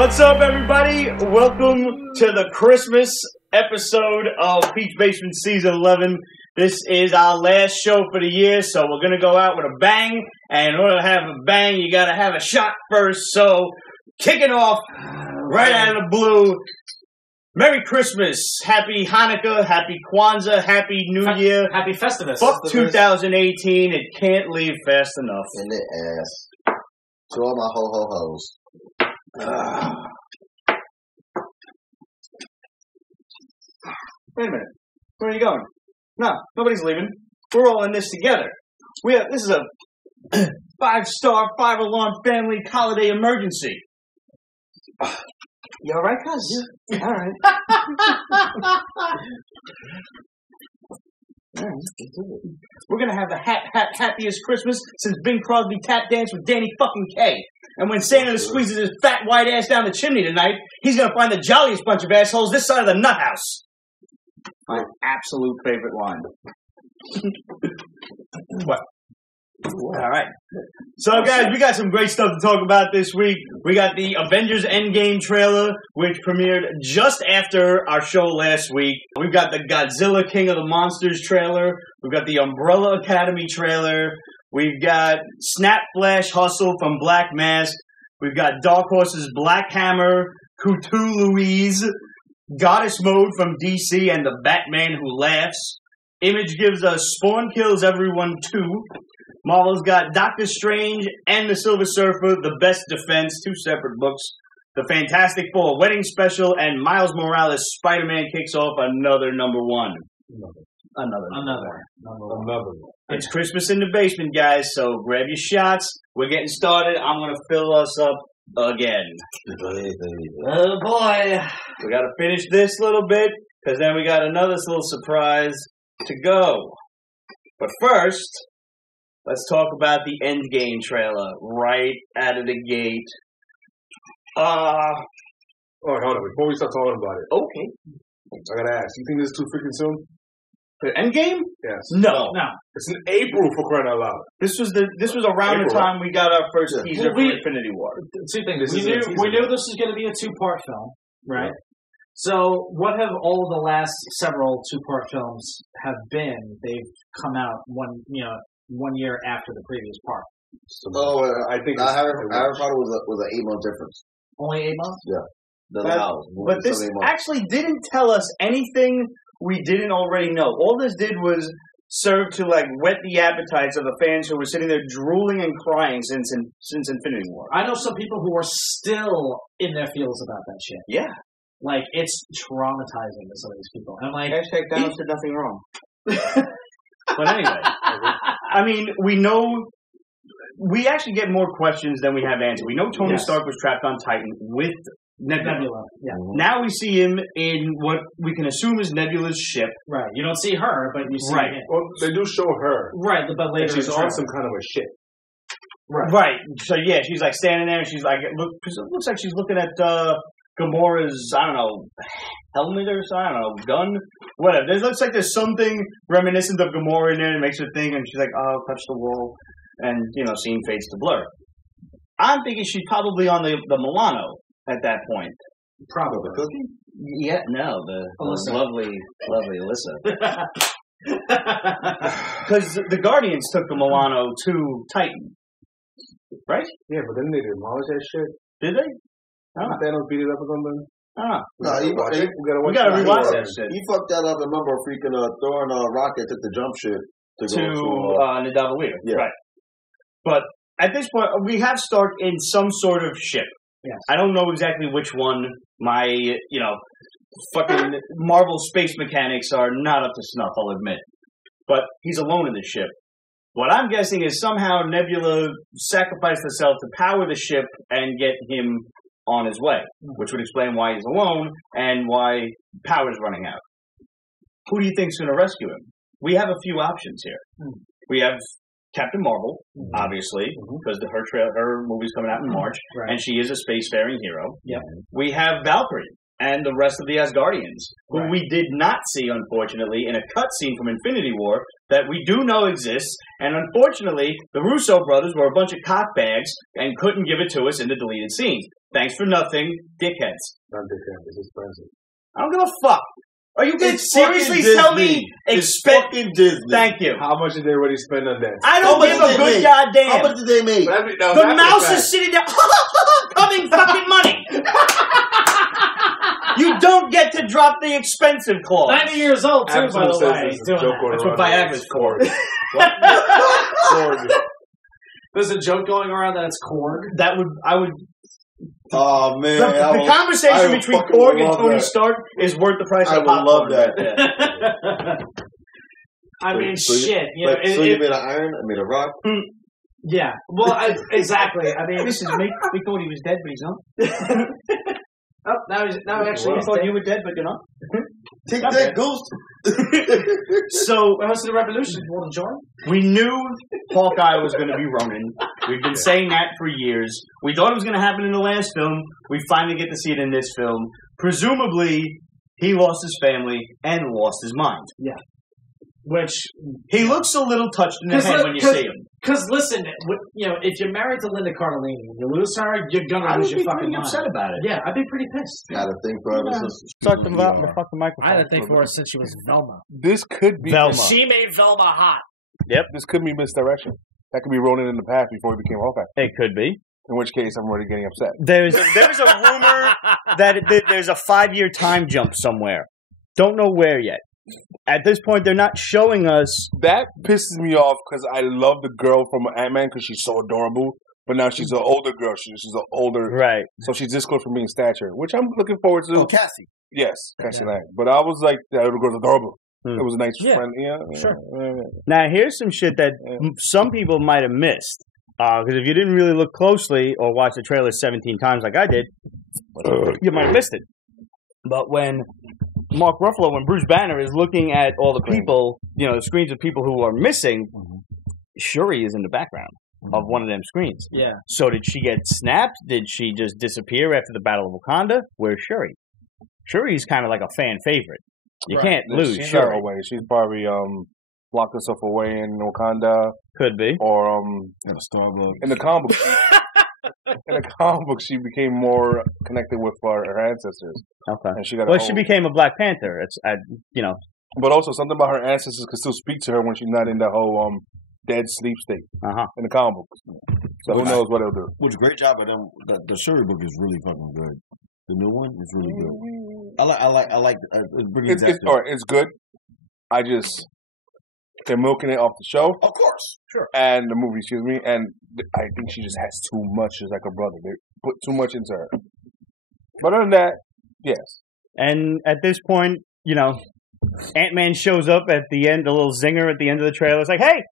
What's up, everybody? Welcome to the Christmas episode of Peach Basement Season 11. This is our last show for the year, so we're going to go out with a bang. And in order to have a bang, you got to have a shot first. So, kicking off right out of the blue. Merry Christmas, Happy Hanukkah, Happy Kwanzaa, Happy New Year. Happy Festivus. Fuck 2018, it can't leave fast enough. In the ass. To all my ho-ho-hos. Wait a minute. Where are you going? No, nobody's leaving. We're all in this together. This is a 5-star, 5-alarm family holiday emergency. You alright, cuz? Yeah. Alright. We're gonna have the happiest Christmas since Bing Crosby tap danced with Danny fucking Kaye. And when Santa squeezes his fat white ass down the chimney tonight, he's gonna find the jolliest bunch of assholes this side of the nut house. My absolute favorite line. What? Alright. So guys, we got some great stuff to talk about this week. We got the Avengers Endgame trailer, which premiered just after our show last week. We've got the Godzilla King of the Monsters trailer. We've got the Umbrella Academy trailer. We've got Snap Flash Hustle from Black Mask. We've got Dark Horse's Black Hammer, Cthu-Louise, Goddess Mode from DC, and the Batman Who Laughs. Image gives us Spawn Kills Everyone 2. Marvel's got Dr.Strange and the Silver Surfer, The Best Defense, 2 separate books. The Fantastic Four Wedding Special, and Miles Morales' Spider-Man kicks off another number one. Another. It's Christmas in the basement, guys, so grab your shots. We're getting started. I'm going to fill us up again. Oh, boy. We got to finish this little bit, because then we got another little surprise to go. But first, let's talk about the Endgame trailer right out of the gate. Hold on. Before we start talking about it. Okay. I gotta ask, you think this is too freaking soon? The Endgame? Yes. No. It's in April, for crying out loud. This was around the time we got our first teaser for Infinity War. Two things. We knew this was going to be a 2-part film, right? So, what have all the last several 2-part films have been? They've come out one year after the previous part. I think I thought it was an 8-month difference. Only 8 months? Yeah. But this actually didn't tell us anything we didn't already know. All this did was serve to whet the appetites of the fans who were sitting there drooling and crying since Infinity War. I know some people who are still in their feels about that shit. Yeah. It's traumatizing to some of these people. And I'm like, hashtag Donald said nothing wrong. But anyway, I mean, we actually get more questions than we have answers. We know Tony Stark was trapped on Titan with Nebula. Yeah. Now we see him in what we can assume is Nebula's ship. Right. You don't see her, but you see him. Well, they do show her. Right, but later she's on some kind of a ship. Right. So yeah, she's standing there and she's it looks like she's looking at Gamora's, I don't know, helmet or something, I don't know, gun, whatever. It looks like there's something reminiscent of Gamora in there that makes her think, and she's like, oh, touch the wall, and, scene fades to blur. I'm thinking she's probably on the Milano at that point. Probably. The cookie? Yeah, no, the lovely Alyssa. Because the Guardians took the Milano to Titan, right? Yeah, but then they demolished that shit. Did they? Thanos beat it up or something? No, we gotta rewatch that shit. He fucked that up. Remember, freaking throwing a rocket took the jump ship to Nidavellir. Yeah. Right. But at this point, we have Stark in some sort of ship. Yes. I don't know exactly which one. My, fucking Marvel space mechanics are not up to snuff, I'll admit. But he's alone in the ship. What I'm guessing is somehow Nebula sacrificed herself to power the ship and get him on his way, which would explain why he's alone and why power's running out. Who do you think's going to rescue him? We have a few options here. We have Captain Marvel, obviously, because her movie's coming out in March, and she is a spacefaring hero. Yeah. We have Valkyrie, and the rest of the Asgardians, who we did not see, unfortunately, in a cutscene from Infinity War that we do know exists, and unfortunately, the Russo brothers were a bunch of cockbags and couldn't give it to us in the deleted scenes. Thanks for nothing, dickheads. Not dickhead. It's expensive. I don't give a fuck. Are you going to It's seriously fucking tell me Disney. It's fucking Disney. Thank you. How much did they already spend on that? I don't give a good goddamn. How much did they make? The mouse is sitting there, coming fucking money. You don't get to drop the expensive clause. 90 years old, too, by the way. That's what Viagra's for. There's a joke going around that it's Korg. I would. Oh man! The conversation between Korg and Tony Stark is worth the price of popcorn. I would love that. I mean, shit. You know, know, so you made an iron? I made a rock? Yeah. Well, exactly. I mean, this is me. We thought he was dead, but he's not. Oh, now actually, we thought you were dead, but you're not. Take that, Ghost. So, the host of the revolution, you want to join? We knew Hawkeye was going to be Ronin. We've been saying that for years. We thought it was going to happen in the last film. We finally get to see it in this film. Presumably, he lost his family and lost his mind. Yeah. Which he looks a little touched in the head when you see him. Because listen, you know, if you're married to Linda Cardellini and you lose her, you're gonna lose your fucking mind. I'd be upset about it. Yeah, I'd be pretty pissed. I had a thing for her since Start them about the fucking microphone. I had a thing for her since she was Velma. This could be Velma. She made Velma hot. Yep. This could be misdirection. That could be Ronin in the past before he became Hawkeye. It could be. In which case, I'm already getting upset. There's a rumor that there's a 5-year time jump somewhere. Don't know where yet. At this point, they're not showing us. That pisses me off because I love the girl from Ant-Man because she's so adorable. But now she's an older girl. She's an older. Right. So she's this close from being stature, which I'm looking forward to. Oh, Cassie. Yes, Cassie Lang. But I was like, that little girl's adorable. It was a nice friend. Yeah, sure. Now, here's some shit that some people might have missed. Because if you didn't really look closely or watch the trailer 17 times like I did, you might have missed it. But when Mark Ruffalo, when Bruce Banner is looking at all the people, you know, the screens of people who are missing, Shuri is in the background of one of them screens. Yeah. So did she get snapped? Did she just disappear after the Battle of Wakanda? Where's Shuri? Shuri's kind of like a fan favorite. You can't lose Shuri. Away. She's probably locked herself away in Wakanda. Could be. Or in a Starbucks. In the comic book. In the comic book, she became more connected with her ancestors. Okay. And she got she became a Black Panther. It's you know. But also something about her ancestors could still speak to her when she's not in that whole dead sleep state. In the comic books. So who knows what they'll do? Which great job of them. The Shuri book is really fucking good. The new one is really good. I like. It's good. They're milking it off the show. Of course. Sure. And the movie, excuse me. And I think she just has too much as like a brother. They put too much into her. But other than that, yes. And at this point, you know, Ant-Man shows up at the end, a little zinger at the end of the trailer. It's like, hey,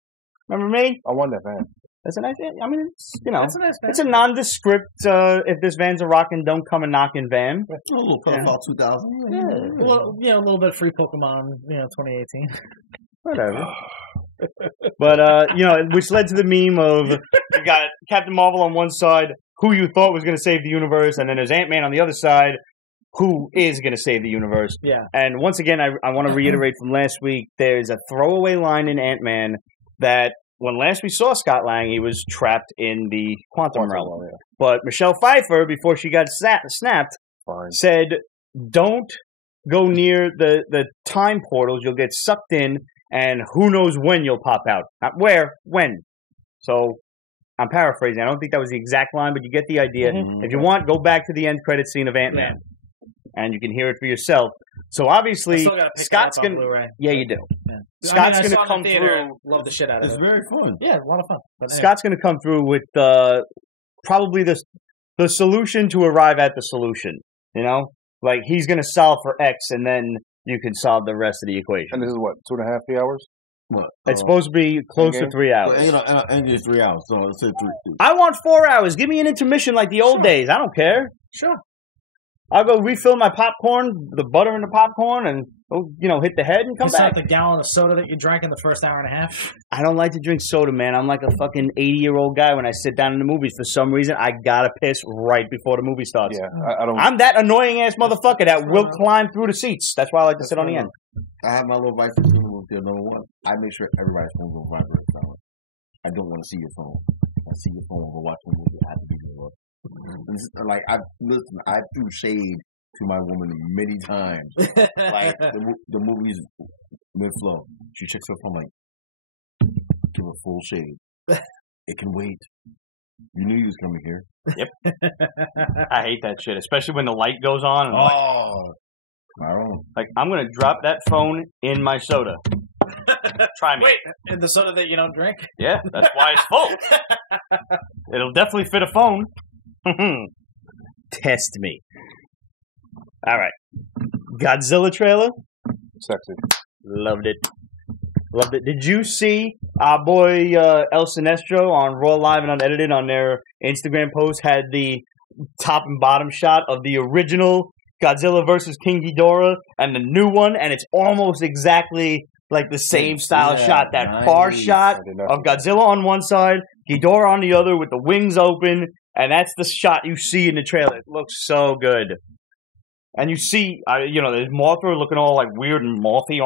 remember me? I won that van. That's a nice, I mean, it's, you know, That's a nice van. it's a nondescript, if this van's a rockin', don't come a knockin' van. A little Pedophile 2000. Yeah. Well, you know, a little bit free Pokemon, you know, 2018. Whatever. But, you know, which led to the meme of you got Captain Marvel on one side, who you thought was going to save the universe, and then there's Ant-Man on the other side, who is going to save the universe. Yeah. And once again, I want to reiterate from last week, there's a throwaway line in Ant-Man that when last we saw Scott Lang, he was trapped in the quantum realm. Yeah. But Michelle Pfeiffer, before she got snapped, said, don't go near the time portals. You'll get sucked in, and who knows when you'll pop out. Not where, when. So I'm paraphrasing. I don't think that was the exact line, but you get the idea. Mm-hmm. If you want, go back to the end credit scene of Ant-Man, and you can hear it for yourself. So obviously, Scott's going to... Yeah, you do. Yeah. Scott's going to come through... Love the shit out of it. It's very fun. Yeah, a lot of fun. But Scott's going to come through with probably the solution to arrive at the solution. You know? Like, he's going to solve for X, and then you can solve the rest of the equation. And this is what, 2.5, 3 hours? What? It's supposed to be close to 3 hours. Well, and it's 3 hours, so it's 3. I want 4 hours. Give me an intermission like the old days. I don't care. Sure. I'll go refill my popcorn, the butter in the popcorn, and hit the head and come It's back. like the gallon of soda that you drank in the first hour and a half. I don't like to drink soda, man. I'm like a fucking 80-year-old guy when I sit down in the movies. For some reason, I gotta piss right before the movie starts. Yeah, I don't. I'm that annoying ass motherfucker that will climb through the seats. That's why I like to sit on the end. I have my little vice in the movie theater. Number one, I make sure everybody's phone will vibrate silent. I don't want to see your phone. If I see your phone while watching a movie, I have to be there. Like I threw shade to my woman many times. Like the movie's mid flow. She checks her phone like, give her full shade. It can wait. You knew you was coming here. Yep. I hate that shit, especially when the light goes on. And I'm gonna drop that phone in my soda. Try me. Wait, in the soda that you don't drink? Yeah, that's why it's full. It'll definitely fit a phone. Test me. All right. Godzilla trailer? Sexy. Loved it. Loved it. Did you see our boy El Sinestro on Raw Live and Unedited on their Instagram post had the top and bottom shot of the original Godzilla versus King Ghidorah and the new one, and it's almost exactly like the same style shot. That far shot of Godzilla on one side, Ghidorah on the other with the wings open, and that's the shot you see in the trailer. It looks so good. And you see, there's Mothra looking all like weird and mothy,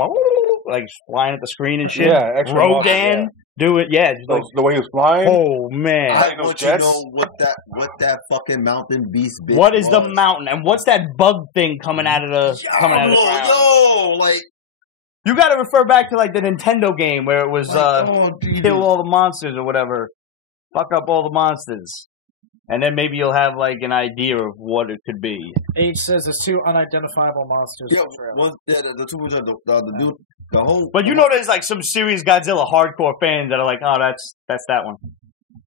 like flying at the screen and shit. Yeah, extra Rodan do it. Yeah, like, the way he was flying. Oh man! I want you to know what that fucking mountain beast bitch What is was. the mountain, and what's that bug thing coming out of the ground? Like you got to refer back to like the Nintendo game where it was kill all the monsters or whatever, fuck up all the monsters. And then maybe you'll have like an idea of what it could be. H says there's two unidentifiable monsters. Yeah, the two was the dude, the whole. But there's like some serious Godzilla hardcore fans that are like, oh, that's that one.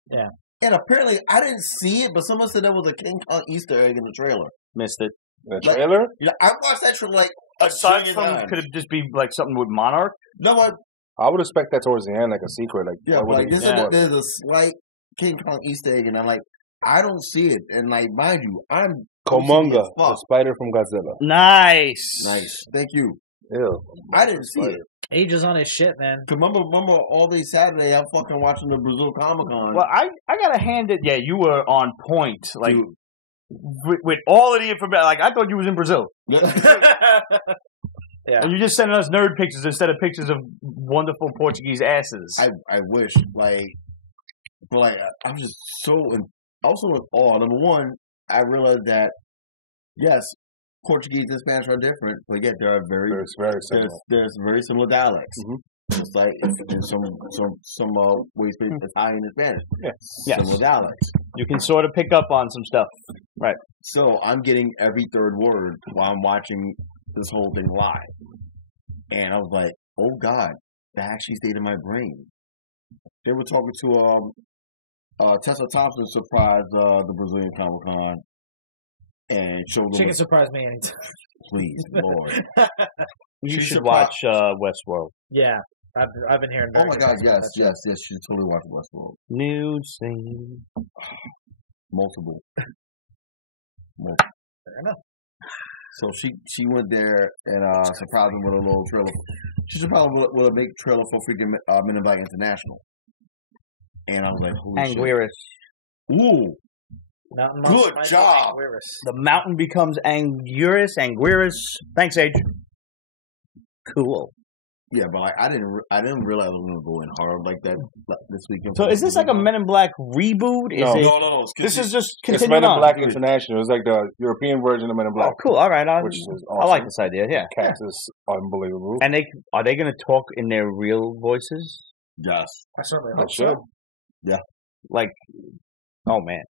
Yeah. And apparently, I didn't see it, but someone said there was a King Kong Easter egg in the trailer. Missed it. The trailer? Yeah, I watched that trailer like aside from could it just be like something with Monarch? No, I would expect that towards the end, like a secret. Like there's a slight King Kong Easter egg, and I'm like. I don't see it, and like, mind you, I'm Komunga, the spider from Godzilla. Nice. Thank you. Ew. I didn't see it. Age is on his shit, man. Remember all day Saturday, I'm fucking watching the Brazil Comic Con. Well, I gotta hand it. Yeah, you were on point. Like with all of the information. Like I thought you was in Brazil. Yeah. And you just sending us nerd pictures instead of pictures of wonderful Portuguese asses. I wish, but I'm just so. Also in awe. Number one, I realized that yes, Portuguese and Spanish are different, but yet there are very similar. There's very similar dialects. Mm-hmm. It's like in some ways Italian and Spanish. Yes. Similar dialects. You can sort of pick up on some stuff, right? So I'm getting every third word while I'm watching this whole thing live, and I was like, "Oh God, that actually stayed in my brain." They were talking to Tessa Thompson surprised the Brazilian Comic Con and showed them. She can surprise me anytime. Please, Lord. You should watch Westworld. Yeah, I've been hearing. Oh my God! Yes. You should totally watch Westworld. New scene. Multiple. Fair enough. So she went there and surprised them with a little trailer. She surprised them with a big trailer for freaking Men in Black International. And I was like, holy Anguirus. Shit. Ooh. Good job. The mountain becomes Anguirus. Thanks, Age. Cool. Yeah, but I didn't realize I was going to go in hard like that this weekend. So is this like a Men in Black reboot? No. This is just continuing It's Men in on. Black International. It's like the European version of Men in Black. Oh, cool. All right. Which is awesome. I like this idea, yeah. The cast is unbelievable. And are they going to talk in their real voices? Yes. I certainly They hope should. so. Yeah. Like, oh, man.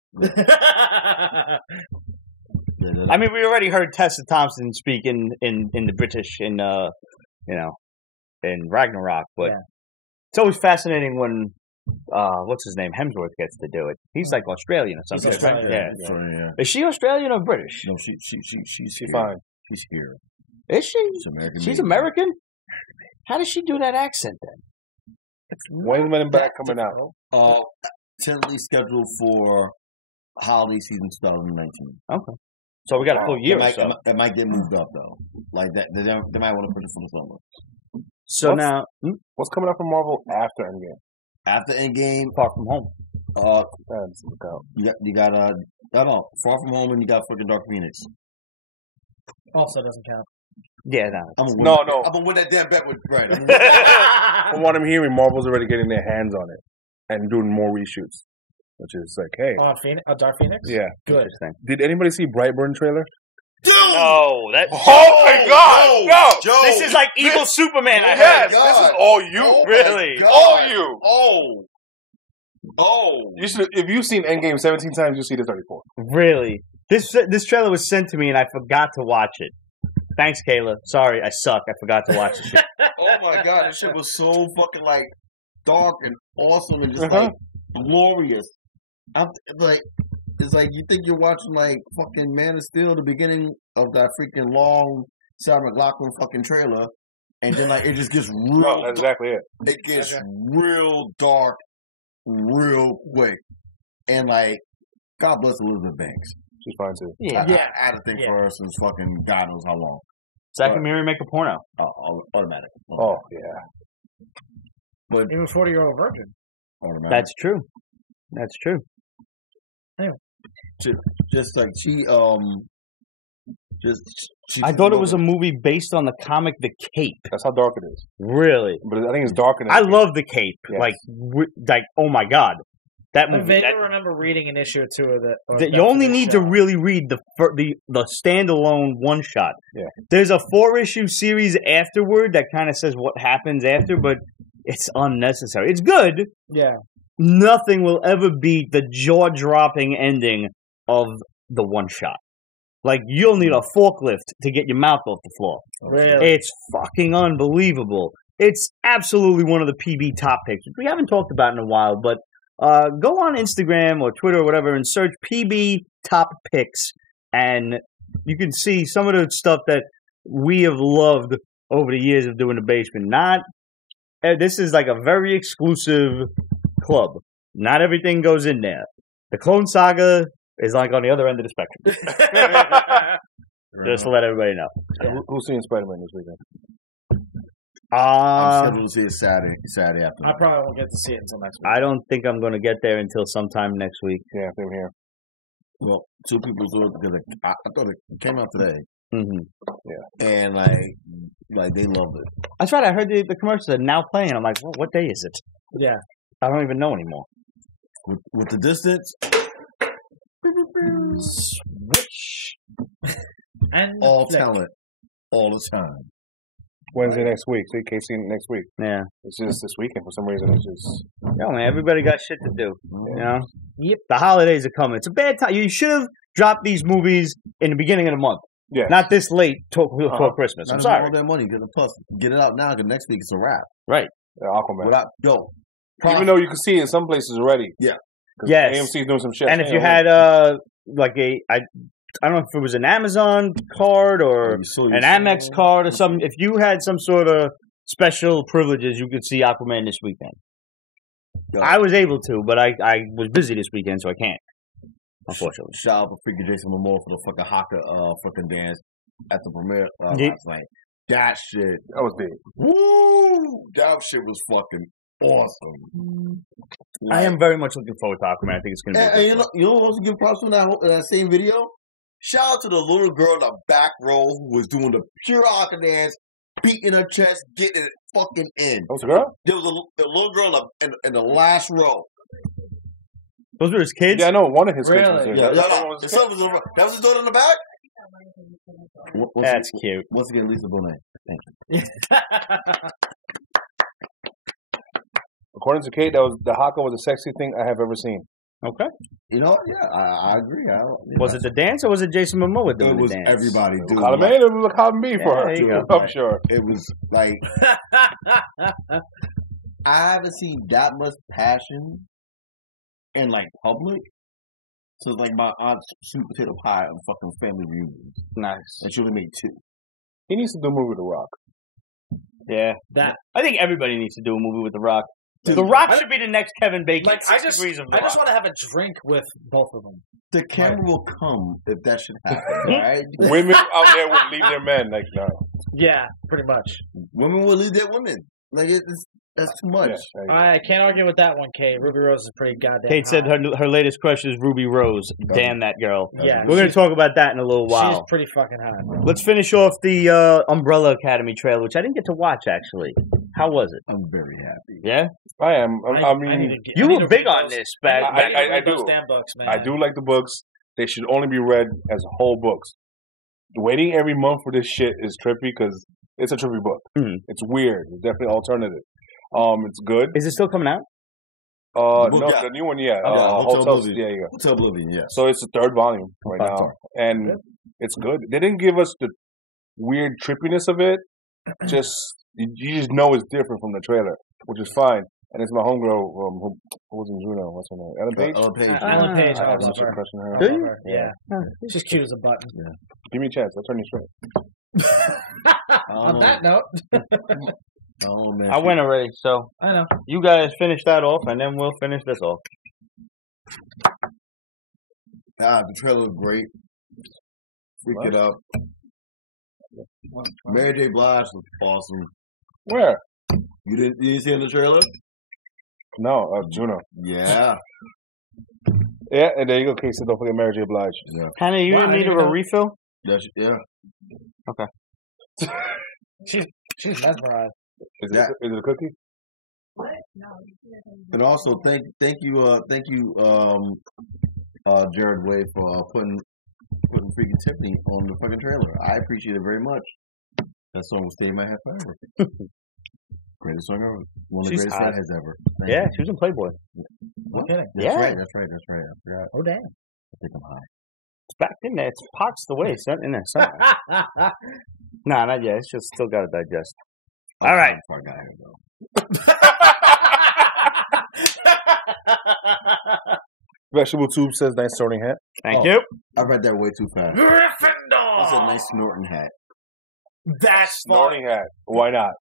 I mean, we already heard Tessa Thompson speak in the British in Ragnarok, but it's always fascinating when what's his name, Hemsworth gets to do it. He's like Australian or something, right? Yeah. Is she Australian or British? No, she's fine. She's here. Is she? She's American. How does she do that accent then? When's Men in Black coming out? Tentatively scheduled for holiday season 2019. Okay. So we got a full year or so. It might get moved up though. Like that, they might want to push it for the summer. So now, what's coming up from Marvel after Endgame? After Endgame, Far From Home. You got Far From Home, and you got fucking Dark Phoenix. Also doesn't count. Yeah, no. I'm gonna win that damn bet with right. From what I'm hearing, Marvel's already getting their hands on it and doing more reshoots, which is like, hey, Dark Phoenix. Yeah, good. Did anybody see Brightburn trailer? Dude! No, that. Oh my God! Joe, this is like evil Superman. Yes, this is all you. Oh really, all you. You should. If you've seen Endgame 17 times, you'll see the 34. Really, this trailer was sent to me and I forgot to watch it. Thanks, Kayla. Sorry, I suck. I forgot to watch the shit. Oh my God, this shit was so fucking like dark and awesome and just like glorious. It's like you think you're watching like fucking Man of Steel, the beginning of that freaking long Sarah McLachlan fucking trailer, and then like it just gets real. No, that's exactly it. It gets real dark, real quick, and like God bless Elizabeth Banks. She's fine too. Yeah, I had to think for her since fucking God knows how long. Zach and Miri make a porno. Automatic. Oh yeah. But even 40-year-old virgin. Automatic. That's true. That's true. Anyway. Just like she I thought it was a movie based on the comic The Cape. That's how dark it is. Really? But I think it's darker than I love The Cape. Yes. Like, oh my God. That movie. I remember reading an issue or two of it. You only need to really read the standalone one shot. Yeah. There's a 4-issue series afterward that kind of says what happens after, but it's unnecessary. It's good. Yeah. Nothing will ever beat the jaw-dropping ending of the one shot. Like, you'll need a forklift to get your mouth off the floor. Really? It's fucking unbelievable. It's absolutely one of the PB top picks, which we haven't talked about in a while, but go on Instagram or Twitter or whatever and search PB top picks, and you can see some of the stuff that we have loved over the years of doing the basement. This is like a very exclusive club. Not everything goes in there. The Clone Saga is like on the other end of the spectrum. Just to let everybody know. Who's seeing Spider-Man this weekend? I'm scheduled to see it Saturday afternoon. I probably won't get to see it until next week. I don't think I'm going to get there until sometime next week. Yeah, same here. Well, two people saw it because I thought it came out today. Mm-hmm. Yeah, and like they loved it. That's right. I heard the commercials are now playing. I'm like, well, what day is it? Yeah, I don't even know anymore. With the distance, switch, and all talent, all the time. Wednesday next week. So you can't see it next week. Yeah. It's just this weekend for some reason. It's just... Yo, man, everybody got shit to do. Mm-hmm. You know? Yep. The holidays are coming. It's a bad time. You should have dropped these movies in the beginning of the month. Yeah. Not this late before Christmas. I'm sorry. All that money. Plus, get it out now because next week it's a wrap. Right. Yeah, Aquaman. Even though you can see it in some places already. Yeah. Yes. AMC's doing some shit. And if you had I don't know if it was an Amazon card or an Amex card or something. If you had some sort of special privileges, you could see Aquaman this weekend. Yeah. I was able to, but I was busy this weekend, so I can't. Unfortunately. Shout out to freaking Jason Momoa for the fucking haka fucking dance at the premiere last night. That shit. That was big. Woo! That shit was fucking awesome. I am very much looking forward to Aquaman. I think it's going to be. And you know what else give props on that same video? Shout out to the little girl in the back row who was doing the pure haka dance, beating her chest, getting it fucking in. That was a girl? There was a little girl in the last row. Those were his kids? Yeah, I know. One of his kids was there. Yeah, that was his daughter in the back? That's cute. Once again, Lisa Bonet. Thank you. According to Kate, the haka was the sexiest thing I have ever seen. Okay. You know, yeah, I agree. Was it the dance or was it Jason Momoa doing the dance? Everybody doing it. It was a column B for her. I'm sure. It was like I haven't seen that much passion in like public since like my aunt's sweet potato pie on fucking family reunions. Nice. And she only made 2. He needs to do a movie with The Rock. Yeah. I think everybody needs to do a movie with The Rock. Dude, The Rock should be the next Kevin Bacon. Like, I just degrees of The want Rock. to have a drink with both of them. the camera will come if that should happen, right? Women out there would leave their men. Like, no. Yeah, pretty much. Women will leave their women. Like, that's too much. Yeah, I can't argue with that one, Kate. Ruby Rose is pretty goddamn Kate said hot. her latest crush is Ruby Rose. Damn that girl. Yeah, We're going to talk about that in a little She's while. pretty fucking hot. Let's finish off the Umbrella Academy trailer, which I didn't get to watch, actually. How was it? I'm very happy. Yeah? I am. I need to mean, get- You I need were to big read on those- this back. I need to I read those do. damn books, man. I do like the books. They should only be read as whole books. Waiting every month for this shit is trippy because it's a trippy book. Mhm. It's weird. It's definitely alternative. It's good. Is it still coming out? No, yeah. the new one, yeah. Hotel Hotel, Oblivion. yeah. Hotel Oblivion, yes. So it's the third volume right Okay. now, and it's good. They didn't give us the weird trippiness of it. Just you just know it's different from the trailer, which is fine. And it's my homegirl who was in Juno. What's her name? Ellen Page. Ellen Page. Ellen Page, I I have love such a her. crush on her. I Do love you? her. Yeah. She's cute as a button. Give me a chance. I'll turn you straight. On that note, Oh, man. I went already, so I know. you guys finish that off, and then we'll finish this off. The trailer was great. Freaked it up. Mary J. Blige was awesome. Where? You didn't see it in the trailer? No, Juno. Yeah. Yeah, and there you go, Casey. Don't forget Mary J. Blige. Yeah. Hannah, you Wow, in I need didn't of a know. refill? Yeah. She's mesmerized. Is Yeah. it a cookie? And also thank you, Jared Way for putting freaking Tiffany on the fucking trailer. I appreciate it very much. That song will stay in my head forever. Greatest song ever. One of the She's greatest hot. redheads ever. Thank Yeah, you. she was in Playboy. No kidding. That's Yeah. right. That's right. I forgot. Oh, damn. I think I'm high. It's back in there. It's pox the way. It's not in there somewhere. Nah, not yet. It's just still got to digest. All right. Before I got here, though. Vegetable Tube says nice sorting hat. Thank Oh. you. I read that way too fast. That's a Gryffindor. nice snorting hat. That's Snorting hat. Why not?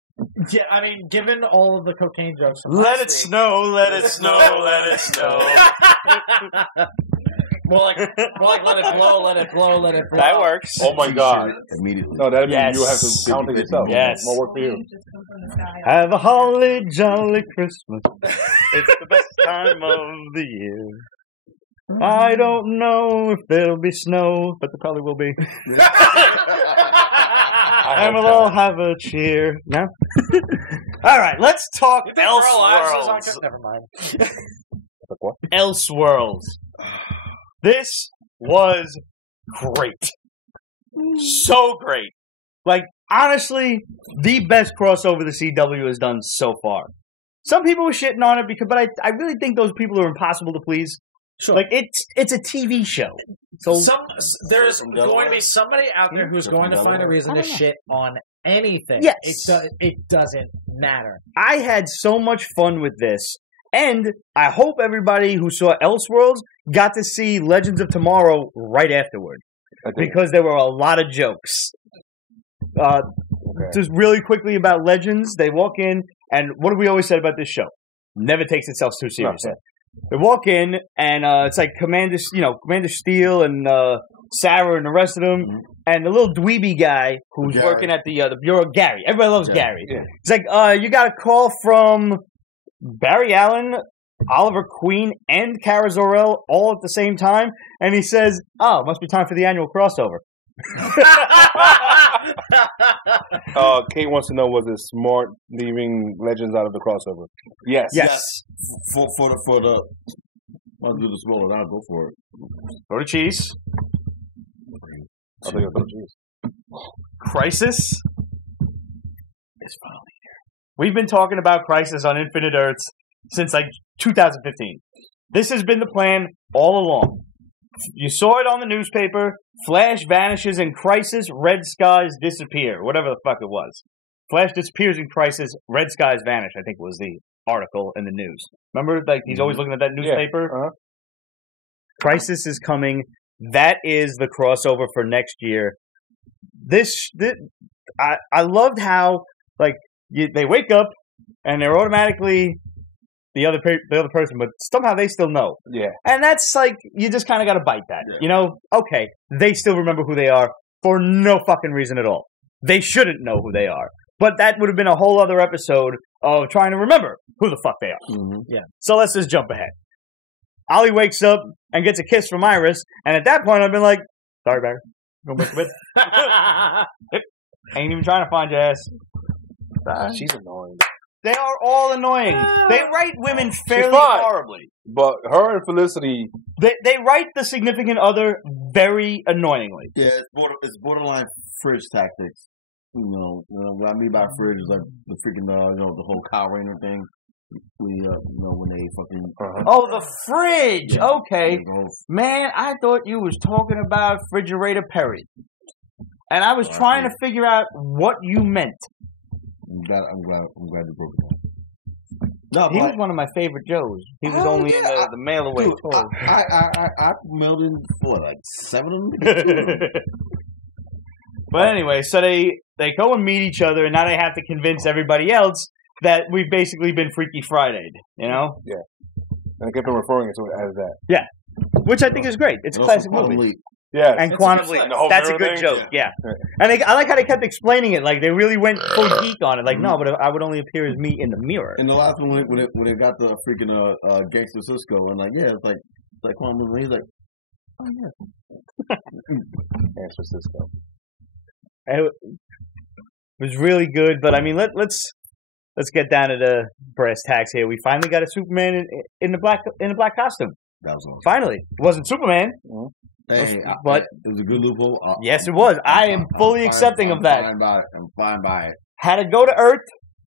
Yeah, I mean, given all of the cocaine jokes from Let last it week- snow, let it snow, let it snow. more like let it blow, let it blow, let it blow. That works. Oh my god. Immediately. No, that means Yes. you have to count it yourself. Yes. More work for you. Have a holly jolly Christmas. It's the best time of the year. I don't know if there'll be snow, but there probably will be. And we'll all have a cheer. No? All right, let's talk Elseworlds. Never mind. Like what? Elseworlds. This was great. So great. Like, honestly, the best crossover the CW has done so far. Some people were shitting on it, but I really think those people are impossible to please. Sure. Like, it's a TV show. So There's From going to Delaware? be somebody out there who's They're going to from find a Delaware? reason I to don't know. shit on anything. Yes. It doesn't matter. I had so much fun with this. And I hope everybody who saw Elseworlds got to see Legends of Tomorrow right afterward. I think. Because there were a lot of jokes. Just really quickly about Legends, they walk in, and what have we always said about this show? Never takes itself too seriously. No. They walk in, and it's like Commander Steele and Sarah and the rest of them, and the little dweeby guy who's Gary. working at the bureau, Gary. Everybody loves Yeah. Gary. Yeah. It's like, you got a call from Barry Allen, Oliver Queen, and Kara Zor-El all at the same time, and he says, "Oh, it must be time for the annual crossover." Kate wants to know, was it smart leaving Legends out of the crossover? Yes. Yes. For the I'll do the spoilers. I'll go for it. Go to cheese. I'll think of cheese. Crisis is finally here. We've been talking about Crisis on Infinite Earths since like 2015. This has been the plan all along. You saw it on the newspaper. Flash vanishes in Crisis, red skies disappear. Whatever the fuck it was. Flash disappears in Crisis, red skies vanish, I think was the article in the news. Remember, like, he's always looking at that newspaper? Uh-huh. Crisis is coming. That is the crossover for next year. I loved how, like, they wake up and they're automatically the other person, but somehow they still know. Yeah. And that's like, you just kind of got to bite that. Yeah. You know, okay, they still remember who they are for no fucking reason at all. They shouldn't know who they are. But that would have been a whole other episode of trying to remember who the fuck they are. Mm-hmm. Yeah. So let's just jump ahead. Ollie wakes up and gets a kiss from Iris, and at that point I've been like, sorry, Barry. Go back to bed. Ain't even trying to find your ass. She's annoying. They are all annoying. They write women fairly horribly. But her and Felicity... They write the significant other very annoyingly. Yeah, it's borderline fridge tactics. You know, what I mean by fridge is like the freaking, the whole Kyle Rayner thing. When they fucking... Oh, the fridge! Yeah. Okay. Man, I thought you was talking about Refrigerator Perry. And I was trying to figure out what you meant. I'm glad you broke it down. No, he was one of my favorite Joes. He was only in the mail away tour. I mailed in like 7 of them. But anyway, so they go and meet each other, and now they have to convince everybody else that we've basically been Freaky Friday'd, you know? Yeah. And I kept on referring it to it as that. Yeah. Which I think is great. It's a classic movie. Yeah. And Quantum Leap. That's a good joke, yeah. And I like how they kept explaining it. Like, they really went full geek on it. Like, no, but I would only appear as me in the mirror. And the last one, when it got the freaking Gangster Cisco, and like, yeah, it's like Quantum Leap. He's like, oh, yeah. Gangster Cisco. And it was really good, but I mean, let's get down to the brass tacks here. We finally got a Superman in the black costume. That was awesome. Finally, it wasn't Superman, Hey, but it was a good loophole. Yes, it was. I am fully accepting of that. I'm fine by it. Had to go to Earth,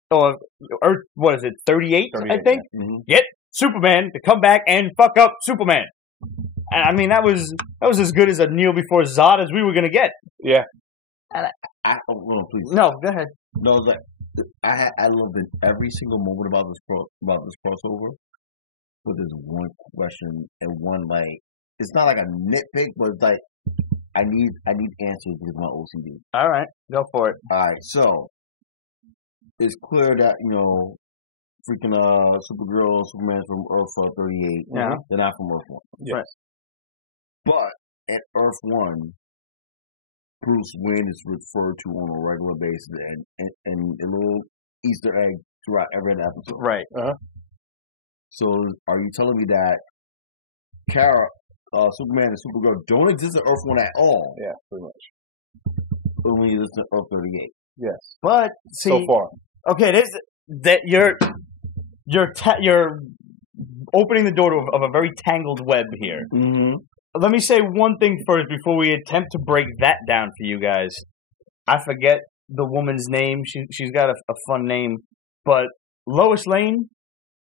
or Earth, what is it, 38, I think? Mm-hmm. Get Superman to come back and fuck up Superman. And I mean, that was as good as a kneel before Zod as we were going to get. Yeah. And please. No, go ahead. No, it's like I loved in every single moment about this crossover. But there's one question and one like it's not like a nitpick, but it's like I need answers with my OCD. All right, go for it. All right, so it's clear that freaking Supergirl, Superman's from Earth 38. Yeah, they're not from Earth 1. Yes. But at Earth 1, Bruce Wayne is referred to on a regular basis, and a little Easter egg throughout every episode. Right. So, are you telling me that Superman and Supergirl don't exist at Earth 1 at all? Yeah, pretty much. Only exist at Earth 38. Yes. But see, so far. Okay, you're opening the door of a very tangled web here. Mm-hmm. Let me say one thing first before we attempt to break that down for you guys. I forget the woman's name. She's got a fun name, but Lois Lane.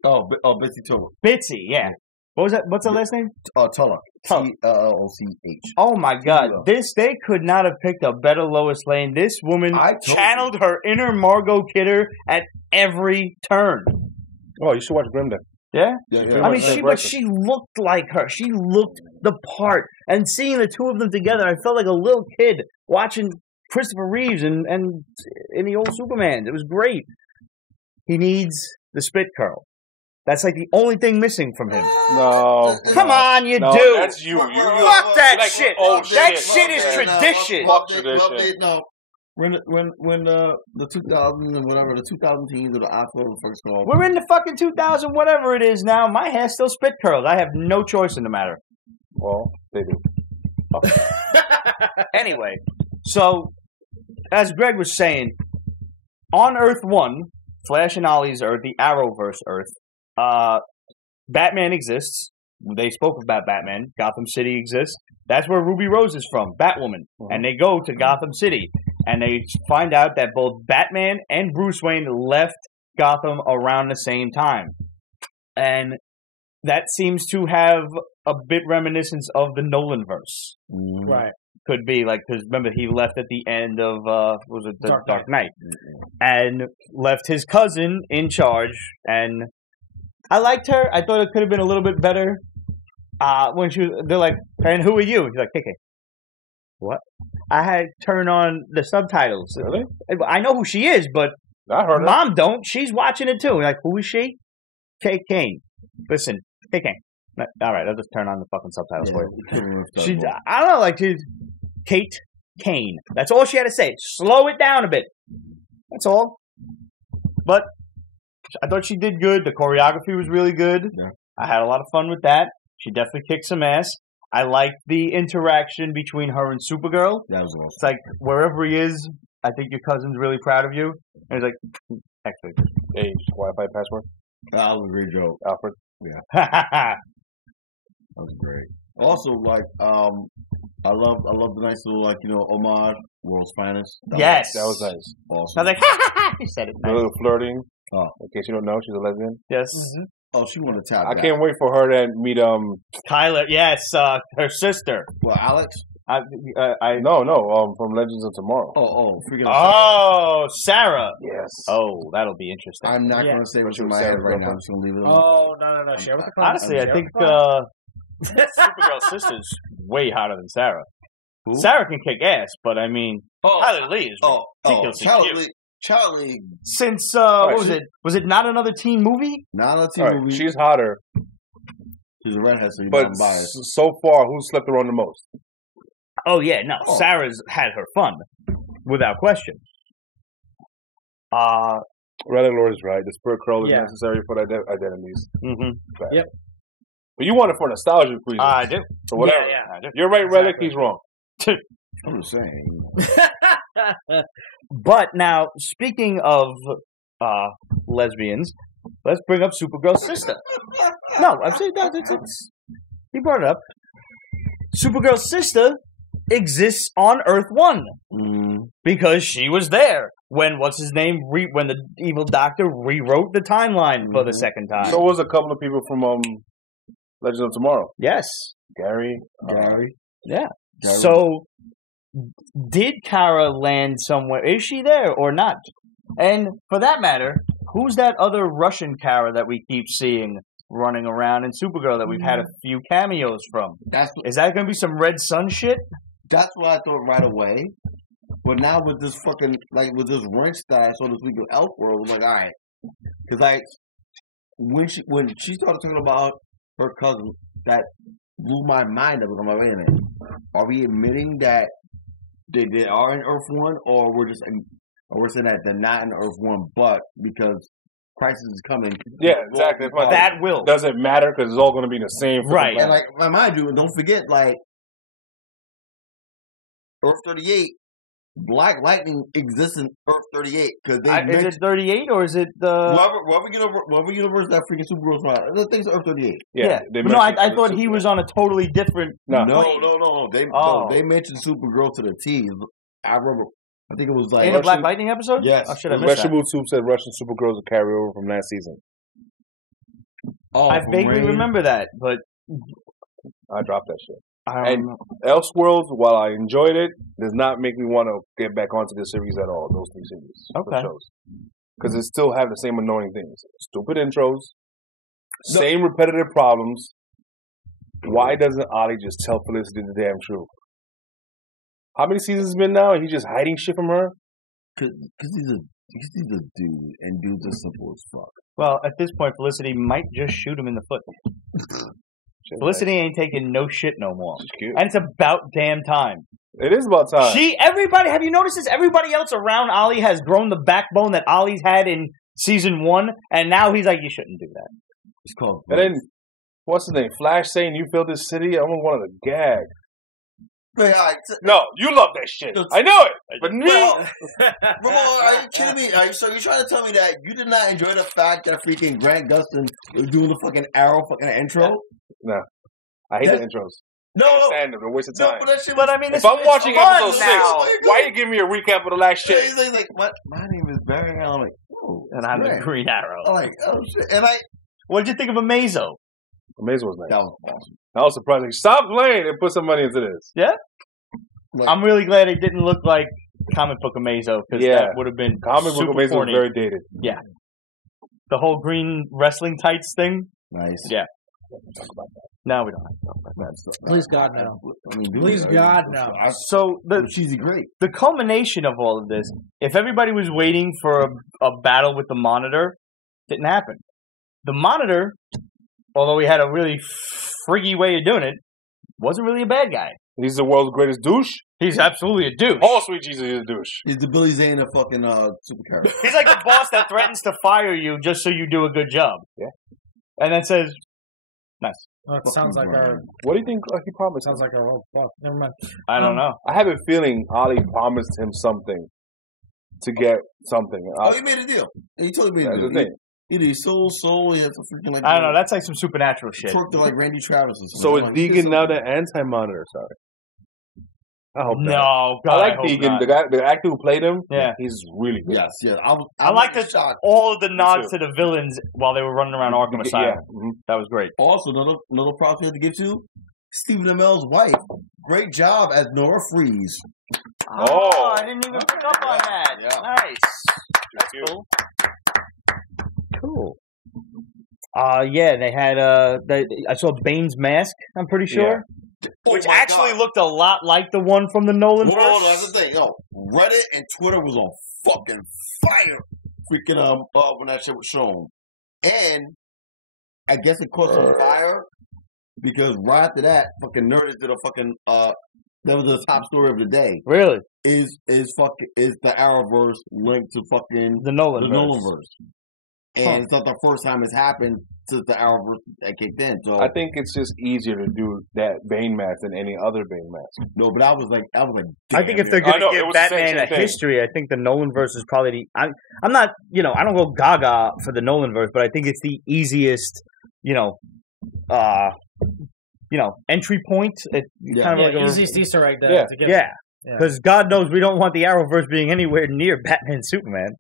Oh, Bitsy Tulloch. Bitsy, yeah. What was that? What's her last name? Tulloch. Tulloch. Oh my God! They could not have picked a better Lois Lane. This woman channeled her inner Margot Kidder at every turn. Oh, you should watch Grimdark. Yeah? Yeah. I mean, she looked like her. She looked the part. And seeing the two of them together, I felt like a little kid watching Christopher Reeves and in the old Superman. It was great. He needs the spit curl. That's like the only thing missing from him. No. Come on, you do. That's you. Fuck that like, shit. Oh, that shit is tradition. Fuck tradition. No. When the 2000s and whatever, the 2000 teens or the iPhone first called. We're in the fucking 2000, whatever it is now. My hair still spit curls. I have no choice in the matter. Well, they do. Anyway, so as Greg was saying, on Earth 1, Flash and Ollie's Earth, the Arrowverse Earth, Batman exists. They spoke about Batman. Gotham City exists. That's where Ruby Rose is from, Batwoman. And they go to Gotham City. And they find out that both Batman and Bruce Wayne left Gotham around the same time. And that seems to have a bit reminiscence of the Nolanverse. Right. Could be, like, because remember, he left at the end of, Dark Knight. And left his cousin in charge. And I liked her. I thought it could have been a little bit better. When they're like, and who are you? And she's like, KK. What? I had to turn on the subtitles. Really? I know who she is, but I heard her. Mom don't. She's watching it too. Like, who is she? Kane. Listen, Kane. All right, I'll just turn on the fucking subtitles for you. I don't know, like, Kate Kane. That's all she had to say. Slow it down a bit. That's all. But I thought she did good. The choreography was really good. Yeah. I had a lot of fun with that. She definitely kicked some ass. I liked the interaction between her and Supergirl. That was awesome. It's like, wherever he is, I think your cousin's really proud of you. And he's like, actually, Hey, Wi-Fi password. That was a great joke. Alfred. That was great. Also, like, I love the nice little, like, homage, World's Finest. Yes. That was nice. Awesome. I was like, ha ha ha! She said it. A little flirting. Oh. In case you don't know, she's a lesbian. Yes. Mm-hmm. Oh, she wanted to tap. I can't wait for her to meet Tyler, yes, her sister. Well, Alex. No, from Legends of Tomorrow. Oh, Sarah. Yes. Oh, that'll be interesting. I'm not going to say what's in my head right now. I'm just going to leave it alone. Oh, no. Share with the comments. Honestly, I think Supergirl's sister's way hotter than Sarah. Who? Sarah can kick ass, but I mean, Tyler Lee is ridiculously cute. Charlie. Since what was it? Was it Not Another Teen Movie? Not a teen movie. She's hotter. She's a redhead, so you're but not biased. So far, who's slept around the most? Oh yeah, no. Sarah's had her fun, without question. Red Lord is right. The spirit curl is necessary for identities. Mm-hmm. Yep. But you want it for nostalgia reasons. I do. So whatever. Yeah, I do. You're right, Relic. He's wrong. I'm just saying. But now, speaking of lesbians, let's bring up Supergirl's sister. No, I'm saying that he brought it up. Supergirl's sister exists on Earth 1 because she was there when when the evil doctor rewrote the timeline for the second time. So was a couple of people from Legends of Tomorrow. Yes, Gary. Yeah. Gary. So did Kara land somewhere? Is she there or not? And for that matter, who's that other Russian Kara that we keep seeing running around in Supergirl that we've had a few cameos from? Is that going to be some Red Sun shit? That's what I thought right away. But now with this fucking, with this wrench that I saw this week of Elseworlds, I was like, all right. Because, when she started talking about her cousin, that blew my mind up. I'm like, wait a minute. Are we admitting that they are in Earth 1, or we're saying that they're not in Earth 1, but because Crisis is coming. Yeah, exactly. That will. Doesn't matter because it's all going to be the same. Right. And mind you, don't forget, Earth 38, Black Lightning exists in Earth 38 because is it 38 or is it the whatever universe that freaking Supergirl's from? The thing's Earth 38. Yeah. No, I thought he was on a totally different. No. They mentioned Supergirl to the T. I remember. I think it was in a Black Lightning episode. Yes. Oh, should I miss that? Vegetable Soup said Russian Supergirl's a carryover from last season. Oh, I vaguely remember that, but I dropped that shit. And Elseworlds, while I enjoyed it, does not make me want to get back onto the series at all. Those 3 series, shows, because it still have the same annoying things: stupid intros, same repetitive problems. Why doesn't Ollie just tell Felicity the damn truth? How many seasons has it been now, and he's just hiding shit from her? Because he's a dude, and dudes are simple as fuck. Well, at this point, Felicity might just shoot him in the foot. Felicity ain't taking no shit no more. She's cute. And it's about damn time. It is about time. Have you noticed this? Everybody else around Ollie has grown the backbone that Ollie's had in season 1, and now he's like, you shouldn't do that. It's called. And then, what's his name? Flash saying you built this city? I almost wanted to gag. No, you love that shit. I know it. But me... Ramon, are you kidding me? So you're trying to tell me that you did not enjoy the fact that freaking Grant Gustin was doing the fucking Arrow fucking intro? No. I hate the intros. No. They're a waste of time. But I mean, if I'm watching episode 6, why are you giving me a recap of the last shit? He's like, what? My name is Barry. I'm like, oh. And I'm the Green Arrow. I'm like, oh shit. And what'd you think of Amazo? Amazo was nice. That was awesome. I was surprised. Like, stop playing and put some money into this. Yeah? I'm really glad it didn't look like comic book Amazo, because that would have been comic book Amazo was very dated. Yeah. The whole green wrestling tights thing. Nice. Yeah. Talk about that. No, we don't have to talk about that. Please God, no. Please God, no. So she's great. The culmination of all of this, if everybody was waiting for a battle with the Monitor, didn't happen. the Monitor, although he had a really friggy way of doing it, wasn't really a bad guy. He's the world's greatest douche. He's absolutely a douche. Oh, sweet Jesus, he's a douche. He's the Billy Zane of fucking supercharacter. He's like the boss that threatens to fire you just so you do a good job. Yeah. And then says, nice. Well, it sounds like our. What do you think he promised? Sounds like our old fuck. Never mind. I don't know. I have a feeling Ali promised him something to get something. Oh, he made a deal. He totally made a deal. Either soul, he has a freaking like. I don't know. That's like some supernatural shit. Twerked like Randy Travis or So something. is Deegan now the anti-Monitor? Sorry. I hope not. No, God, I like hope Deegan. not. The actor who played him. Yeah. He's really good. Yes. I like all of the nods too. to the villains while they were running around Arkham Asylum. Yeah. Mm-hmm. That was great. Also, another props we have to give to Stephen Amell's wife. Great job as Nora Freeze. Oh, I didn't even pick up on that. Yeah. Nice. That's cool. Cool. Yeah, they had I saw Bane's mask, I'm pretty sure. Which actually looked a lot like the one from the Nolan verse. Hold on, that's the thing. Yo, Reddit and Twitter was on fucking fire. Freaking when that shit was shown. And I guess it caught on fire because right after that, fucking Nerdist did a fucking that was the top story of the day. Really? Is the Arrowverse linked to fucking the Nolan verse? And it's not the first time it's happened since the Arrowverse kicked in. So I think it's just easier to do that Bane mask than any other Bane mask. no, but I was like, I think if they're going to give Batman a history, I think the Nolan verse is probably I'm not, I don't go gaga for the Nolan verse, but I think it's the easiest, entry point. Kind of like easiest Easter egg there. To get. Yeah. Because God knows we don't want the Arrowverse being anywhere near Batman and Superman.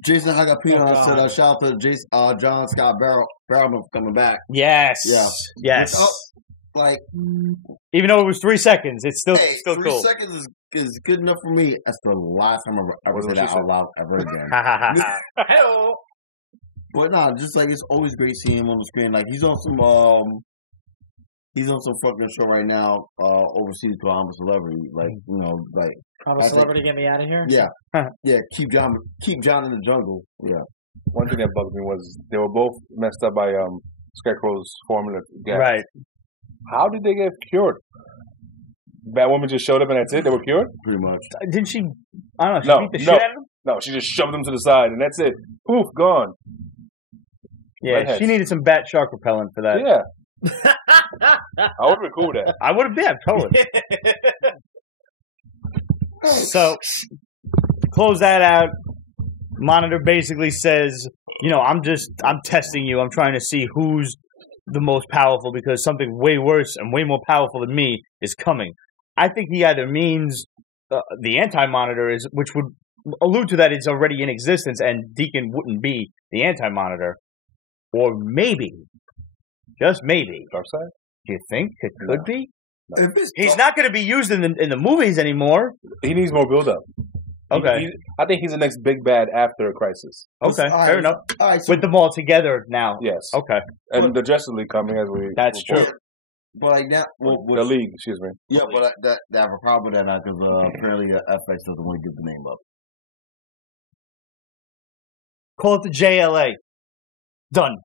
Jason Hagapino said, shout out to John Scott Barrowman for coming back. Yes. Yeah. Yes. Even though it was 3 seconds, it's still cool. 3 seconds is good enough for me. That's the last time I ever said that out loud ever again. Hello. But no, just like it's always great seeing him on the screen. Like he's on some fucking show right now overseas called I'm a Celebrity. Like I'm a Celebrity, get me out of here. Yeah, yeah. Keep John in the jungle. Yeah. One thing that bugged me was they were both messed up by Scarecrow's formula gas. Right. How did they get cured? Batwoman just showed up and that's it? They were cured? Pretty much. Didn't she? I don't know. She beat the shit out of them? No, she just shoved them to the side and that's it. Poof, gone. Yeah, Redheads. She needed some bat shark repellent for that. Yeah. I would have been cool with that. I would have been, totally. So, close that out. Monitor basically says, I'm testing you. I'm trying to see who's the most powerful because something way worse and way more powerful than me is coming. I think he either means the anti-Monitor which would allude to that it's already in existence and Deacon wouldn't be the anti-Monitor. Or maybe, just maybe, Darkseid? Do you think it could be? He's not going to be used in the movies anymore. He needs more build-up. Okay. I think he's the next big bad after a Crisis. Okay, fair enough. All right, so with them all together now. Yes. Okay. And the Justice League coming as we... That's true. But like that... the League, excuse me. Yeah, but that I have a problem with that now because apparently FX doesn't want to give the name up. Call it the JLA. Done.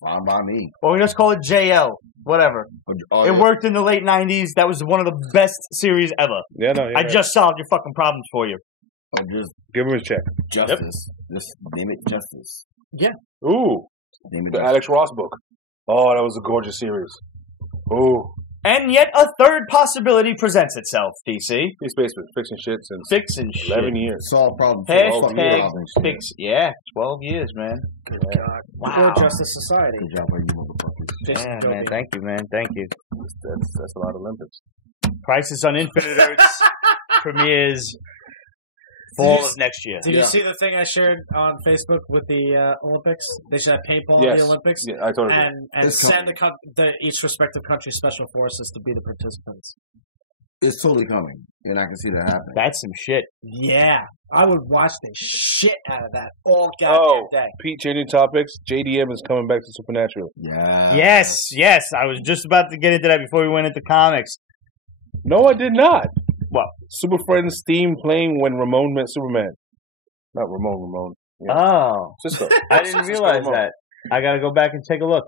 Fine by me. Or just call it JL. Whatever. It worked in the late 90s. That was one of the best series ever. Yeah, no, I just solved your fucking problems for you. Or just give him a check. Justice. Yep. Just name it Justice. Yeah. Ooh. Name it the Alex Ross book. Oh, that was a gorgeous series. Ooh. And yet a third possibility presents itself, DC. He's basically fixing shit since fixing 11 years. Solve problems. Fix. Yeah, 12 years, man. Good God. Wow. Good Justice Society. Good job, you motherfuckers. Yeah, man. Thank you, man. Thank you. That's a lot of Olympics. Crisis on Infinite Earths premieres fall of next year. Did you see the thing I shared on Facebook with the Olympics? They should have paintball in the Olympics. Yeah, I totally and send each respective country's special forces to be the participants. It's totally coming, and I can see that happening. That's some shit. Yeah. I would watch the shit out of that all goddamn day. Pete, changing topics. JDM is coming back to Supernatural. Yeah. Yes. I was just about to get into that before we went into comics. No, I did not. What? Super Friends theme playing when Ramon met Superman. Not Ramon. Yeah. Oh. Cisco. I didn't realize that. I gotta go back and take a look.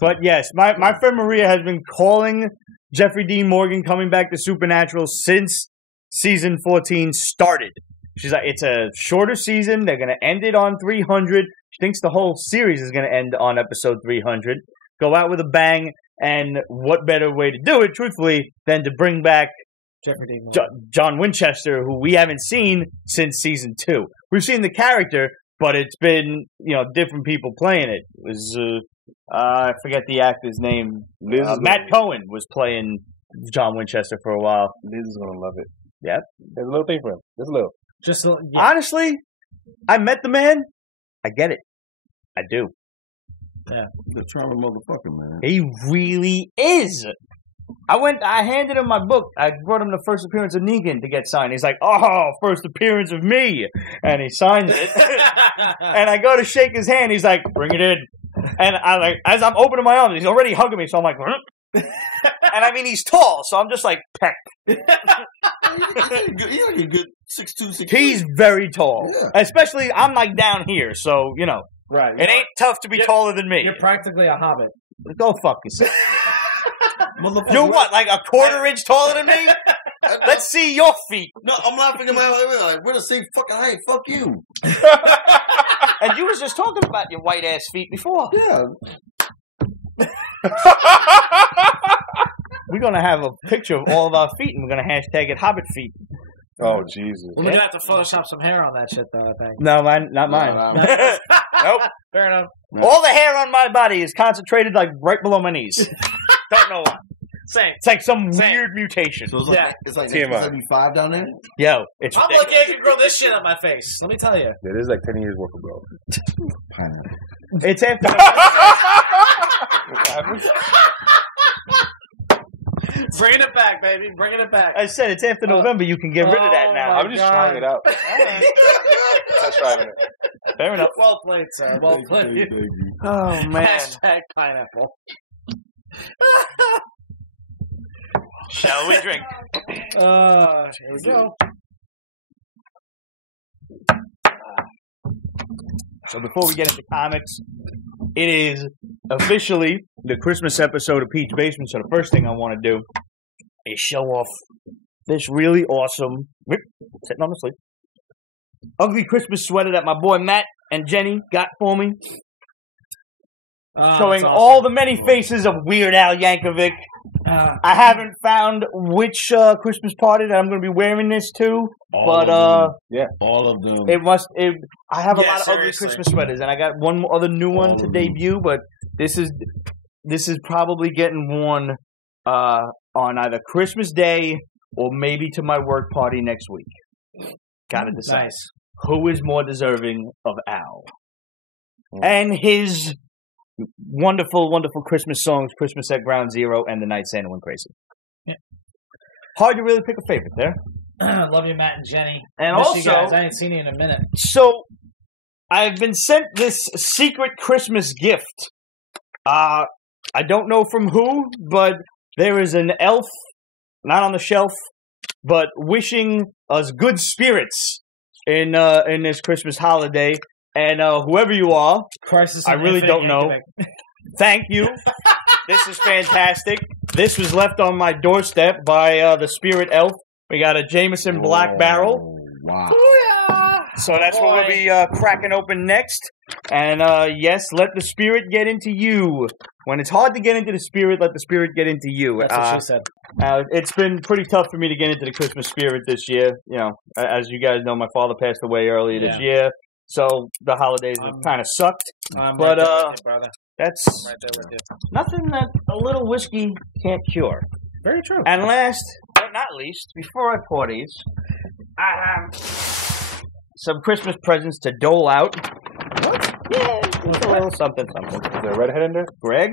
But yes, my friend Maria has been calling Jeffrey Dean Morgan coming back to Supernatural since season 14 started. She's like, it's a shorter season. They're gonna end it on 300. She thinks the whole series is gonna end on episode 300. Go out with a bang. And what better way to do it, truthfully, than to bring back Jeffrey Dean John Winchester, who we haven't seen since season 2. We've seen the character, but it's been, different people playing it. It was, I forget the actor's name. Matt Cohen was playing John Winchester for a while. Liz is going to love it. Yep. There's a little thing for him. Just a little. Honestly, I met the man. I get it. I do. Yeah. The charming motherfucker, man. He really is. I handed him my book. I brought him the first appearance of Negan to get signed. He's like, oh, first appearance of me. And he signs it. And I go to shake his hand. He's like, bring it in. And as I'm opening my arms, he's already hugging me. So I'm like, and I mean, he's tall. So I'm just like, peck. He's like a good 6'2", 6'3". He's very tall. Yeah. Especially, I'm like down here. So, Right. It ain't tough to be taller than me. You're practically a hobbit. Go fuck yourself. You're what, like a quarter-inch taller than me? Let's see your feet. No, I'm laughing at my like, we're the same fucking height. Fuck you. And you was just talking about your white-ass feet before. Yeah. We're going to have a picture of all of our feet, and we're going to hashtag it Hobbit feet. Oh, Jesus. We're going to have to Photoshop some hair on that shit, though, I think. No, not mine. Nope. Fair enough. No. All the hair on my body is concentrated like right below my knees. Don't know why. Same. It's like some weird mutation. So it's like TMI. 1975 down there? Yo, it's I'm ridiculous. lucky I can grow this shit on my face. Let me tell you. It is like 10 years worth of growth. Pineapple. It's after... Bringing it back, baby. Bringing it back. I said it's after November. You can get rid of that now. I'm just trying it out. That's driving it. Fair enough. Well played, sir. Well played. Oh, man. Hashtag pineapple. Shall we drink? Here we go. So before we get into comics, it is officially the Christmas episode of Pete's Basement. So the first thing I want to do is show off this really awesome, sitting on the sleeve, ugly Christmas sweater that my boy Matt and Jenny got for me. Showing awesome. all the many faces of Weird Al Yankovic. I haven't found which Christmas party that I'm going to be wearing this to, but all of them. I have a lot of ugly seriously. Christmas sweaters, and I got one other new one to debut. But this is probably getting worn on either Christmas Day or maybe to my work party next week. Got to decide who is more deserving of Al and his wonderful, wonderful Christmas songs, Christmas at Ground Zero, and The Night Santa Went Crazy. Yeah. Hard to really pick a favorite there. Love you, Matt and Jenny. And Miss also, you guys. I ain't seen you in a minute. So, I've been sent this secret Christmas gift. I don't know from who, but there is an elf, not on the shelf, but wishing us good spirits in this Christmas holiday. And whoever you are, Crisis I really don't know. Thank you. This is fantastic. This was left on my doorstep by the Spirit Elf. We got a Jameson Black Barrel. Wow. So that's what we'll be cracking open next. And yes, let the Spirit get into you. When it's hard to get into the Spirit, let the Spirit get into you. That's what she said. It's been pretty tough for me to get into the Christmas spirit this year. As you guys know, my father passed away earlier this year. So the holidays have kind of sucked. But that's right there with you. nothing that a little whiskey can't cure. Very true. And last but not least, before I pour these, I have some Christmas presents to dole out. What? Yeah, just a little something. Is there a redhead in there? Greg?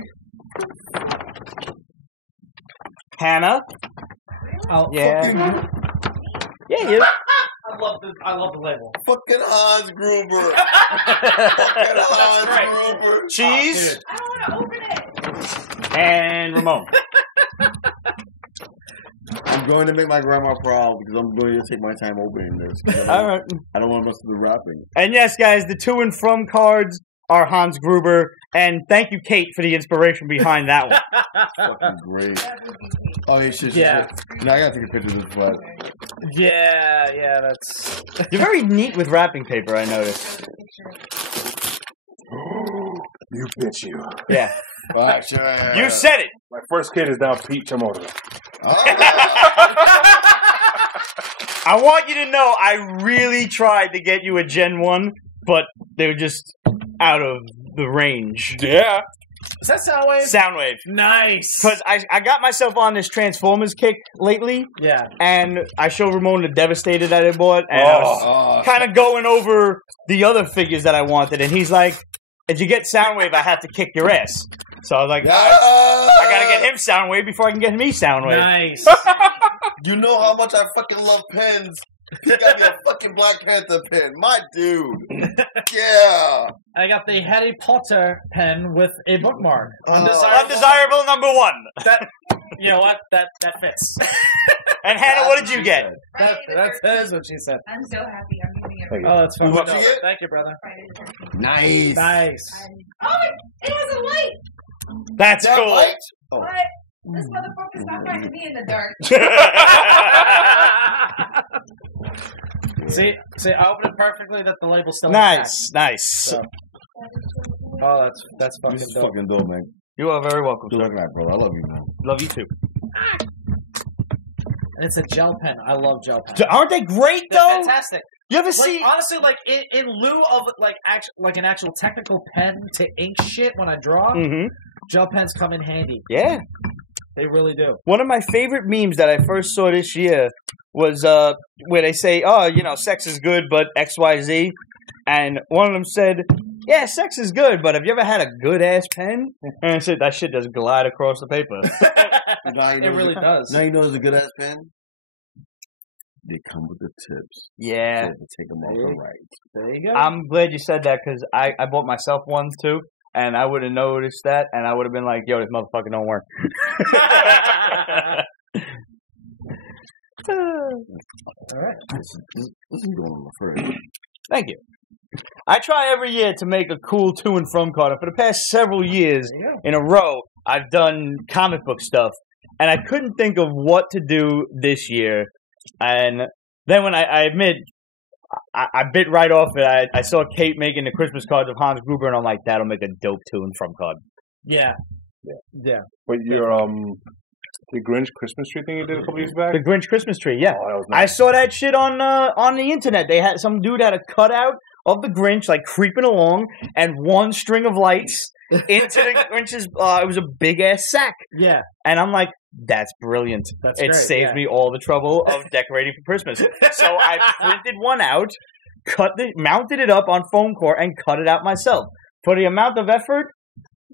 Hannah? Oh, Yeah. Yeah, you. I love the label. Fucking Hans Gruber. Fucking Hans Gruber. Cheese. I don't want to open it. And Ramon. I'm going to make my grandma proud because I'm going to take my time opening this. All right. I don't want to mess with the wrapping. And yes, guys, the to and from cards our Hans Gruber, and thank you, Kate, for the inspiration behind that one. Fucking great. That would be cute. Oh, yeah, shit. Yeah. Now I gotta take a picture of this flag. Yeah, that's. You're very neat with wrapping paper, I noticed. You bitch, you. Yeah. Oh, sure. You said it! My first kid is now Pete Chamoto. I want you to know I really tried to get you a Gen 1, but they were just out of the range. Yeah. Is that Soundwave? Soundwave. Nice. Because I got myself on this Transformers kick lately, Yeah. and I showed Ramon the Devastator that I bought, and I was kind of going over the other figures that I wanted, and he's like, if you get Soundwave, I have to kick your ass. So I was like, I gotta get him Soundwave before I can get me Soundwave. Nice. You know how much I fucking love pens. He got me a fucking Black Panther pen. My dude. Yeah. I got the Harry Potter pen with a bookmark. Undesirable number 1. That, you know what? That fits. And Hannah, what did you get? That is what she said. I'm so happy. I'm giving it. Oh, that's fun. What No, you get? thank you, brother. Nice. Nice. Oh, it has a light. That's That cool. light? What? This motherfucker's not trying to be in the dark. See, I opened it perfectly. That the label's still Nice. intact. Oh, that's fucking This is dope. fucking dope, man. You are very welcome, Good sir. luck, man, bro. I love you, man. Love you too. And it's a gel pen. I love gel pens. Aren't they great, They're though? fantastic. You ever Like see... honestly, like in lieu of like an actual technical pen to ink shit when I draw, Mm-hmm. gel pens come in handy. Yeah. They really do. One of my favorite memes that I first saw this year was where they say, oh, you know, sex is good, but XYZ. And one of them said, yeah, sex is good, but have you ever had a good-ass pen? And I said, that shit does glide across the paper. Now you know It really does. Now you know it's a good ass pen. They come with the tips. Yeah. So to take them off the right. There you go. I'm glad you said that because I bought myself one, too. And I would have noticed that, and I would have been like, yo, this motherfucker don't work. All right. This is going on the first. Thank you. I try every year to make a cool to and from card. And for the past several years There you go. in a row, I've done comic book stuff. And I couldn't think of what to do this year. And then when I admit, I bit right off it. I saw Kate making the Christmas cards of Hans Gruber, and I'm like, that'll make a dope to and from card. Yeah. But your Grinch Christmas tree thing you did a couple years back? The Grinch Christmas tree, yeah. Oh, that was I nice. saw that shit on the internet. They had some dude had a cutout of the Grinch, like creeping along, and one string of lights into the Grinch's. It was a big ass sack, Yeah. and I'm like, that's brilliant. That's It great, saved yeah. me all the trouble of decorating for Christmas. So I printed one out, mounted it up on foam core, and cut it out myself. For the amount of effort,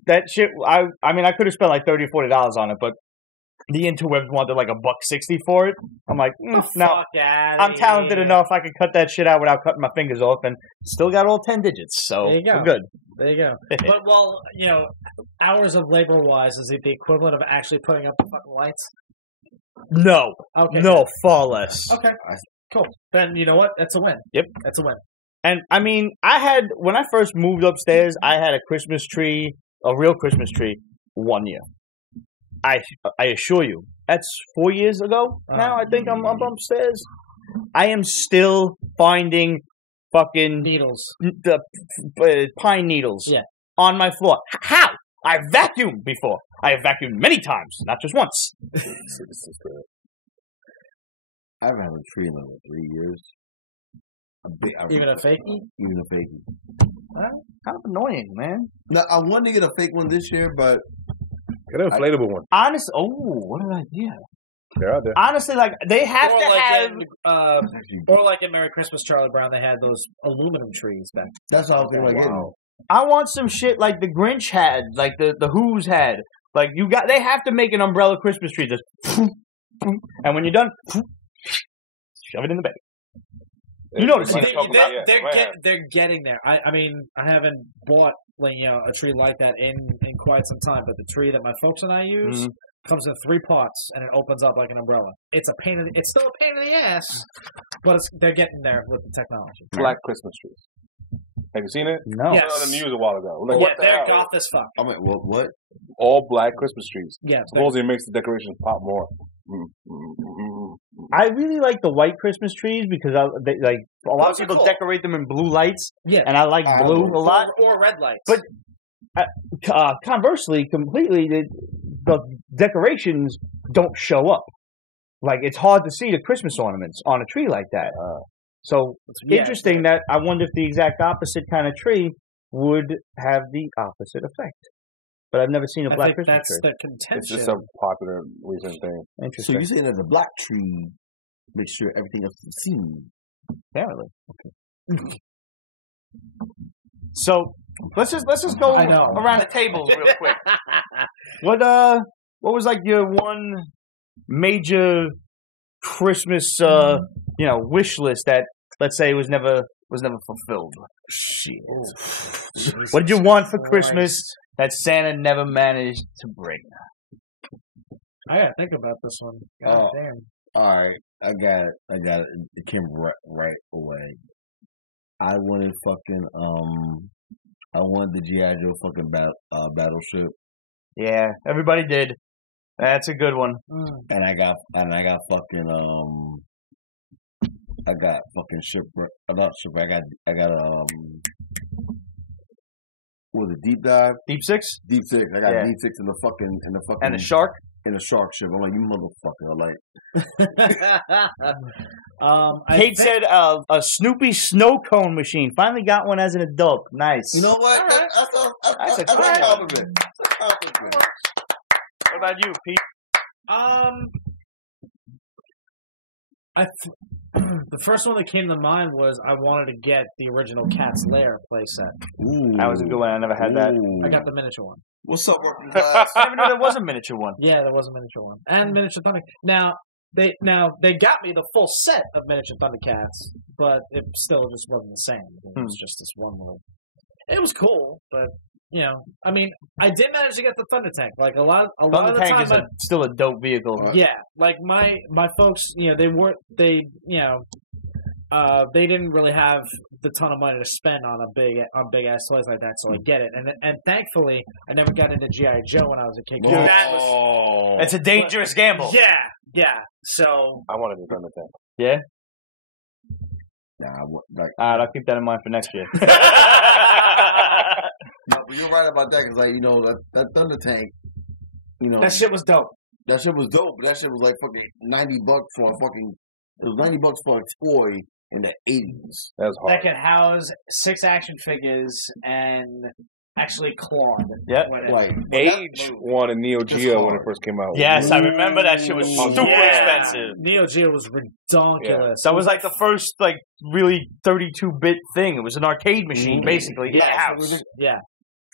that shit. I mean, I could have spent like $30 or $40 on it, but the interwebs wanted like $1.60 for it. I'm like, no, Fuck outta I'm talented here. enough. I can cut that shit out without cutting my fingers off, and still got all 10 digits. So There you go. we're good. There you go. But well, you know, hours of labor wise, is it the equivalent of actually putting up the fucking lights? No, Okay. no, far less. Okay. Cool. Then you know what? That's a win. Yep. That's a win. And I mean, when I first moved upstairs, I had a Christmas tree, a real Christmas tree, 1 year. I assure you, that's 4 years ago now. I think I'm up upstairs. I am still finding fucking Needles. the pine needles Yeah. on my floor. How? I vacuumed before. I have vacuumed many times, not just once. I haven't had a tree in like 3 years. Even a fakie? Even a fakie. Kind of annoying, man. Now, I wanted to get a fake one this year, but Get an inflatable one. Honestly, what an idea. They're out there. Honestly, like, they have Or to like have... or like in Merry Christmas, Charlie Brown, they had those aluminum trees back. that's all I was thinking about getting. I want some shit like the Grinch had, like the Who's had. Like, they have to make an umbrella Christmas tree. Just, and when you're done, shove it in the bag. You know the scene I'm talking about. They're getting there. I mean, I haven't bought like a tree like that in quite some time, but the tree that my folks and I use comes in 3 pots and it opens up like an umbrella. It's it's still a pain in the ass, but they're getting there with the technology. Black Christmas trees. Have you seen it? No. Yes. It was on the news a while ago. Like, Yeah, what the they're hell? goth as fuck. I mean, what? All black Christmas trees. Yeah, Supposedly it makes the decorations pop more. I really like the white Christmas trees because a lot of Those are people cool. decorate them in blue lights, yeah. and I like blue a lot. Or red lights. But conversely, completely, the decorations don't show up. Like, it's hard to see the Christmas ornaments on a tree like that. So, Yeah. interesting that I wonder if the exact opposite kind of tree would have the opposite effect. But I've never seen a I black think Christmas that's tree. the contention. It's just a popular recent thing. So Interesting. you say that the black tree makes sure everything else is seen. Apparently. Okay. So, let's just go I know. around the table real quick. What was like your one major Christmas wish list that, let's say, was never fulfilled? Shit. What did you want for Christmas that Santa never managed to bring? I gotta think about this one. God damn. All right, I got it. It came right away. I wanted the G.I. Joe fucking battleship, Yeah, everybody did. That's a good one. and I got fucking shipwreck. Not shipwreck. I got what was it, deep dive? Deep Six Deep six. I got Yeah. deep six in the fucking and the shark. in the shark ship. I'm like, you motherfucker! Like, Kate said a Snoopy snow cone machine. Finally got one as an adult. Nice. you know what? All right. That's a compliment. That's a compliment. What about you, Pete? The first one that came to mind was I wanted to get the original Cat's Lair playset. Ooh. That was a good one. I never had that. Ooh. I got the miniature one. What's up, working class? I didn't even know there was a miniature one. Yeah, there was a miniature one and miniature Thunder. Now they got me the full set of miniature Thundercats, but it still just wasn't the same. It was just this one little. It was cool, but I mean, I did manage to get the Thunder Tank. Like a lot of Thunder the Tank time, is still a dope vehicle. yeah, like my folks, they didn't really have the ton of money to spend on big ass toys like that, so I get it. And thankfully, I never got into G.I. Joe when I was a kid. 'Cause that was, It's a dangerous gamble. yeah. So I wanted to Thunder Tank. Yeah? Nah, Alright, I'll keep that in mind for next year. no, but you're right about that because, like, that Thunder Tank, that shit was dope. That shit was dope. But that shit was like fucking $90 for a fucking. It was $90 for a toy in the 80s. That was That hard. could house 6 action figures and actually clawed. Yep. Like Age one in Neo Geo when it first came out. Yes, I remember that shit was Ooh. super Yeah. expensive. Neo Geo was ridiculous. That was like the first really 32-bit thing. It was an arcade machine, basically, in the house. Yeah.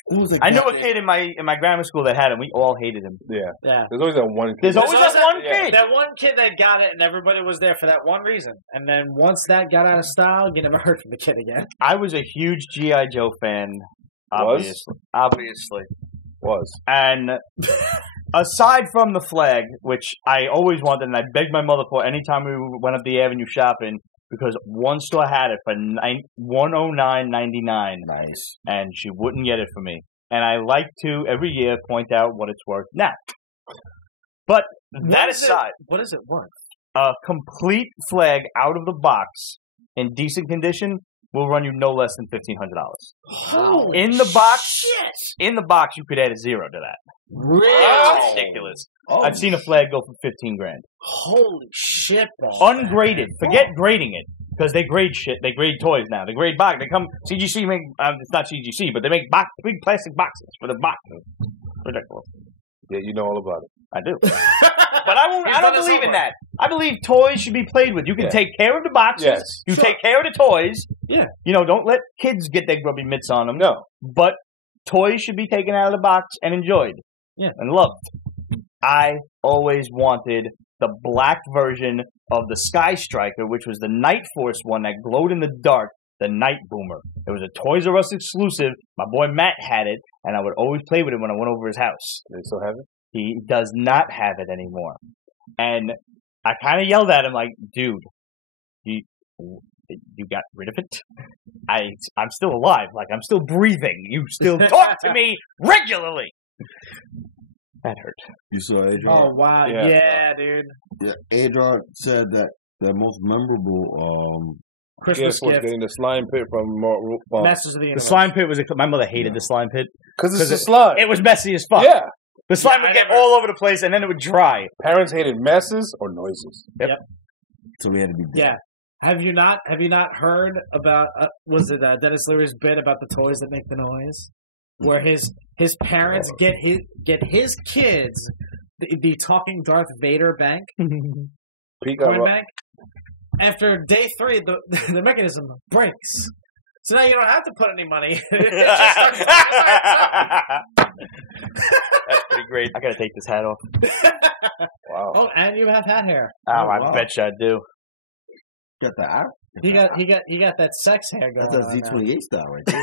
It was like I knew a kid in my grammar school that had him. We all hated him. Yeah. Yeah. There's always that one kid. There's always that one yeah. kid. That one kid that got it, and everybody was there for that one reason. And then once that got out of style, you never heard from the kid again. I was a huge G.I. Joe fan. Obviously. Was. And aside from the flag, which I always wanted, and I begged my mother for anytime we went up the avenue shopping, because one store had it for $109.99. Nice. And she wouldn't get it for me. And I like to, every year, point out what it's worth now. But that aside, What is it worth? a complete flag out of the box in decent condition will run you no less than $1,500. Holy In the box, shit! in the box, you could add a zero to that. Really? It's ridiculous. Oh, I've seen a flag go for $15,000. Holy shit, bro. Ungraded. Forget grading it. Because they grade shit. They grade toys now. They grade box. They come, CGC make, it's not CGC, but they make big plastic boxes for the boxes. Ridiculous. Yeah, you know all about it. I do. But I don't believe in that. I believe toys should be played with. You can take care of the boxes. Yes. You take care of the toys. Yeah. Don't let kids get their grubby mitts on them. No. But toys should be taken out of the box and enjoyed. Yeah. And loved. I always wanted the black version of the Sky Striker, which was the Night Force one that glowed in the dark, the Night Boomer. It was a Toys R Us exclusive. My boy Matt had it, and I would always play with it when I went over his house. They still have it? He does not have it anymore. And I kind of yelled at him like, dude, You got rid of it? I'm still alive. Like, I'm still breathing. You still talk to me regularly. That hurt. You saw Adrian? Oh wow, yeah, dude. Yeah, Adrian said that the most memorable Christmas was gift. getting the slime pit from Masters of the The Universe. slime pit was my mother hated the slime pit. because it's a slime. It was messy as fuck. Yeah. The slime would get all over the place, and then it would dry. Parents hated messes or noises. So we had to be Yeah. Have you not heard about was it Dennis Leary's bit about the toys that make the noise, where his parents get his kids the talking Darth Vader bank coin bank. After day 3, the mechanism breaks, so now you don't have to put any money. It just starts That's pretty great. I gotta take this hat off. Wow. Oh, and you have hat hair. Oh, I wow. bet you I do. Got the app. He got that sex hair going. That's that on now. Z28 style right there.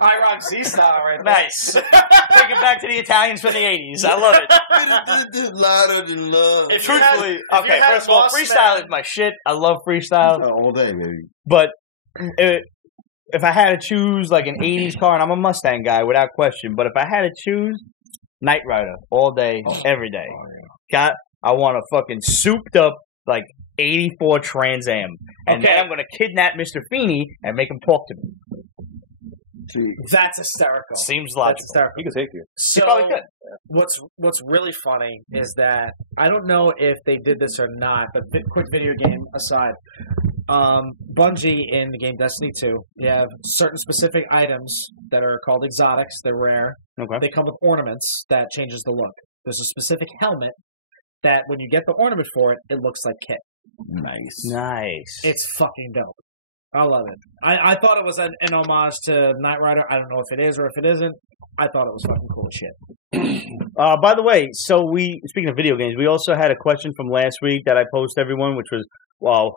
I rock Z style right there. Nice. Take it back to the Italians from the 80s. I love it. Louder than love. Truthfully, if you okay, had first of all, Boss freestyle Man- is my shit. I love freestyle. All day, baby. But if I had to choose like an 80s car, and I'm a Mustang guy without question, but if I had to choose, Knight Rider all day, every day. I want a fucking souped up like 84 Trans Am. And then I'm going to kidnap Mr. Feeney and make him talk to me. That's hysterical. Seems That's logical. hysterical. He could take you. So probably could. what's really funny is that I don't know if they did this or not, but quick video game aside, Bungie in the game Destiny 2, you have certain specific items that are called exotics. They're rare. Okay. They come with ornaments that changes the look. There's a specific helmet that when you get the ornament for it, it looks like Kit. Nice. It's fucking dope. I love it. I thought it was an homage to Knight Rider. I don't know if it is or if it isn't. I thought it was fucking cool as shit. By the way, so speaking of video games, we also had a question from last week that I posted everyone, which was,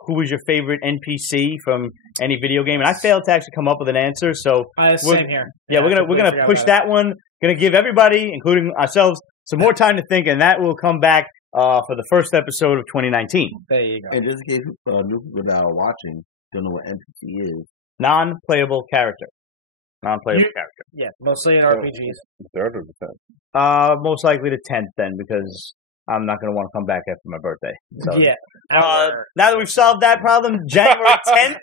who was your favorite NPC from any video game? And I failed to actually come up with an answer. So Same here. Yeah, we're gonna push that one. Gonna give everybody, including ourselves, some more time to think, and that will come back for the first episode of 2019. There you go. And just in case new people that are watching don't know what NPC is. Non-playable character. Character. Yeah, mostly in RPGs. The third or the 10th? Most likely the 10th then, because I'm not going to want to come back after my birthday. So, Yeah. now that we've solved that problem, January 10th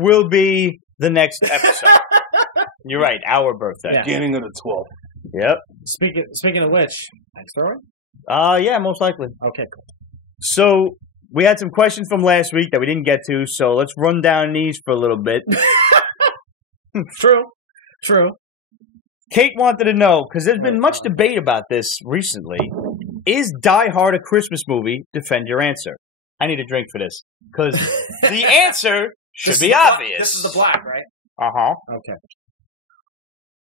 will be the next episode. You're right, our birthday. Yeah. Beginning of the 12th. Yep. Speaking of which, next story? Yeah, most likely. Okay, cool. So we had some questions from last week that we didn't get to, so let's run down these for a little bit. True. Kate wanted to know, because there's been much debate about this recently, is Die Hard a Christmas movie? Defend your answer. I need a drink for this, because the answer should be obvious. This is the black, right? Uh-huh. Okay.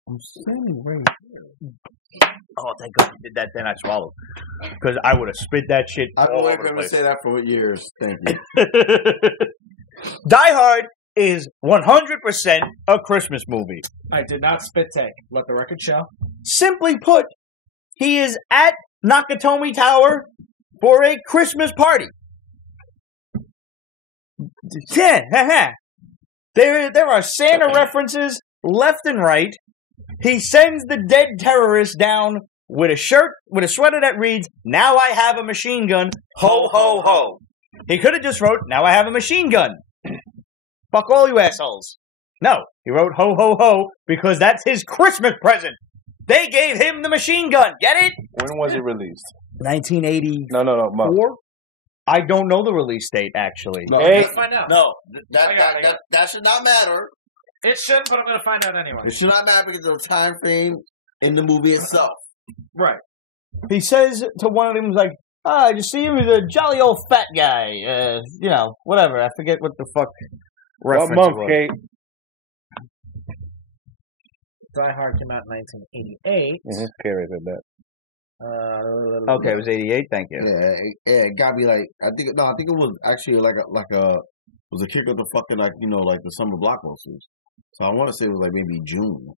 I'm standing right here. Oh, thank God you did that, then I swallowed. Because I would have spit that shit I've all been over the waiting to place. say that for years. Thank you. Die Hard is 100% a Christmas movie. I did not spit take. Let the record show. Simply put, he is at Nakatomi Tower for a Christmas party. There are Santa references left and right. He sends the dead terrorist down with a sweater that reads, "Now I have a machine gun, ho, ho, ho." He could have just wrote, "Now I have a machine gun." Fuck all you assholes. No, he wrote, "Ho, ho, ho," because that's his Christmas present. They gave him the machine gun. Get it? When was it released? 1984? No, month. I don't know the release date, actually. No, Hey. Let's find out. no, I got it. that should not matter. It should, but I'm going to find out anyway. It should not matter because of the time frame in the movie itself. Right. He says to one of them, like, you see him? He's a jolly old fat guy. Whatever. I forget what the fuck What reference month, was. Kate? Die Hard came out in 1988. Carrie said that. Okay, it was 88. Thank you. Yeah, it gotta be like I think it was actually like a kick of the fucking like the summer blockbusters. So I want to say it was like maybe June.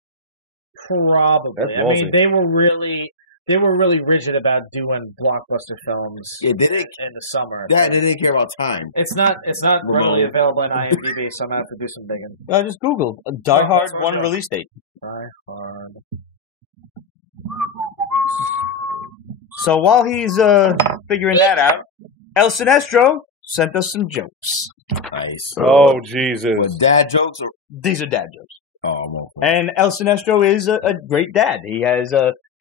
Probably. That's I mean, ballsy. they They were really rigid about doing blockbuster films Yeah, they didn't. in the summer. They didn't care about time. It's not readily available on IMDb, so I'm gonna have to do some digging. Just Google Die Hard that's what 1 I'm release date. Die Hard. So while he's figuring that out, El Sinestro sent us some jokes. Nice. Oh, Jesus. What, dad jokes or? These are dad jokes. Oh, I'm off. And El Sinestro is a great dad.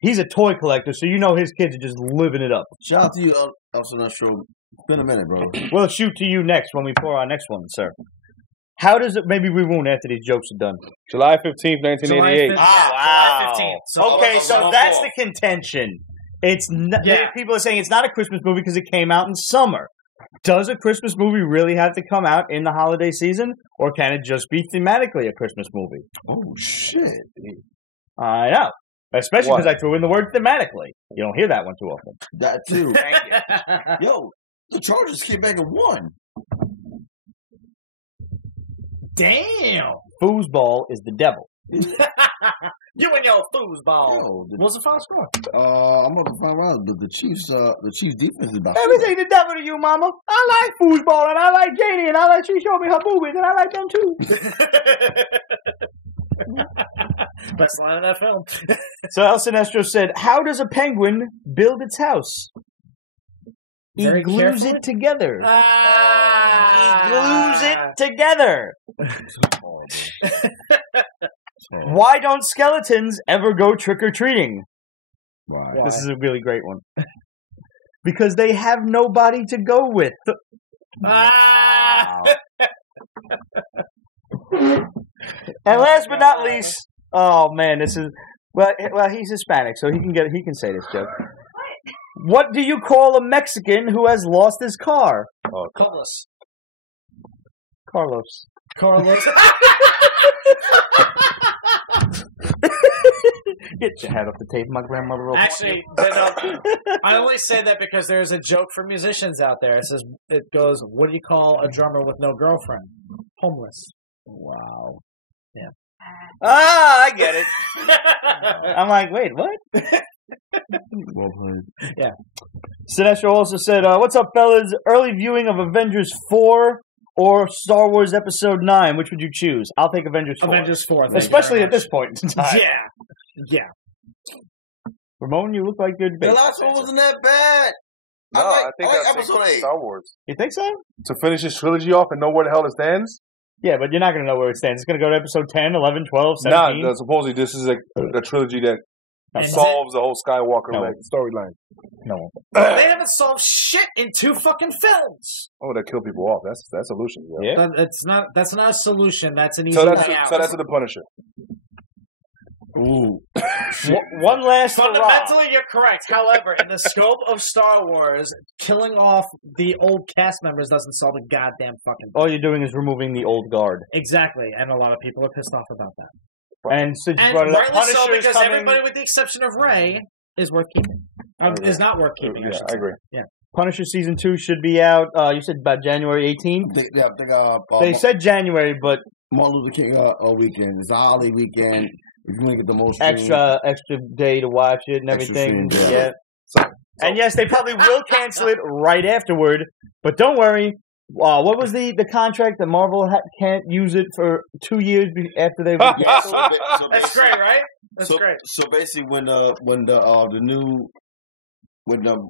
He's a toy collector, so you know his kids are just living it up. Shout out to you, El Sinestro. It's been a minute, bro. We'll shoot to you next when we pour our next one, sir. How does it? Maybe we won't after these jokes are done. July 15th, 1988. July 15th. So Okay, so that's the contention. It's Yeah. people are saying it's not a Christmas movie because it came out in summer. Does a Christmas movie really have to come out in the holiday season, or can it just be thematically a Christmas movie? Oh, shit. I know, especially What? because I threw in the word thematically. You don't hear that one too often. That, too. Yo, the Chargers came back and won. Damn. Foosball is the devil. You and your foosball. Yo, What's the final score? I'm going to find out, but the Chiefs defense is about Everything the devil to you, mama. I like foosball, and I like Janie, and I like she showed me her boobies, and I like them too. Best line of that film. So El Sinestro said, "How does a penguin build its house? He Very glues carefully? it together. Ah. He glues it together. Why don't skeletons ever go trick-or-treating?" Why? This is a really great one. Because they have nobody to go with. Ah. And last but not least, oh man, this is well he's Hispanic, so he can say this joke. What do you call a Mexican who has lost his car? Carlos. Carlos. Carlos. Get your head off the table, my grandmother will Actually, I only say that because there's a joke for musicians out there. It goes, what do you call a drummer with no girlfriend? Homeless. Wow. Yeah. Ah, I get it. I'm like, wait, what? Well played. Yeah. Sinestro also said, what's up, fellas? Early viewing of Avengers 4 or Star Wars Episode 9. Which would you choose? I'll take Avengers 4. Avengers 4. Especially at this point in time. Yeah. Yeah. Ramon, you look like you're The debating. last one wasn't that bad. No, I think I like that's Episode 8. Star Wars. You think so? To finish this trilogy off and know where the hell it stands? Yeah, but you're not going to know where it stands. It's going to go to episode 10, 11, 12, Nah, 17. supposedly this is a trilogy that And solves the whole Skywalker No. storyline. No. They haven't solved shit in 2 fucking films. Oh, that kill people off. That's a solution. Yeah. Yeah. That's not a solution. That's an easy So way that's out. the Punisher. Ooh. One last hurrah. Fundamentally, you're correct. However, in the scope of Star Wars, killing off the old cast members doesn't solve a goddamn fucking thing. All you're doing is removing the old guard. Exactly, and a lot of people are pissed off about that. And since you And brought it up, rightly so, Punisher is because coming. everybody, with the exception of Rey, is worth keeping. Is not worth keeping. Yeah, I agree. Yeah. Punisher season 2 should be out. You said about January 18th. I think They said January, but Martin Luther King weekend. It's a holiday weekend. If you want to get the most streams, extra day to watch it and Extra everything. streams, Yeah. yeah. And yes, they probably will cancel it right afterward. But don't worry. What was the contract that Marvel can't use it for 2 years after they've Yeah, so That's great, right? That's so, great. So basically, when the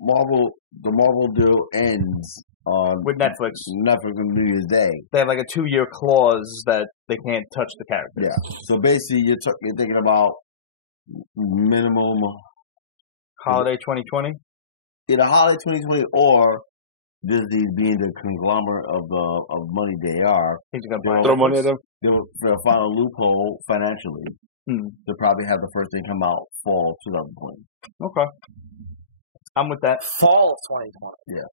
Marvel deal ends on with Netflix. Netflix on New Year's Day. They have like a 2-year clause that they can't touch the characters. Yeah. So basically, you're thinking about minimum Holiday 2020. either holiday 2020 or Disney being the conglomerate of money they are. He's gonna Throw money at them. They will find a loophole financially to probably have the first thing come out fall 2020. Okay. I'm with that. Fall 2020. Yeah.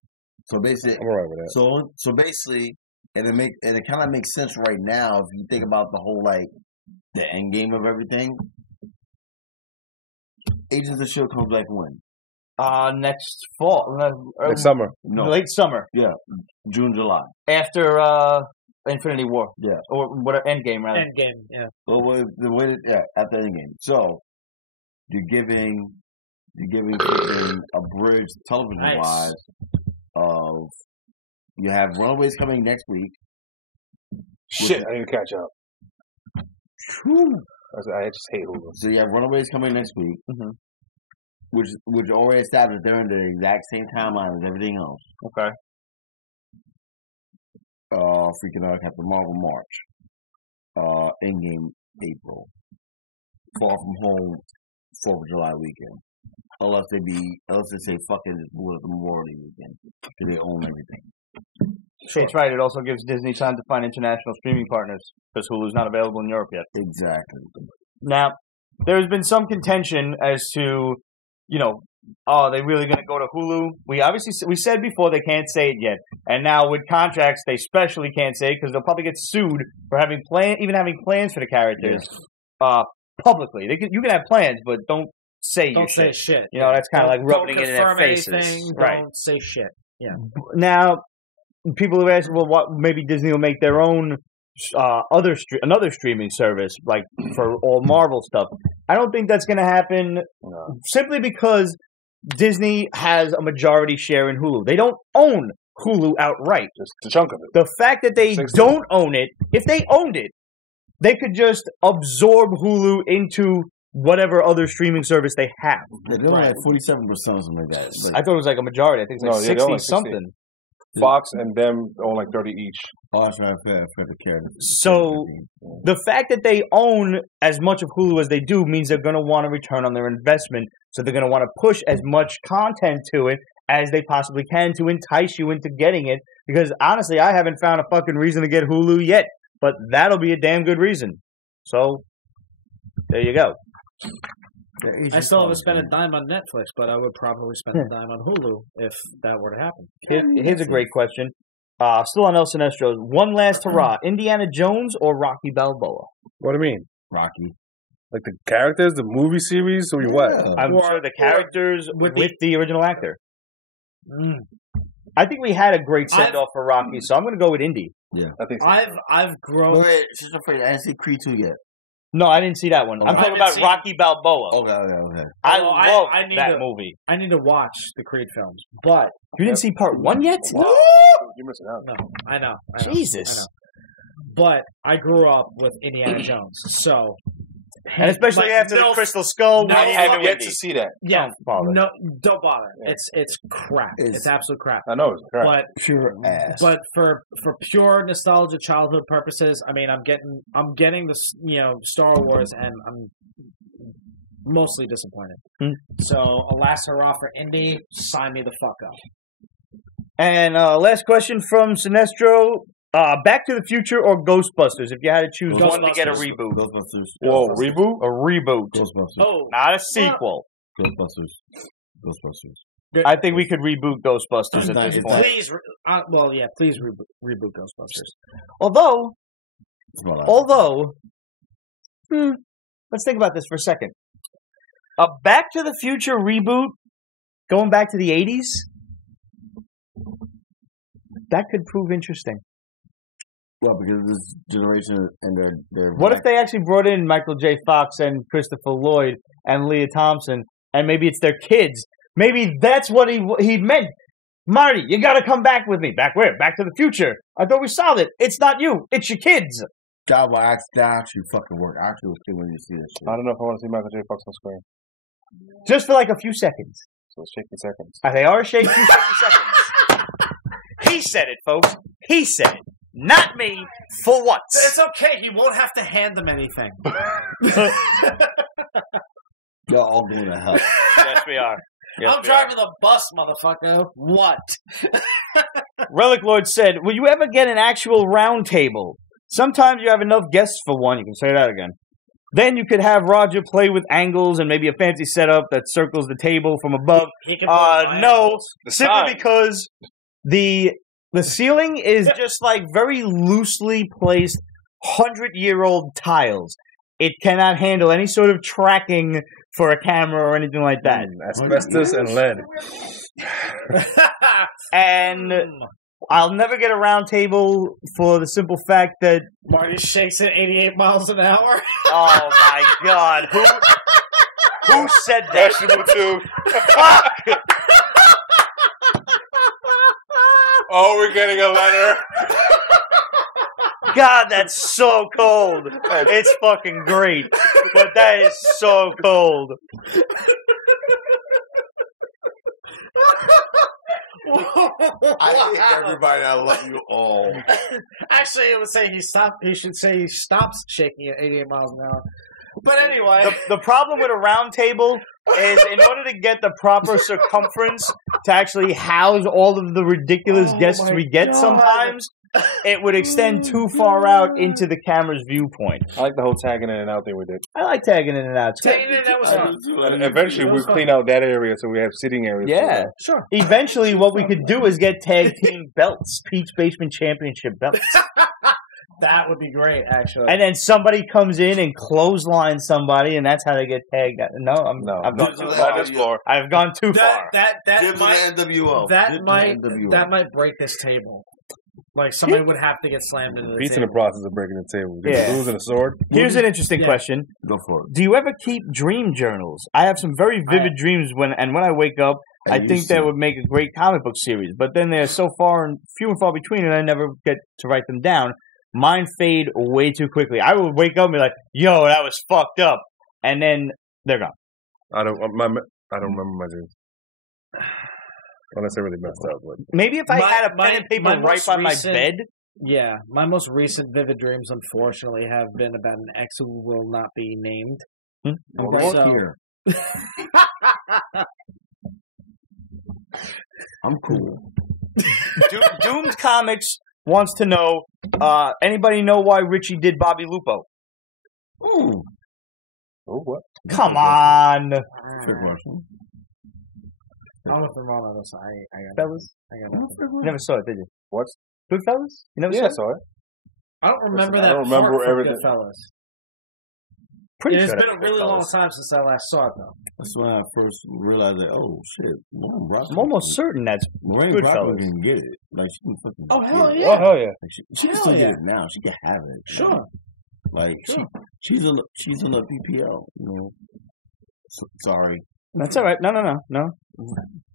So basically, I'm alright with that. So basically, and it kind of makes sense right now if you think about the whole the end game of everything. Agents of S.H.I.E.L.D. comes back when? Next fall. Next summer. No, Late summer. Yeah, June, July. After Infinity War. Yeah, or whatever. Endgame rather. Endgame. Yeah. after Endgame. So you're giving You're giving freaking a bridge television-wise of you have Runaways coming next week. Shit, I need to catch up. I just hate Hulu. So you have Runaways coming next week, which already established they're in the exact same timeline as everything else. Okay. Freaking Captain Marvel March. Endgame April. Far From Home 4th of July weekend. Unless they say fucking just move it the Memorial weekend. Because they own everything. That's right. It also gives Disney time to find international streaming partners because Hulu's not available in Europe yet. Exactly. Now, there's been some contention as to, are they really going to go to Hulu? We said before they can't say it yet, and now with contracts they especially can't say it because they'll probably get sued for having plans for the characters publicly. You can have plans, but don't say shit. That's kind of like rubbing it in their faces. Right. Don't say shit. Yeah. Now, people have asked, well, what? Maybe Disney will make their own another streaming service, like for all Marvel stuff. I don't think that's going to happen simply because Disney has a majority share in Hulu. They don't own Hulu outright. Just a chunk of it. The fact that they don't own it, if they owned it, they could just absorb Hulu into whatever other streaming service they have. They're doing like 47% or something like that. I thought it was like a majority. I think it's like 60 something. Fox and them own like 30 each. Oh, that's right. For the characters. So the fact that they own as much of Hulu as they do means they're going to want to return on their investment. So they're going to want to push as much content to it as they possibly can to entice you into getting it. Because honestly, I haven't found a fucking reason to get Hulu yet. But that'll be a damn good reason. So there you go. I still haven't spent a dime on Netflix, but I would probably spend a dime on Hulu if that were to happen. Here's a great question. Still on El Sinestro's. One last hurrah. Indiana Jones or Rocky Balboa? What do you mean? Rocky. Like the characters, the movie series, or what? I'm sure the characters with the original actor. I think we had a great send-off for Rocky, so I'm going to go with Indy. Yeah. I think so. I've grown... Wait, she's afraid. I didn't see Creed 2 yet. No, I didn't see that one. I'm talking about Rocky Balboa. Okay. I love that movie. I need to watch the Creed films, but... You didn't see part 1 yet? Wow. You're missing out. No, I know. Jesus. I know. But I grew up with Indiana Jones, so... And especially after the Crystal Skull. I have yet to see that. Yeah, don't bother. Yeah. It's crap. It's absolute crap. I know it's crap. But pure ass. But for pure nostalgia, childhood purposes, I mean, I'm getting the Star Wars, and I'm mostly disappointed. So a last hurrah for Indy. Sign me the fuck up. And last question from Sinestro. Back to the Future or Ghostbusters? If you had to choose one to get a reboot. Ghostbusters. Whoa, reboot? A reboot. Ghostbusters. Oh, not a sequel. Ghostbusters. I think we could reboot Ghostbusters at this point. Please, please reboot Ghostbusters. Although, let's think about this for a second. A Back to the Future reboot, going back to the 80s, that could prove interesting. Well, because this generation and their what if they actually brought in Michael J. Fox and Christopher Lloyd and Leah Thompson, and maybe it's their kids? Maybe that's what he meant. Marty, you got to come back with me. Back where? Back to the Future. I thought we solved it. It's not you. It's your kids. God, well, that actually fucking work. I actually was thinking when you see this shit. I don't know if I want to see Michael J. Fox on screen. Just for like a few seconds. So shaky seconds. They are shaky seconds. He said it, folks. He said it. Not me, for once. It's okay. He won't have to hand them anything. Y'all all going to hell. Yes, we are. Yes, I'm driving the bus, motherfucker. What? Relic Lord said, will you ever get an actual round table? Sometimes you have enough guests for one. You can say that again. Then you could have Roger play with angles and maybe a fancy setup that circles the table from above. No, simply because the ceiling is just like very loosely placed 100-year-old tiles. It cannot handle any sort of tracking for a camera or anything like that. Asbestos and lead. And I'll never get a round table for the simple fact that Marty shakes at 88 miles an hour. Oh my God! Who said that? Vegetable tube. Fuck! Oh, we're getting a letter. God, that's so cold. It's fucking great. But that is so cold. I hate everybody. I love you all. Actually, it would say he should say he stops shaking at 88 miles an hour. But anyway, The problem with a round table is in order to get the proper circumference to actually house all of the ridiculous guests we get sometimes, it would extend too far out into the camera's viewpoint. I like the whole tagging in and out thing we did. I like tagging in and out. It's good. taking it, that was fun. And eventually we'll clean out that area so we have sitting areas. Yeah. Sure. Eventually, what we could do is get tag team belts, Peach Basement Championship belts. That would be great, actually. And then somebody comes in and clotheslines somebody, and that's how they get tagged. No, I've gone too Not far. this floor. I've gone too far. That Give might the NWO. that might break this table. Like somebody would have to get slammed into the Beats in the table. process of breaking the table. Yeah. Losing a sword. Here's an interesting Yeah. question. Go for it. Do you ever keep dream journals? I have some very vivid dreams when I wake up, I think that would make a great comic book series. But then they're so few and far between, and I never get to write them down. Mine fade way too quickly. I would wake up and be like, "Yo, that was fucked up," and then they're gone. I don't remember my dreams. Unless I really messed up. But Maybe if I had a pen my- and paper my right most by my recent- bed. Yeah, my most recent vivid dreams, unfortunately, have been about an ex who will not be named. Right So- here. I'm cool. Doomed Comics wants to know, anybody know why Richie did Bobby Lupo? Ooh. oh, what? Come on. Trick Marshall. I went the wrong on this. I got Fellas? You never saw it, did you? What? Goodfellas? You never Yeah, saw I it? saw it. I don't remember I that. don't remember part from everything. Goodfellas. Pretty It's sure been a that's really Goodfellas. long time since I last saw it, though. That's when I first realized that. Oh shit, Lauren Brockovich. I'm almost certain that's Lorraine Goodfellas. Brockovich can get it. Like she can fucking. Oh, hell get it. yeah. Oh, hell yeah. Like, she can Hell still yeah. get it now. She can have it. Sure. Like Sure. she's on the PPL. You know. Sorry. That's all right. No.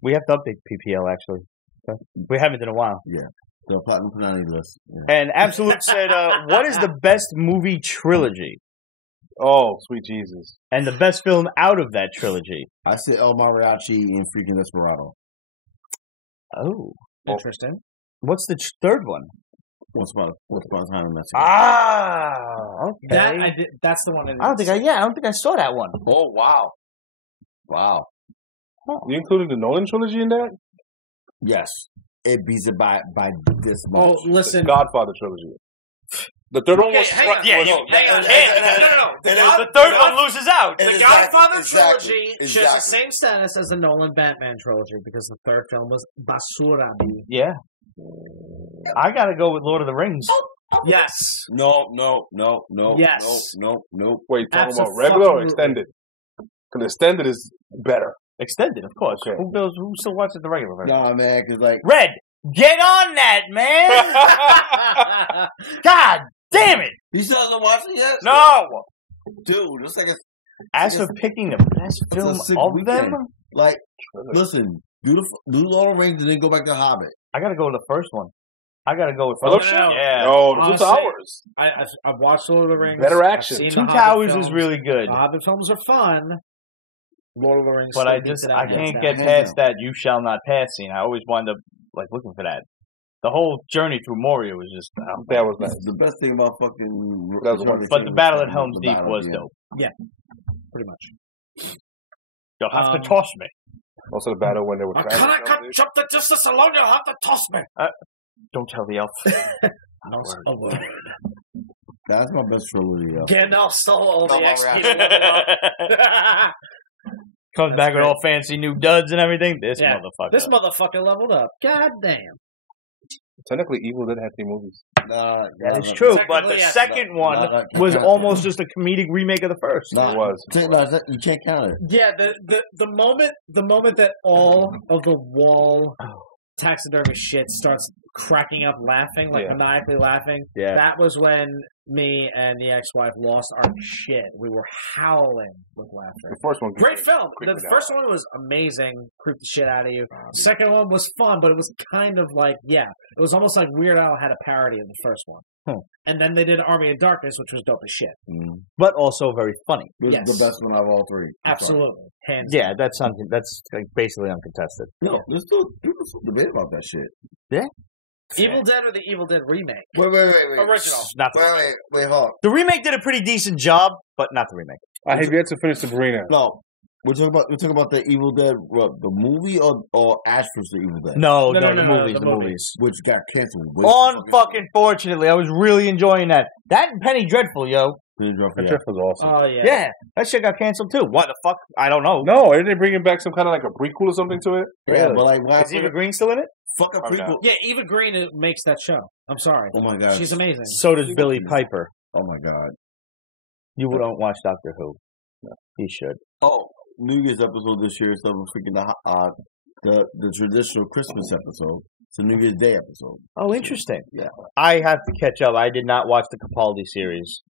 We have to update PPL, actually. We haven't in a while. Yeah. The Platinum Panani list. Yeah. And Absolute said, what is the best movie trilogy? Oh, sweet Jesus. And the best film out of that trilogy? I said El Mariachi and freaking Desperado. Oh. Interesting. What's the third one? Once upon a time in Mexico. Ah, okay. That I did. That's the one. I don't think I saw that one. Oh wow. Wow. You included the Nolan trilogy in that? Yes. It beats it by this much. Oh, listen. The Godfather trilogy. The third one was... hang on. Yeah, No, you- hang on. No. The third one loses out. The Exactly, Godfather exactly, trilogy shares the exactly. same status as the Nolan Batman trilogy because the third film was basura. Yeah. I gotta go with Lord of the Rings. Yes. No. Yes. No. Wait, talking about regular or Abso-fucking-lutely. extended? Because extended is better. Extended, of course. Okay. Who still watches the regular version? No, man, because like Red, get on that, man! God damn it! he still hasn't watched it yet. No! Dude, it's like As for picking the best It's a film sick of weekend. them, like listen, beautiful, do Lord of the Rings and then go back to Hobbit. I gotta go with the first one. I gotta go with Fellowship? Yeah. No, the Two Honestly, Towers. I've watched Lord of the Rings. Better I've action. seen Two the Hobbit Towers films. is really good. The Hobbit films are fun. Lord of the Rings. But still I beats it out I hands can't down. get past that "You shall not pass" scene. I always wind up like looking for that. The whole journey through Moria was just. That was nice. The best thing about fucking. That was one. But the battle at Helm's Deep was dope. Pretty much. You'll have to toss me. Also the battle when they were traveling. I can't jump the distance alone. You'll have to toss me. Don't tell the elf. A word. That's my best trilogy. Gandalf stole all the Double XP. Comes That's back with great. all fancy new duds and everything. This Yeah. motherfucker. This motherfucker leveled up. God damn. Technically, Evil did have 3 movies. That is true, but the Technically, yes. second one No, was no. almost just a comedic remake of the first. No, It was. You can't count it. Yeah, the moment that all of the wall taxidermy shit starts cracking up laughing, like maniacally laughing. Yeah. That was when me and the ex-wife lost our shit. We were howling with laughter. The first one, Great film. The first one was amazing, creeped the shit out of you. Second one was fun, but it was kind of like, it was almost like Weird Al had a parody of the first one. And then they did Army of Darkness, which was dope as shit. But also very funny. It was the best one out of all three. Absolutely. Hands down. Yeah, that's like basically uncontested. No, there's still people still debate about that shit. Yeah. Evil Dead or the Evil Dead remake? Wait. Original. Not the Wait, hold on. The remake did a pretty decent job, but not the remake. I have yet to finish Sabrina. No. We're talking about the Evil Dead, the movie or Ash vs. the Evil Dead? No, No, the the movies. movies. Which got canceled. Unfucking fortunately, I was really enjoying that. That and Penny Dreadful, yo. That trip was awesome. Oh, yeah. Yeah, that shit got canceled too. Why the fuck? I don't know. No, didn't they bring back some kind of like a prequel or something to it? Yeah, but like, why Is Eva Green still in it? fuck a prequel? Yeah, Eva Green makes that show. I'm sorry. Oh my god, She's amazing. So does Billy Piper. Oh my god. You don't watch Doctor Who. No, he should. Oh, New Year's episode this year instead of freaking the traditional Christmas episode. It's a New Year's Day episode. Oh, interesting. Yeah. I have to catch up. I did not watch the Capaldi series.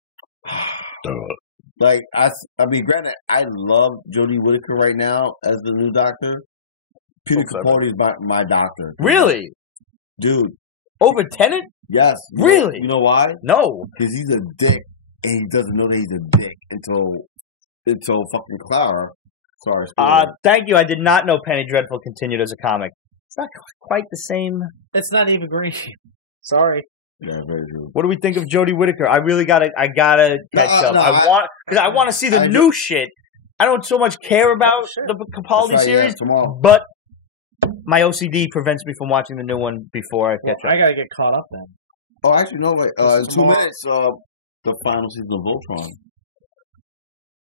Like I mean, granted, I love Jodie Whittaker right now as the new Doctor. Peter Capaldi is my doctor. Really, dude? Over Tennant? Yes. Really? You know why? No. Because he's a dick, and he doesn't know that he's a dick until fucking Clara. Sorry. Thank you. I did not know Penny Dreadful continued as a comic. It's not quite the same. It's not Eva Green. Sorry. Yeah, very true. What do we think of Jodie Whittaker? I really gotta catch up. I want to see the new shit. I don't so much care about the Capaldi series, but my OCD prevents me from watching the new one before I catch up. I gotta get caught up then. Oh, actually, no. Wait. In 2 minutes, the final season of Voltron.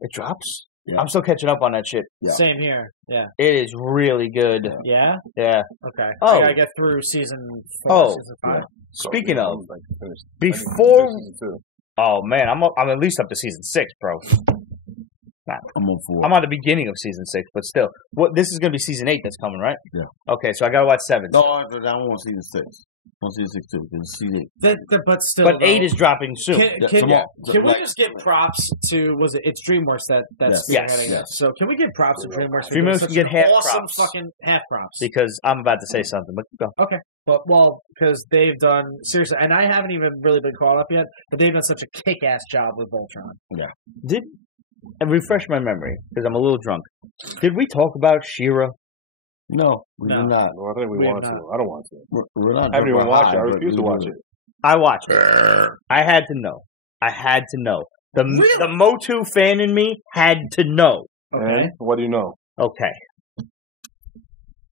It drops. Yeah. I'm still catching up on that shit. Yeah. Same here. Yeah. It is really good. Yeah? Yeah. Okay. Oh. I gotta get through season 4, season 5. Yeah. Speaking of, before... Oh, man, I'm at least up to season 6, bro. I'm on 4. I'm on the beginning of season 6, but still. This is going to be season 8 that's coming, right? Yeah. Okay, so I got to watch 7. No, I don't want season 6. I want season 6 too. It's season 8. But still, but 8 is dropping soon. Can we just give props to, it's DreamWorks that's spearheading it. So can we give props to DreamWorks? DreamWorks can get half awesome props. Fucking half props. Because I'm about to say something, but go. Okay. But, because they've done, seriously, and I haven't even really been caught up yet, but they've done such a kick-ass job with Voltron. Yeah. And refresh my memory, because I'm a little drunk. Did we talk about She-Ra? No, we did not. Well, I think we want to. I don't want to. We're not. I haven't even watched it. I refuse to watch it. I watched it. I had to know. The Motu fan in me had to know. Okay. What do you know? Okay.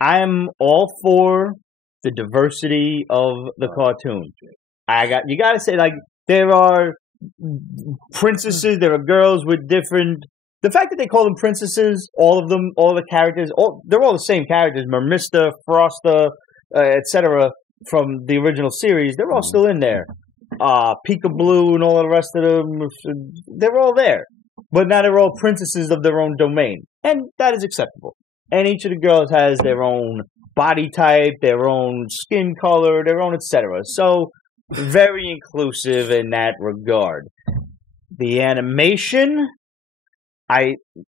I'm all for the diversity of the cartoon. You gotta say, like, there are princesses, there are girls with different... The fact that they call them princesses, all of them, all the characters, they're all the same characters. Mermista, Frosta, etc. from the original series, they're all still in there. Peekaboo and all the rest of them, they're all there. But now they're all princesses of their own domain. And that is acceptable. And each of the girls has their own body type, their own skin color, their own etc. So, very inclusive in that regard. The animation...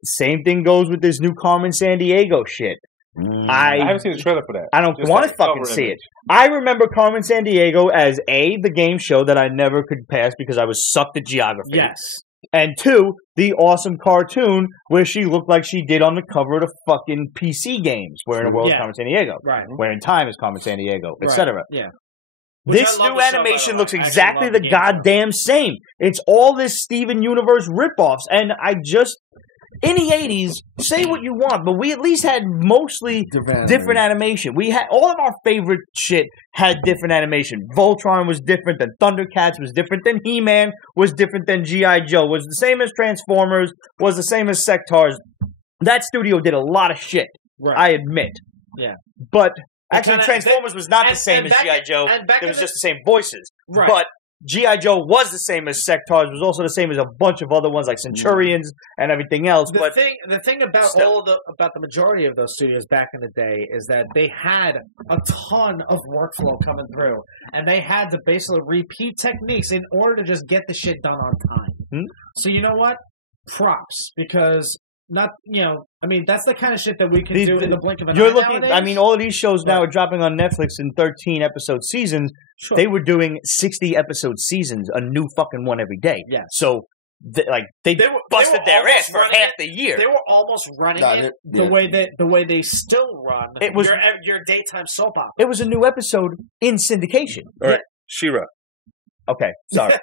same thing goes with this new Carmen Sandiego shit. I haven't seen the trailer for that. I don't want to fucking see it. I remember Carmen Sandiego as the game show that I never could pass because I was sucked at geography. Yes. And 2, the awesome cartoon where she looked like she did on the cover of the fucking PC games, where in the world is Carmen Sandiego. Right. Where in time is Carmen Sandiego, etc. Yeah. This new animation looks exactly the goddamn same. It's all this Steven Universe ripoffs, and in the 80s, say what you want, but we at least had mostly different animation. We had all of our favorite shit had different animation. Voltron was different than Thundercats, was different than He-Man, was different than G.I. Joe, was the same as Transformers, was the same as Sectars. That studio did a lot of shit, I admit. Yeah. But actually, Transformers was not the same as G.I. Joe. It was just the same voices. Right. But G.I. Joe was the same as Sectars, was also the same as a bunch of other ones like Centurions and everything else. The thing about still. about the majority of those studios back in the day is that they had a ton of workflow coming through, and they had to basically repeat techniques in order to just get the shit done on time. So you know what? Props, because that's the kind of shit that we can do in the blink of an eye. You're looking. Nowadays. I mean, all of these shows now are dropping on Netflix in 13 episode seasons. Sure. They were doing 60 episode seasons, a new fucking one every day. Yeah. So, they busted their ass for half the year. They were almost running the way they still run. It was your daytime soap opera. It was a new episode in syndication. All right, She-Ra. Okay, sorry.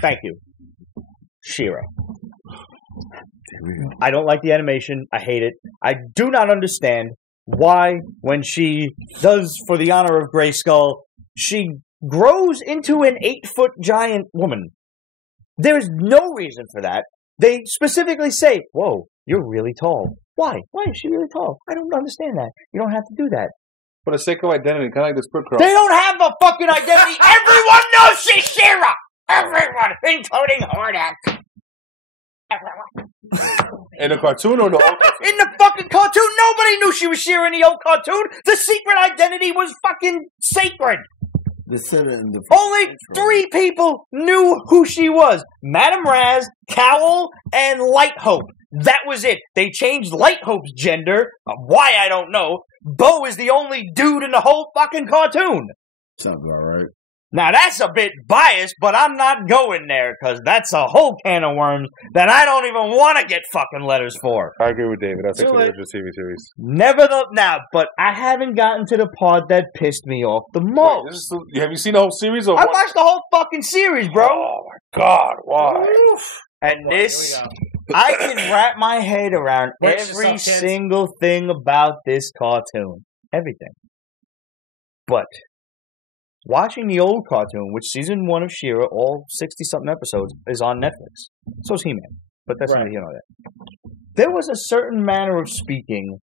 Thank you, She-Ra. I don't like the animation. I hate it. I do not understand why, when she does For the Honor of Grayskull, she grows into an 8-foot giant woman. There's no reason for that. They specifically say, whoa, you're really tall. Why? Why is she really tall? I don't understand that. You don't have to do that. For the sake of identity, kind of like the Split Crow. They don't have a fucking identity. Everyone knows she's She-Ra. Everyone, including Hordak. Everyone. In the cartoon or the old cartoon? In the fucking cartoon, nobody knew she was She-Ra in the old cartoon. The secret identity was fucking sacred. Only 3 people knew who she was. Madame Raz, Cowl, and Light Hope. That was it. They changed Light Hope's gender. Why, I don't know. Bo is the only dude in the whole fucking cartoon. Sounds about right. Now, that's a bit biased, but I'm not going there, because that's a whole can of worms that I don't even want to get fucking letters for. I agree with David. I think it's an original TV series. But I haven't gotten to the part that pissed me off the most. Wait, have you seen the whole series? Or I watched the whole fucking series, bro. Oh, my God. Why? And this, I can wrap my head around every single thing about this cartoon. Everything. But watching the old cartoon, which season 1 of She-Ra, all 60-something episodes, is on Netflix. So is He-Man. But that's not that. There was a certain manner of speaking,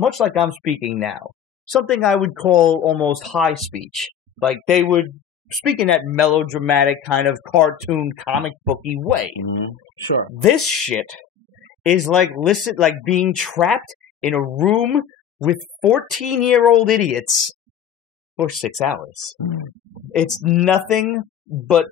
much like I'm speaking now. Something I would call almost high speech. Like, they would speak in that melodramatic kind of cartoon, comic booky way. Mm-hmm. Sure. This shit is like being trapped in a room with 14-year-old idiots for 6 hours. It's nothing but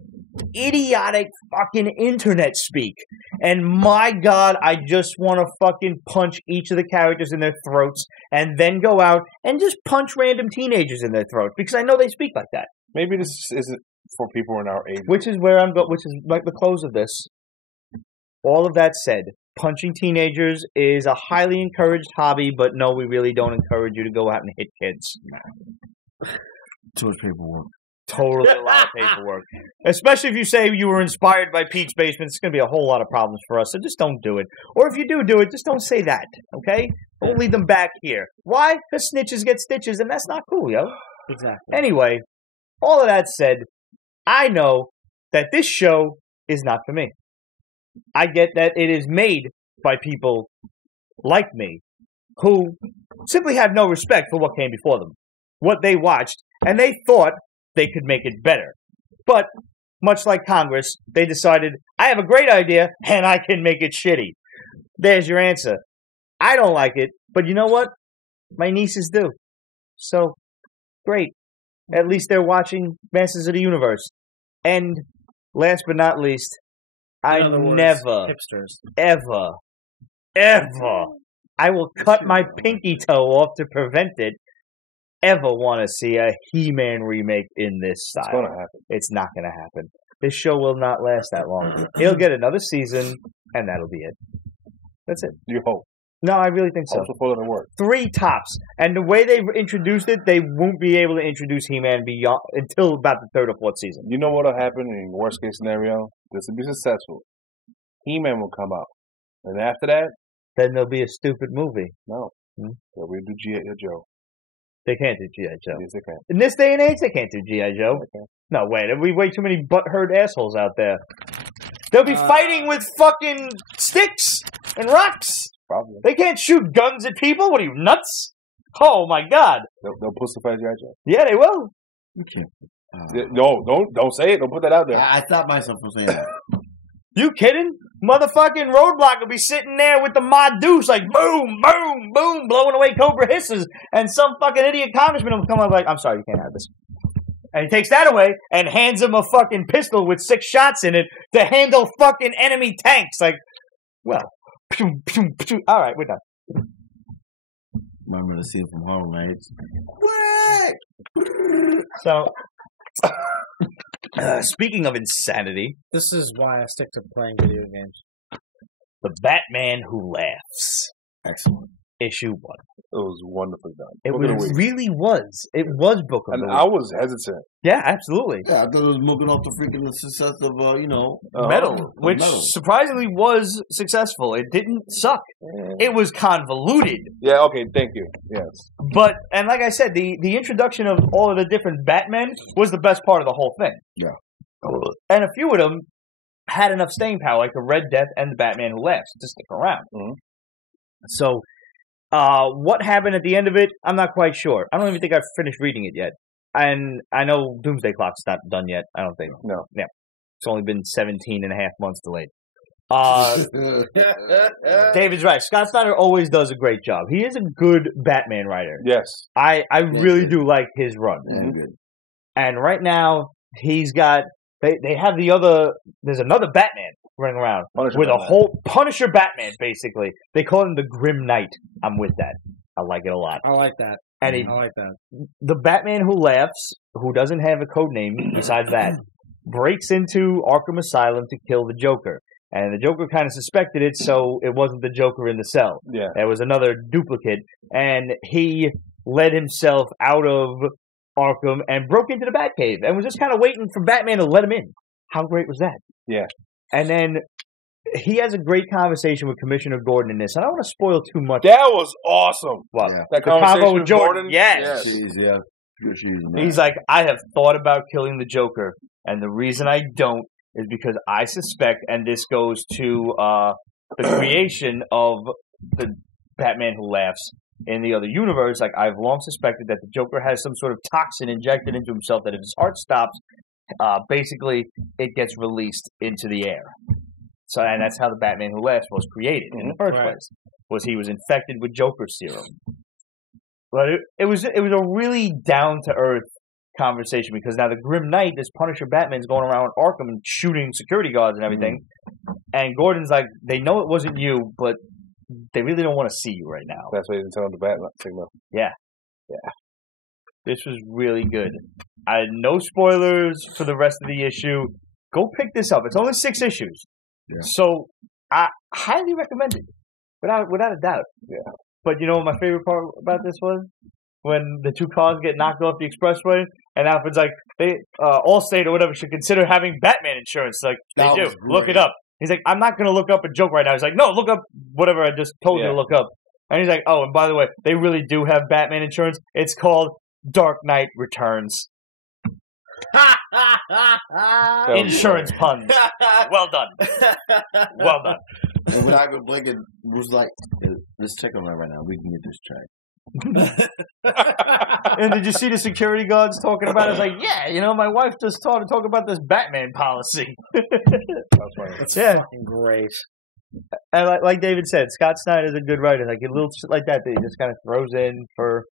idiotic fucking internet speak. And my God, I just want to fucking punch each of the characters in their throats and then go out and just punch random teenagers in their throats because I know they speak like that. Maybe this isn't for people in our age. Which is where I'm going, which is like the close of this. All of that said, punching teenagers is a highly encouraged hobby, but no, we really don't encourage you to go out and hit kids. Too much paperwork. Totally a lot of paperwork. Especially if you say you were inspired by Pete's Basement, it's going to be a whole lot of problems for us, so just don't do it. Or if you do it, just don't say that, okay? Don't lead them back here. Why? Because snitches get stitches, and that's not cool, yo. Exactly. Anyway, all of that said, I know that this show is not for me. I get that it is made by people like me who simply have no respect for what came before them, what they watched, and they thought they could make it better. But, much like Congress, they decided, I have a great idea, and I can make it shitty. There's your answer. I don't like it, but you know what? My nieces do. So, great. At least they're watching Masters of the Universe. And, last but not least, I never, ever, I will cut my pinky toe off to prevent it, ever want to see a He-Man remake in this style. It's going to happen. It's not going to happen. This show will not last that long. It'll get another season, and that'll be it. That's it. You hope. No, I really think so. Also for it to work. 3 tops. And the way they've introduced it, they won't be able to introduce He-Man beyond until about the 3rd or 4th season. You know what'll happen in worst case scenario? This will be successful. He-Man will come out. And after that? Then there'll be a stupid movie. No. They'll do G.I. Joe. They can't do G.I. Joe. Yes, they can. In this day and age, they can't do G.I. Joe. Okay. No, wait. There'll be way too many butthurt assholes out there. They'll be fighting with fucking sticks and rocks. Probably. They can't shoot guns at people. What are you, nuts? Oh, my God. They'll pussify G.I. Joe. Yeah, they will. You can't. No, don't say it. Don't put that out there. I stopped myself from saying that. You kidding? Motherfucking Roadblock will be sitting there with the mod deuce, like boom, boom, boom, blowing away Cobra hisses, and some fucking idiot congressman will come up like, I'm sorry, you can't have this. And he takes that away and hands him a fucking pistol with 6 shots in it to handle fucking enemy tanks. Like, well, all right, we're done. Remember to see it from home, right? So, speaking of insanity, This is why I stick to playing video games. The Batman Who Laughs, Excellent. issue 1. It was wonderfully done. It Book of the week. really was. It was book of And the I week. was hesitant. Yeah, absolutely. Yeah, I thought it was moving off the freaking success of, Metal, which Metal. surprisingly was successful. It didn't suck. It was convoluted. Yeah, okay, thank you. Yes. But, and like I said, the introduction of all of the different Batmen was the best part of the whole thing. Yeah. And a few of them had enough staying power, like the Red Death and the Batman Who Laughs, to stick around. Mhm. So, what happened at the end of it, I'm not quite sure. I don't even think I've finished reading it yet. And I know Doomsday Clock's not done yet, I don't think. No. Yeah. It's only been 17 and a half months delayed. David's right. Scott Snyder always does a great job. He is a good Batman writer. Yes. I really do like his run. Yeah, good. And right now, he's got... They have there's another Batman running around Punisher with Batman. a whole Punisher Batman, basically. They call him the Grim Knight. I'm with that. I like it a lot. I like that. And I like that. the Batman Who Laughs, who doesn't have a code name besides that, breaks into Arkham Asylum to kill the Joker. And the Joker kind of suspected it, so it wasn't the Joker in the cell. Yeah. It was another duplicate. And he led himself out of Arkham and broke into the Batcave and was just kind of waiting for Batman to let him in. How great was that? Yeah. And then he has a great conversation with Commissioner Gordon in this. I don't want to spoil too much. That was awesome. What? Yeah. That The combo conversation with with Jordan. Yes. Yes. Jeez, yeah. Good shoes, man. He's like, I have thought about killing the Joker, and the reason I don't is because I suspect, and this goes to the creation of the Batman Who Laughs in the other universe. Like, I've long suspected that the Joker has some sort of toxin injected into himself that if his heart stops, basically it gets released into the air. So, and that's how the Batman Who Laughs was created in the first place. Was he was infected with Joker serum. But it was a really down to earth conversation because now the Grim Knight, this Punisher Batman's going around Arkham and shooting security guards and everything. And Gordon's like, they know it wasn't you, but they really don't want to see you right now. That's why he didn't tell him the Batman signal. Yeah. This was really good. No spoilers for the rest of the issue. Go pick this up. It's only 6 issues. Yeah. So I highly recommend it. Without a doubt. Yeah. But you know what my favorite part about this was? When the 2 cars get knocked off the expressway, and Alfred's like, Allstate or whatever should consider having Batman insurance. Like, they That do. was Look great. it up. He's like, I'm not going to look up a joke right now. He's like, no, look up whatever I just told you to look up. And he's like, oh, and by the way, they really do have Batman insurance. It's called Dark Knight Returns. Insurance puns. Well done. Well done. And when I go blink, it was like, let's check on that right now. We can get this check. And did you see the security guards talking about it? It's like, yeah, you know, my wife just talk about this Batman policy. That's funny. It's Yeah. fucking great. And like David said, Scott Snyder's a good writer. Like a little shit like that he just kind of throws in for,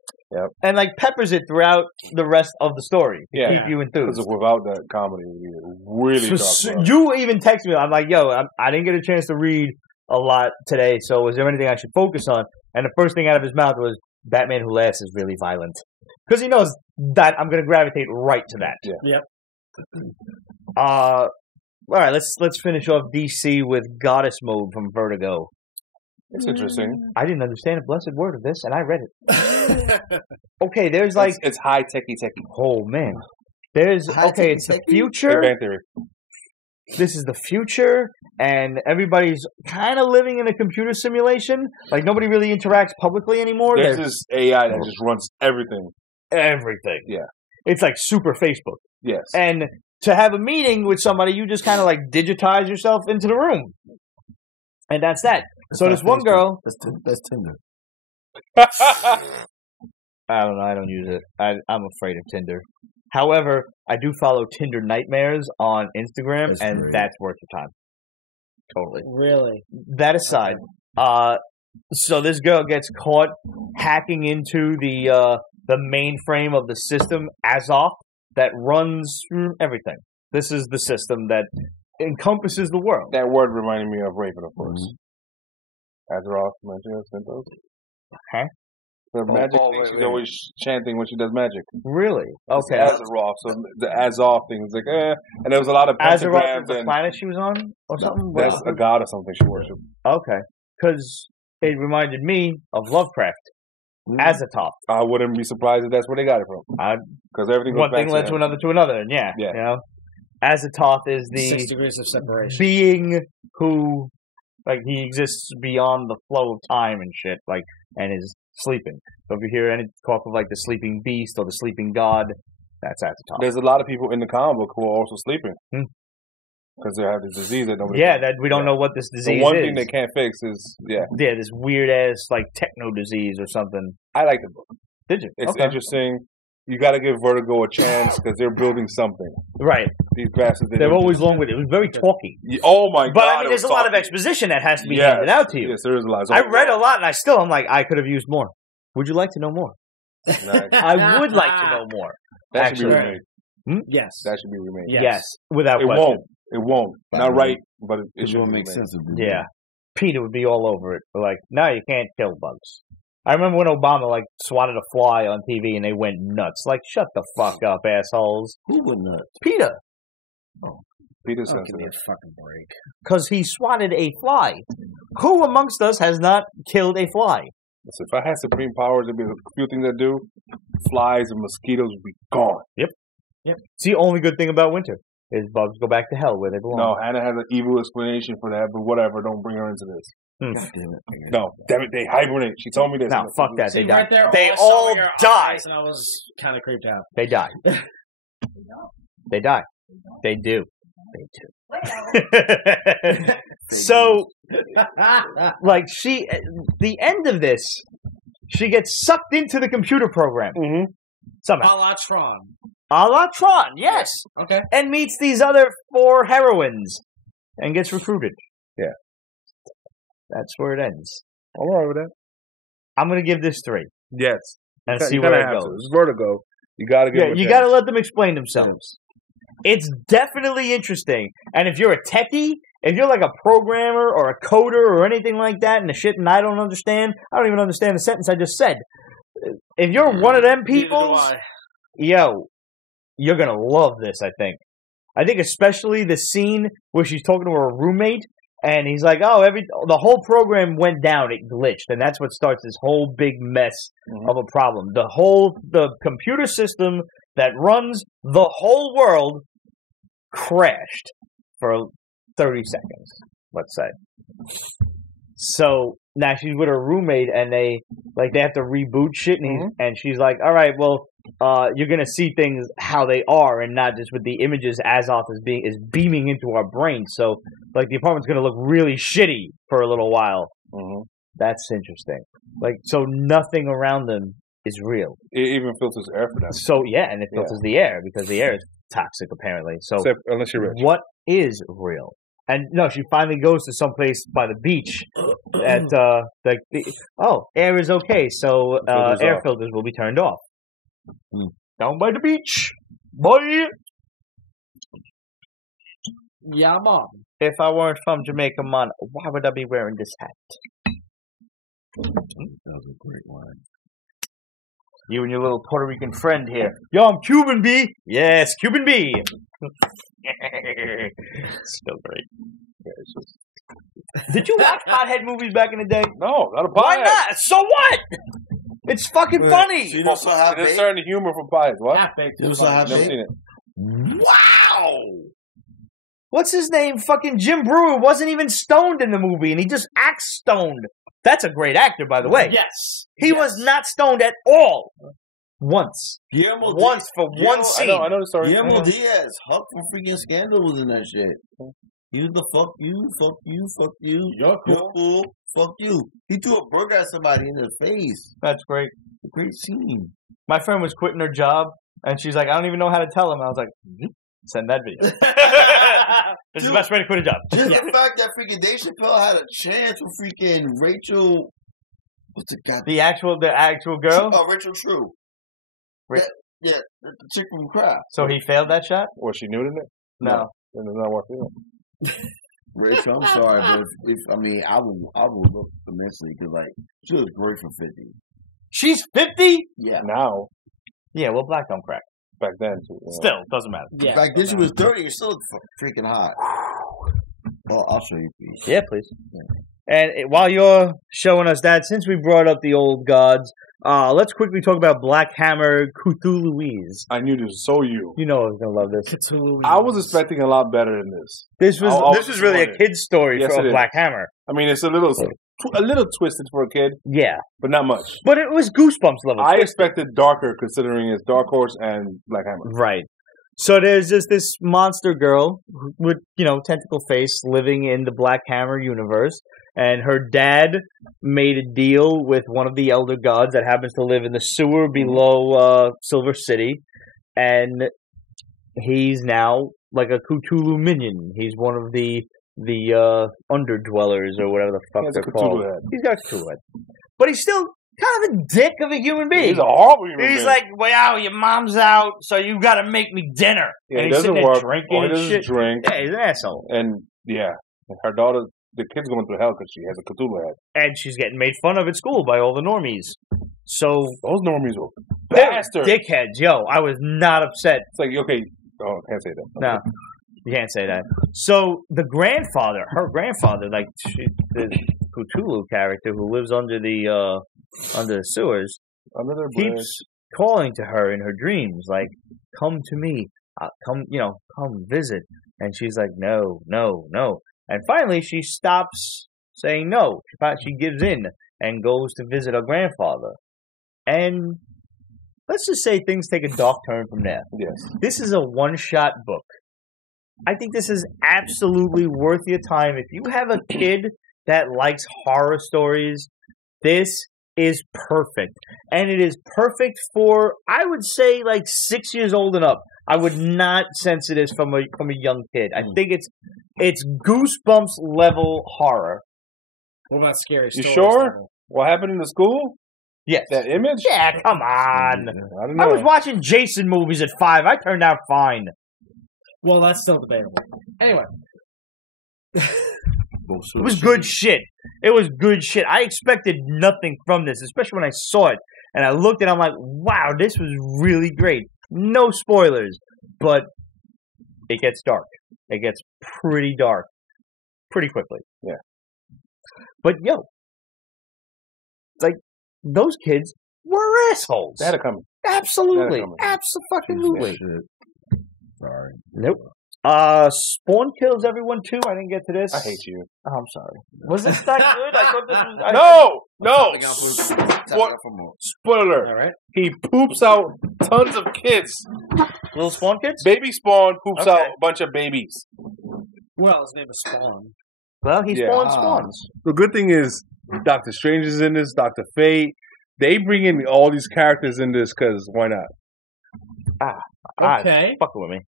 and like peppers it throughout the rest of the story to Yeah. keep you enthused. Because without that comedy, it would be really So tough. you even text me. I'm like, yo, I didn't get a chance to read a lot today. So is there anything I should focus on? And the first thing out of his mouth was, Batman Who Laughs is really violent. Because he knows that I'm going to gravitate right to that. Yeah. Yep. All right, let's finish off DC with Goddess Mode from Vertigo. It's interesting. I didn't understand a blessed word of this, and I read it. Okay, there's like... It's high techie. Oh, man. There's... Okay, it's the future. Big Bang Theory. This is the future, and everybody's kind of living in a computer simulation. Like, nobody really interacts publicly anymore. There's They're this AI that just runs everything. everything. Yeah. It's like super Facebook. Yes. And to have a meeting with somebody, you just kind of like digitize yourself into the room. And that's that. So this one girl... That's Tinder. I don't know. I don't use it. I'm afraid of Tinder. However, I do follow Tinder Nightmares on Instagram, and that's worth your time. Totally. Really? That aside, so this girl gets caught hacking into the mainframe of the system Azoth that runs through everything. This is the system that encompasses the world. That word reminded me of Raven, of course. Azeroth, Santos. Huh? The magic thing she's always chanting when she does magic. Really? Okay. Azeroth. So the Azoth thing is like, and there was a lot of Azeroth pentagrams is the and planet she was on, or something. that's a god or something she worshipped. Okay, because it reminded me of Lovecraft. Azathoth. I wouldn't be surprised if that's where they got it from. Because everything goes One back thing led to another, and yeah. You know, Azathoth is the 6 degrees of separation. being who, like, he exists beyond the flow of time and shit, like, and is sleeping. So if you hear any talk of like the sleeping beast or the sleeping god, that's Azathoth. There's a lot of people in the comic book who are also sleeping because they have this disease that nobody. Yeah, that we don't know what this disease is. The one thing they can't fix is this weird ass like techno disease or something. I like the book. Did you? It's interesting. You got to give Vertigo a chance because they're building something. Right. These bastards. They're always long with it. It was very talky. Oh my god! But I mean, there's a lot of exposition that has to be handed out to you. Yes, there is a lot. I read a lot, and I'm like, I could have used more. Would you like to know more? Nice. I would like to know more. That should be remade. Yes. That should be remade. Yes, without question. It won't. Not right, but it should make sense. Yeah. Peter would be all over it. Like, no, you can't kill bugs. I remember when Obama, like, swatted a fly on TV and they went nuts. Like, shut the fuck up, assholes. Who went nuts? Peter. Peter's give me a fucking break. Because he swatted a fly. Who amongst us has not killed a fly? So if I had supreme powers, there'd be a few things I do. Flies and mosquitoes would be gone. Yep. It's the only good thing about winter. Is bugs go back to hell where they belong. No, Hannah has an evil explanation for that, but whatever, don't bring her into this. God damn it. No, damn it, they hibernate. She told me this. No, fuck that, they die. Right there, they I saw all your die. eyes And I was kind of creeped out. They die. They die. They do. So, like, the end of this, she gets sucked into the computer program. Somehow. A la Tron. A la Tron, yes. Okay. And meets these other 4 heroines and gets recruited. Yeah. That's where it ends. I'm alright with that. I'm going to give this 3. Yes. And see where it goes. It's Vertigo. You gotta give them a you chance. gotta let them explain themselves. It's definitely interesting. And if you're a techie, if you're like a programmer or a coder or anything like that, and the shit and I don't even understand the sentence I just said. If you're one of them people, yo, you're gonna love this, I think. I think especially the scene where she's talking to her roommate, and he's like, the whole program went down, it glitched, and that's what starts this whole big mess of a problem. The computer system that runs the whole world crashed for 30 seconds, let's say. So now she's with her roommate, and they have to reboot shit, and she's like, all right, well, you're gonna see things how they are, and not just with the images Azoth is beaming into our brains. So, like, the apartment's gonna look really shitty for a little while. That's interesting. Like, so nothing around them is real. It even filters air for them. So yeah, and it filters the air because the air is toxic apparently. So unless you're rich, what is real? And no, she finally goes to some place by the beach at air is okay, so air filters will be turned off. Down by the beach, boy. Yeah, mom. If I weren't from Jamaica, man, why would I be wearing this hat? That was a great line. You and your little Puerto Rican friend here. Yo, I'm Cuban B. Yes, Cuban B. Still great. Did you watch pothead movies back in the day? No, not a pothead. Why not? So what? It's fucking funny. So you know how there's certain humor from potheads. What? You know how Never seen it. Wow. What's his name? Fucking Jim Brewer wasn't even stoned in the movie, and he just acts stoned. That's a great actor, by the way. Yes. He was not stoned at all. Once. One scene. I know the story. Guillermo Diaz, Huck from freaking Scandal was in that shit. He was the fuck you. You're cool. Fuck you. He threw a burger at somebody in the face. That's great. A great scene. My friend was quitting her job, And she's like, I don't even know how to tell him. I was like, send that video. This is the best way to quit a job. Just the fact that freaking Dave Chappelle had a chance with freaking Rachel. What's the guy? The actual girl? Oh, Rachel True. The chick from Craft. So he failed that shot? Was she nude in it? No. Then it's not worth it. Rachel, I'm sorry, but I would look immensely because she was great for 50. She's 50? Yeah. Now. Yeah, well, black don't crack. Back then, too. Still, doesn't matter. Yeah. Back then she was 30. You're still freaking hot. Oh, I'll show you, please. Yeah, please. And while you're showing us that, since we brought up the old gods, let's quickly talk about Black Hammer Cthu-Louise. I knew this was so you. You know I was gonna love this. Cthulhu. I was expecting a lot better than this. This was really a kid's story Yes, for it is. Black Hammer. I mean, it's a little twisted for a kid, Yeah, but not much. but it was Goosebumps level. I twisted. expected darker, considering it's Dark Horse and Black Hammer. Right. So there's just this monster girl with, tentacle face living in the Black Hammer universe. And her dad made a deal with one of the elder gods that happens to live in the sewer below Silver City. And he's now like a Cthulhu minion. He's one of the underdwellers or whatever the fuck He has they're a called. Cthulhu head. He's got a Cthulhu head. But he's still kind of a dick of a human being. He's a horrible human He's being. like, wow, your mom's out, so you got to make me dinner. Yeah, and he he's doesn't sitting there work. drinking Or he and doesn't shit. drink. Yeah, he's an asshole. And her daughter, the kid's going through hell because she has a Cthulhu head. And she's getting made fun of at school by all the normies. So Those normies were they're bastards. dickheads. Yo, I was not upset. It's like, okay, I can't say that. No, you can't say that. So her grandfather, like the Cthulhu character who lives under the sewers, Another bridge. keeps calling to her in her dreams, like, "Come to me, come visit." And she's like, "No, no, no." And finally, she stops saying no. She gives in and goes to visit her grandfather. And let's just say things take a dark turn from there. Yes. This is a one-shot book. I think this is absolutely worth your time. If you have a kid that likes horror stories, this is perfect. And it is perfect for, I would say, like 6 years old and up. I would not sense it as from a young kid. I think it's Goosebumps level horror. What about scary You stories? sure? What happened in the school? Yes. That image? Yeah, come on. I don't know. I was watching Jason movies at 5. I turned out fine. Well, that's still debatable. Anyway. It was good shit. It was good shit. I expected nothing from this, especially when I saw it. And I looked and I'm like, wow, this was really great. No spoilers. But it gets dark. It gets pretty dark. Pretty quickly. Yeah. But yo, like, those kids were assholes. They had to come. Absolutely. They had to come. Absolutely. Sorry. Nope. Spawn kills everyone too. I didn't get to this. I hate you. Oh, I'm sorry. Was this that good? I thought this was. No! Spoiler. All right. He poops out tons of kids. Little Spawn kids? Baby Spawn poops Okay. out a bunch of babies. Well, his name is Spawn. Well, he Yeah. spawned spawns. The good thing is, Dr. Strange is in this, Dr. Fate. They bring in all these characters in this because why not? Okay. Fucking with me.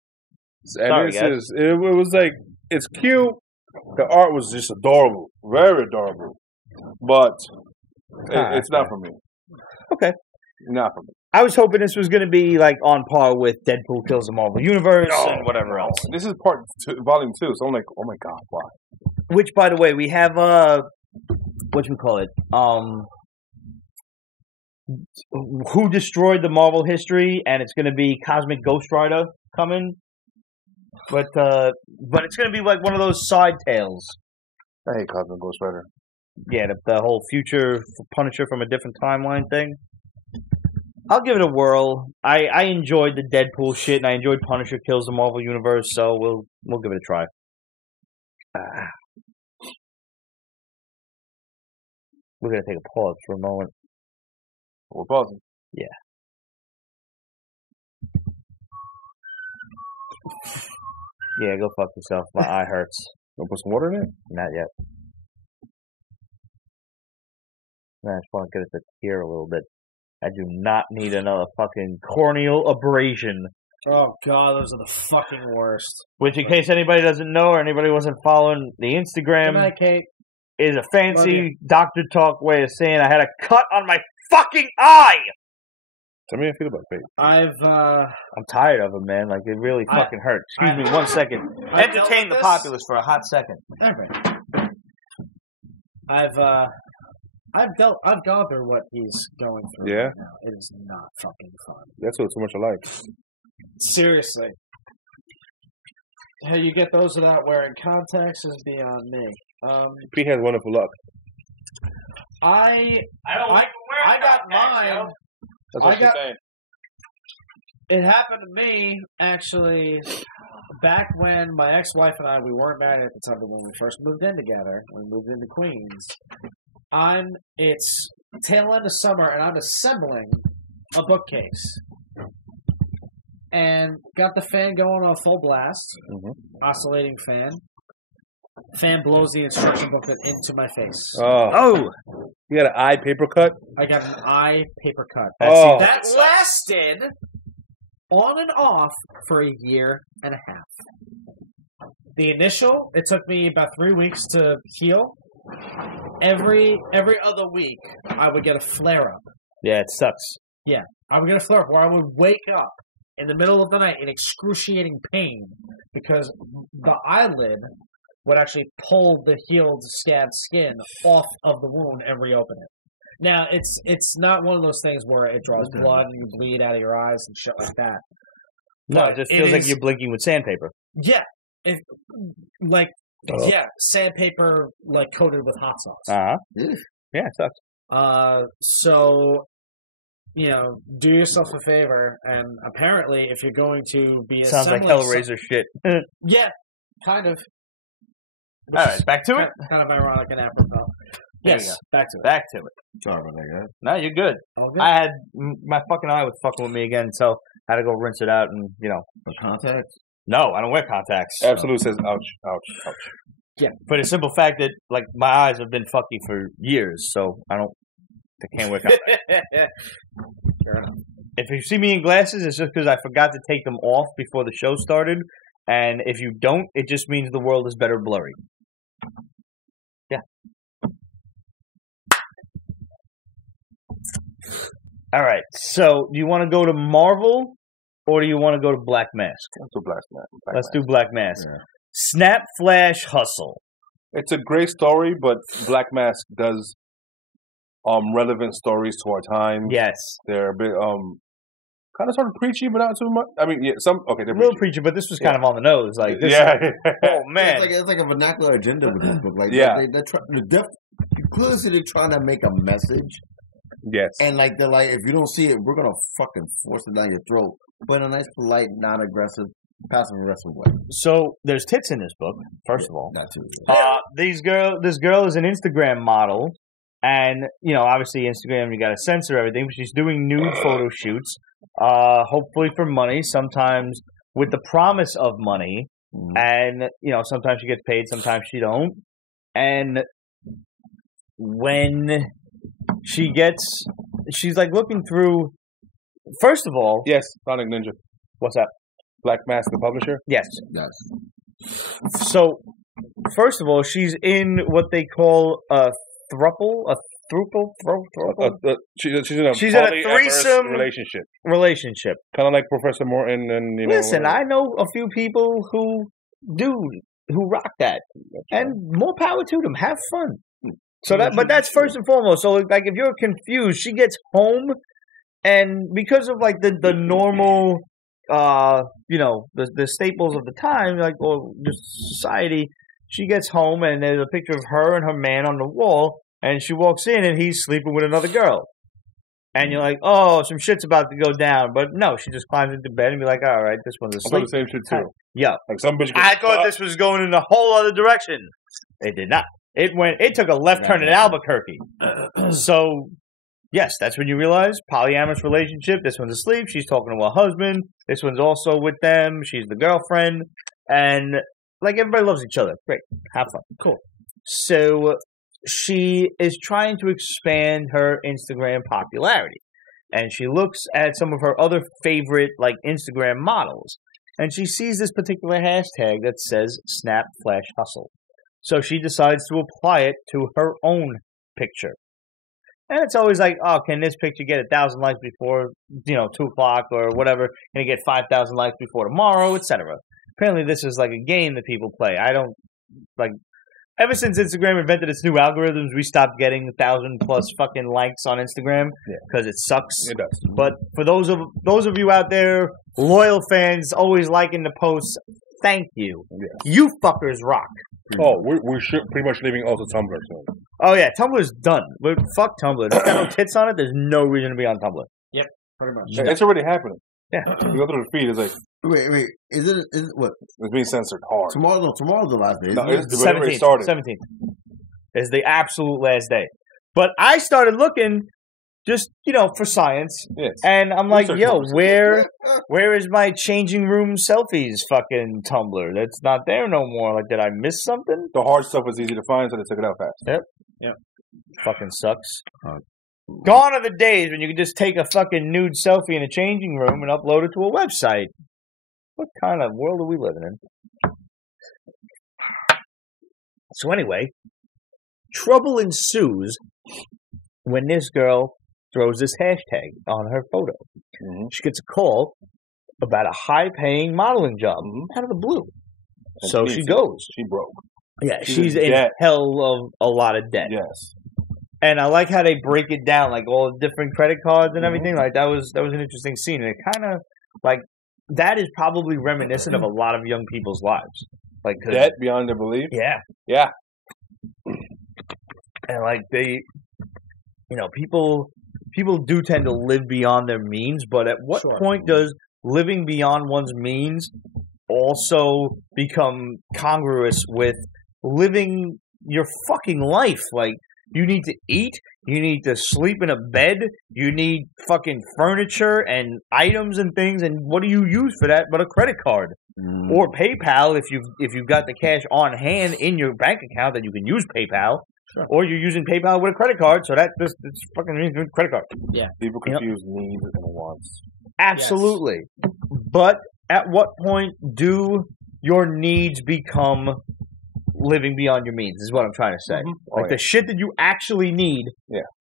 And Sorry, this guys. is, it was like, it's cute. The art was just adorable. Very adorable. But it's not for me. Okay. Not for me. I was hoping this was going to be like on par with Deadpool Kills the Marvel Universe and whatever else. This is volume 2, so I'm like, oh my god, why? Which, by the way, we have whatchamacallit? Who Destroyed the Marvel History, and it's going to be Cosmic Ghost Rider coming. But it's going to be like one of those side tales. I hate Cosmic Ghost Rider. Yeah, the whole future Punisher from a different timeline thing. I'll give it a whirl. I enjoyed the Deadpool shit, and I enjoyed Punisher Kills the Marvel Universe, so we'll give it a try. We're going to take a pause for a moment. We're pausing. Yeah. Yeah, go fuck yourself. My eye hurts. Want to put some water in it? Not yet. I just want to get it to here a little bit. I do not need another fucking corneal abrasion. Oh god, those are the fucking worst. Which, in case anybody doesn't know or anybody wasn't following the Good Instagram, night, Kate. is a Love fancy doctor talk way of saying I had a cut on my fucking eye. Tell me how you feel about Fate. I'm tired of it, man. Like, it really fucking hurt. Excuse me 1 second. I've Entertain the dealt with populace for a hot second. Alright. I've gone through what he's going through. Yeah? Right now. It is not fucking fun. That's what's so much alike. Seriously. How you get those without wearing contacts is beyond me. Pete has wonderful luck. I got mine. That's what I she's got- saying. It happened to me, actually, back when my ex-wife and we weren't married at the time, but when we first moved in together, we moved into Queens. It's tail end of summer, and I'm assembling a bookcase. And got the fan going on full blast, oscillating fan. Fan blows the instruction booklet into my face. Oh. You got an eye paper cut? I got an eye paper cut. Oh. That lasted on and off for a year and a half. The initial, it took me about 3 weeks to heal. Every other week, I would get a flare-up. Yeah, it sucks. Yeah, I would get a flare-up where I would wake up in the middle of the night in excruciating pain because the eyelid would actually pull the healed, scabbed skin off of the wound and reopen it. Now, it's not one of those things where it draws blood and you bleed out of your eyes and shit like that. No, But it just feels like you're blinking with sandpaper. Yeah. Sandpaper, coated with hot sauce. Uh-huh. Yeah, it sucks. So, do yourself a favor, and apparently, if you're going to be Sounds like assembling Hellraiser shit. yeah, kind of. All right, back to it. Kind of ironic and apropos. There Yes, you go. back to it. Back to it. Sorry about that, guys. No, you're good. All good? I had my fucking eye was fucking with me again, so I had to go rinse it out and For contacts? No, I don't wear contacts. Absolute says ouch, ouch, ouch. Yeah, for the simple fact that my eyes have been fucky for years, so I can't wear contacts. Fair enough. If you see me in glasses, it's just because I forgot to take them off before the show started, and if you don't, it just means the world is better blurry. Yeah. All right. So, do you want to go to Marvel, or do you want to go to Black Mask? Let's do Black Mask. Let's do Black Mask. Yeah. Snap, Flash, Hustle. It's a great story, but Black Mask does relevant stories to our time. Yes. They're a bit kind of sort of preachy, but not too much. I mean, yeah, they're A little preachy. preachy, but this was kind of on the nose. Like, this oh man, It's like a vernacular agenda with this book. Like, Yeah. you clearly see they're trying to make a message, Yes. and they're like, if you don't see it, we're gonna fucking force it down your throat, but in a nice, polite, non-aggressive, passive-aggressive way. so there's tits in this book. First of all, That too. this girl is an Instagram model, and obviously Instagram, you got to censor everything. But she's doing nude photo shoots, hopefully for money. Sometimes with the promise of money, and sometimes she gets paid, sometimes she don't. And when she's looking through. First of all, Yes, Sonic Ninja. what's that? Black Mask, the publisher. Yes. Yes. So, first of all, she's in what they call a thruple, She's in a She's in a polyamorous threesome relationship, kind of like Professor Morton and Listen, I know a few people who rock that, and more power to them. Have fun. So but that's first and foremost. So if you're confused, she gets home, and because of the normal, the staples of the time, or just society, she gets home and there's a picture of her and her man on the wall, and she walks in and he's sleeping with another girl. And you're like, oh, some shit's about to go down. But no, she just climbs into bed and be like, all right, this one's I asleep. thought the same shit too. Yeah. Like some bitch. I thought this was going in a whole other direction. It did not. It took a left turn in Albuquerque. So, yes, that's when you realize polyamorous relationship. This one's asleep. She's talking to her husband. This one's also with them. She's the girlfriend. And, everybody loves each other. Great. Have fun. Cool. So, she is trying to expand her Instagram popularity. and she looks at some of her other favorite like Instagram models, and she sees this particular hashtag that says Snap Flash Hustle. So she decides to apply it to her own picture. And it's always like, oh, can this picture get 1,000 likes before 2:00 or whatever? Can it get 5,000 likes before tomorrow, etc. Apparently, this is like a game that people play. I don't like. Ever since Instagram invented its new algorithms, we stopped getting 1,000 plus fucking likes on Instagram because it sucks. It does. But for those of you out there, loyal fans, always liking the posts, thank you. Yeah. You fuckers rock. Oh, we're pretty much leaving also Tumblr soon. Oh yeah, Tumblr's done. But fuck Tumblr. If it's got no tits on it, there's no reason to be on Tumblr. Yep, pretty much. Yeah, it's already happening. Yeah. You go through the feed, it's like Wait. Is it what? it's being censored hard. Tomorrow's the last day. No, isn't it? it's the way it started. 17th is the absolute last day. But I started looking just, for science. Yes. And I'm like, Research yo, purposes. where is my changing room selfies fucking Tumblr? That's not there no more. Like, did I miss something? The hard stuff was easy to find, so they took it out fast. Yep. Fucking sucks. Gone are the days when you could just take a fucking nude selfie in a changing room and upload it to a website. What kind of world are we living in? So anyway, trouble ensues when this girl throws this hashtag on her photo. Mm-hmm. She gets a call about a high-paying modeling job out of the blue. And So she goes. She broke. Yeah, She's she's in in debt. hell of a lot of debt. Yes. And I like how they break it down, like all the different credit cards and Mhm. everything. Like that was an interesting scene. And it kind of like that is probably reminiscent of a lot of young people's lives. Like 'cause- Debt beyond their belief. yeah, Yeah. and like they, people do tend to live beyond their means. But at what Sure. point does living beyond one's means also become congruous with living your fucking life? Like, you need to eat, you need to sleep in a bed, you need fucking furniture and items and things, and what do you use for that but a credit card? Or PayPal if you've got the cash on hand in your bank account, then you can use PayPal. Sure. Or you're using PayPal with a credit card, so it's fucking means credit card. People confuse needs and wants. Absolutely. But at what point do your needs become living beyond your means, is what I'm trying to say. Like, the shit that you actually need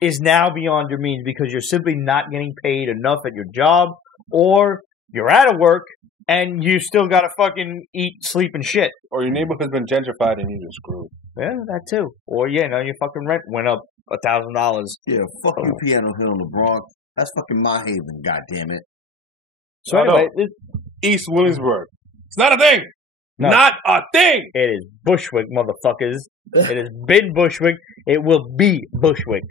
is now beyond your means because you're simply not getting paid enough at your job, or you're out of work and you still got to fucking eat, sleep, and shit. Or your neighborhood's been gentrified and you just screwed. Yeah, that too. Or, your fucking rent went up $1,000. Yeah, fuck you, Piano Hill in the Bronx. That's fucking my haven, goddammit. So anyway, East Williamsburg. It's not a thing. No. Not a thing. It is Bushwick, motherfuckers. It has been Bushwick. It will be Bushwick.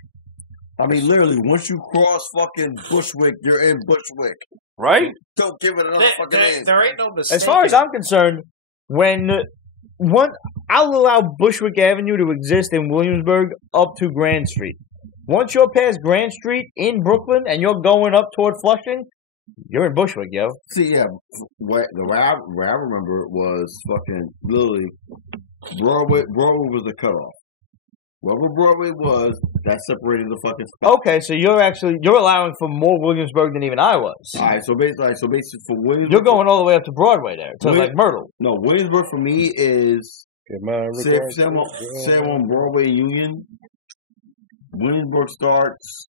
I mean, literally, once you cross fucking Bushwick, you're in Bushwick. Right? Don't give it another fucking name. There ain't no mistake. As far as I'm concerned, I'll allow Bushwick Avenue to exist in Williamsburg up to Grand Street. Once you're past Grand Street in Brooklyn and you're going up toward Flushing, you're in Bushwick, yo. See, yeah, the way I remember it was fucking literally Broadway was the cutoff. Wherever Broadway was, that separated the fucking spot. Okay, so you're allowing for more Williamsburg than even I was. All right, so basically for Williamsburg, You're going all the way up to Broadway there, to like Myrtle. No, Williamsburg for me is say I'm on Broadway and Union. Williamsburg starts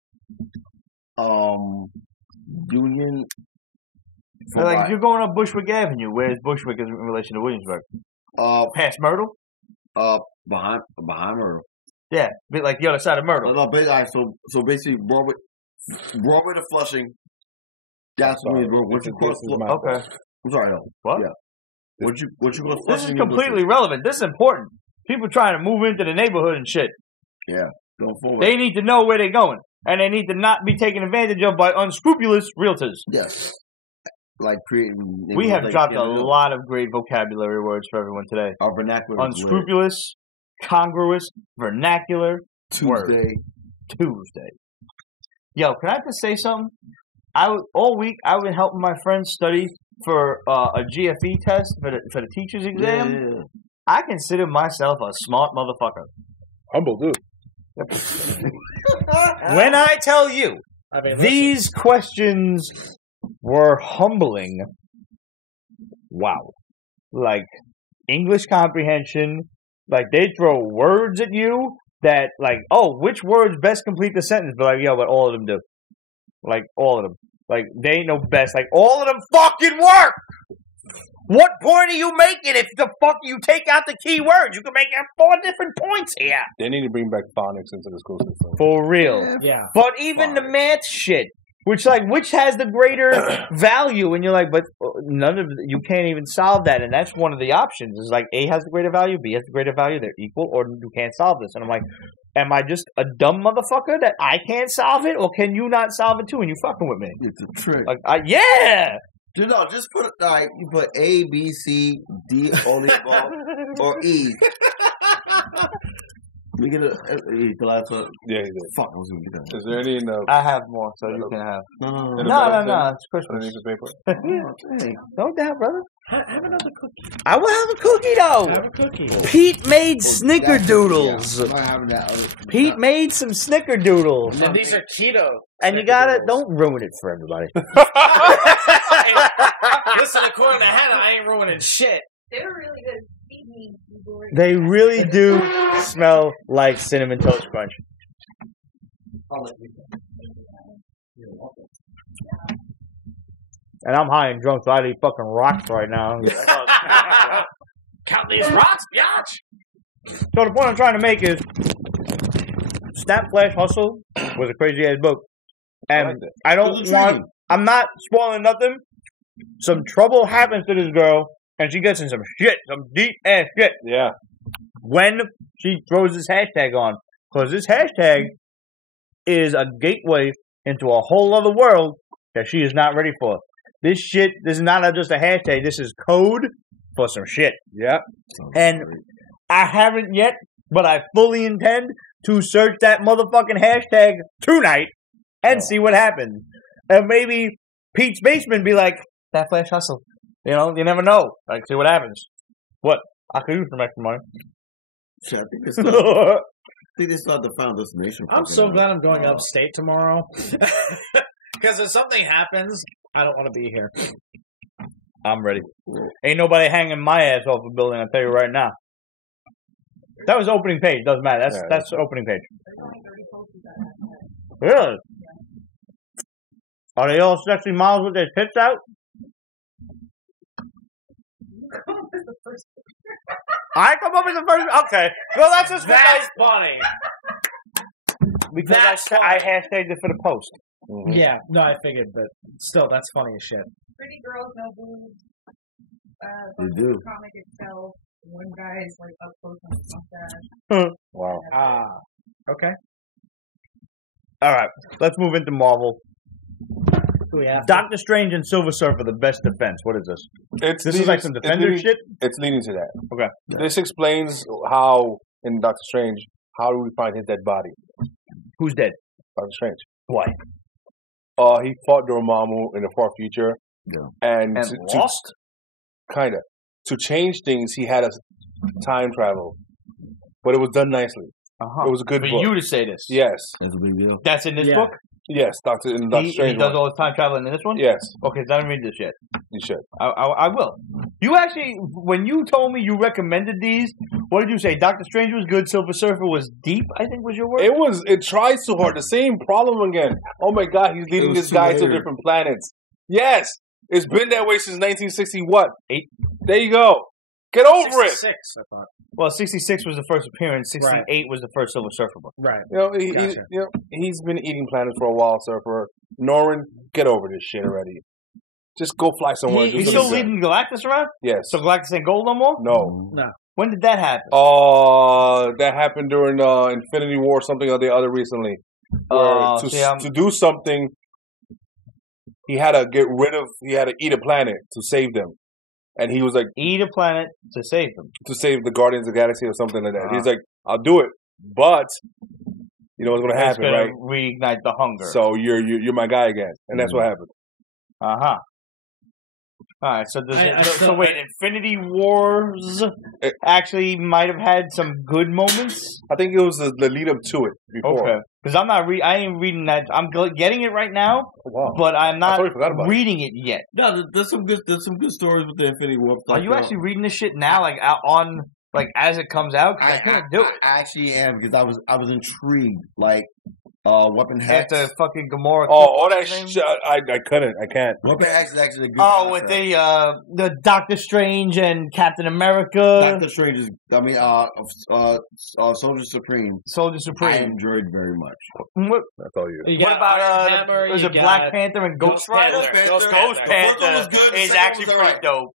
Union. So like if you're going up Bushwick Avenue, where's Bushwick in relation to Williamsburg? Past Myrtle? Behind Myrtle. Yeah, like the other side of Myrtle. No, so basically Broadway to Flushing. That's Williamsburg. Once you cross, okay. I'm sorry, no. What? Yeah. Once you go to Flushing, this is completely relevant. This is important. People trying to move into the neighborhood and shit. Yeah, going forward. They need to know where they're going, and they need to not be taken advantage of by unscrupulous realtors. Yes. Like creating. We have dropped a lot of great vocabulary words for everyone today. Our vernacular. Unscrupulous, congruous, vernacular. Tuesday. Yo, can I just say something? All week I've been helping my friends study for a GFE test for the teacher's exam. Yeah. I consider myself a smart motherfucker. Humble, dude. When I tell you, I mean, These questions were humbling. Wow. Like, English comprehension. Like, they throw words at you that, like, oh, which words best complete the sentence? But, like, yeah, but all of them do. Like, all of them. Like, they ain't no best. Like, all of them fucking work! What point are you making if the fuck you take out the key words? You can make 4 different points here. They need to bring back phonics into the school system. For real. yeah. But even the math shit, which has the greater value? And you're like, but you can't even solve that. And that's one of the options. Is like A has the greater value, B has the greater value. They're equal, or you can't solve this. And I'm like, am I just a dumb motherfucker that I can't solve it, or can you not solve it too? And you fucking with me? It's a trick. Like, yeah. No, just put like you put A, B, C, D, all the above, or E. We get the last one. Yeah, he did. Fuck, I was gonna get that. Is there any in the... I have more, so you can have. No. No. It's Christmas. Underneath the paper? Hey, No doubt, brother. Have another cookie. I will have a cookie though. Have a cookie. Pete made snickerdoodles. Yeah, I'm not having that other. Pete made some snickerdoodles. And these are keto. And you gotta, don't ruin it for everybody. Listen, according to Hannah, I ain't ruining shit. They were really good. Feed me. They really do smell like Cinnamon Toast Crunch. And I'm high and drunk, so I eat fucking rocks right now. Count these rocks, biatch. So the point I'm trying to make is, Snap Flash Hustle was a crazy ass book. And I don't want, I'm not spoiling nothing. Some trouble happens to this girl, and she gets in some shit, some deep ass shit. Yeah. When she throws this hashtag on. Because this hashtag is a gateway into a whole other world that she is not ready for. This shit, this is not just a hashtag, this is code for some shit. Yeah. And I haven't yet, but I fully intend to search that motherfucking hashtag tonight and see what happens. And maybe Pete's Basement be like, that Flash Hustle. You know, you never know. Like, see what happens. What? I could use some extra money. Shit, I think it's not the final destination. I'm so glad I'm going upstate tomorrow. Because if something happens, I don't want to be here. I'm ready. Ain't nobody hanging my ass off a building, I'll tell you right now. That was opening page. Doesn't matter. That's the opening page. Really? Are they all sexy models with their tits out? I come up as the first. Okay. Well, that's just That's funny. because I hashtagged it for the post. Mm-hmm. Yeah, no, I figured, but still, that's funny as shit. Pretty girls, no boobs. They do. Comic itself. One guy is like up close on his mustache. Wow. Okay. All right. Let's move into Marvel. Who we have? Dr. Strange and Silver Surfer, the best defense. What is this? This is leading- like some Defender leading- shit? It's leading to that. Okay. This explains how, in Doctor Strange, how do we find his dead body? Who's dead? Doctor Strange. Why? He fought Dormammu in the far future. Yeah. And Lost? Kinda. To change things, he had us time travel. But it was done nicely. Uh-huh. It was a good For book. you to say this. Yes. That's a big deal. That's in this Yeah. book? Yes, Doctor He Strange. does all his time traveling in this one? Yes, Okay, so I didn't read this yet. you should. I will. You actually, when you told me you recommended these, what did you say? Dr. Strange was good, Silver Surfer was deep, I think was your word? It tries too hard. The same problem again. Oh my God, he's leading was this too guy to layered. different planets. Yes, it's been that way since 1960. What? 8? There you go. Get over it. 66, I thought. Well, 66 was the first appearance, 68 was the first Silver Surfer book. Right. Gotcha. He's been eating planets for a while, Surfer. Norman, get over this shit already. Just go fly somewhere. He's still leading Galactus around? Yes. So Galactus ain't gold no more? No. When did that happen? That happened during Infinity War, something or the other recently. Where to do something, he had to eat a planet to save them. And he was like, eat a planet to save them. To save the Guardians of the Galaxy or something like that. He's like, I'll do it, but you know what's going to happen, right? Reignite the hunger. So you're my guy again, and that's what happened. All right, so still- wait, Infinity Wars actually might have had some good moments. I think it was the lead up to it before. Okay, because I'm not I ain't reading that. I'm getting it right now, but I'm not reading it yet. No, there's some good stories with the Infinity War. Are you actually reading this shit now, like out on like as it comes out? Because I can't do it. I actually am because I was intrigued. Like Weapon Hex. After fucking Gamora. All that shit. I couldn't. I can't. Weapon Hex is actually a good. Oh, with the Dr. Strange and Captain America. Dr. Strange is. I mean, Soldier Supreme. Soldier Supreme. I enjoyed very much. That's all you. What about was it Black Panther and Ghost Rider? Ghost Panther is actually pretty dope.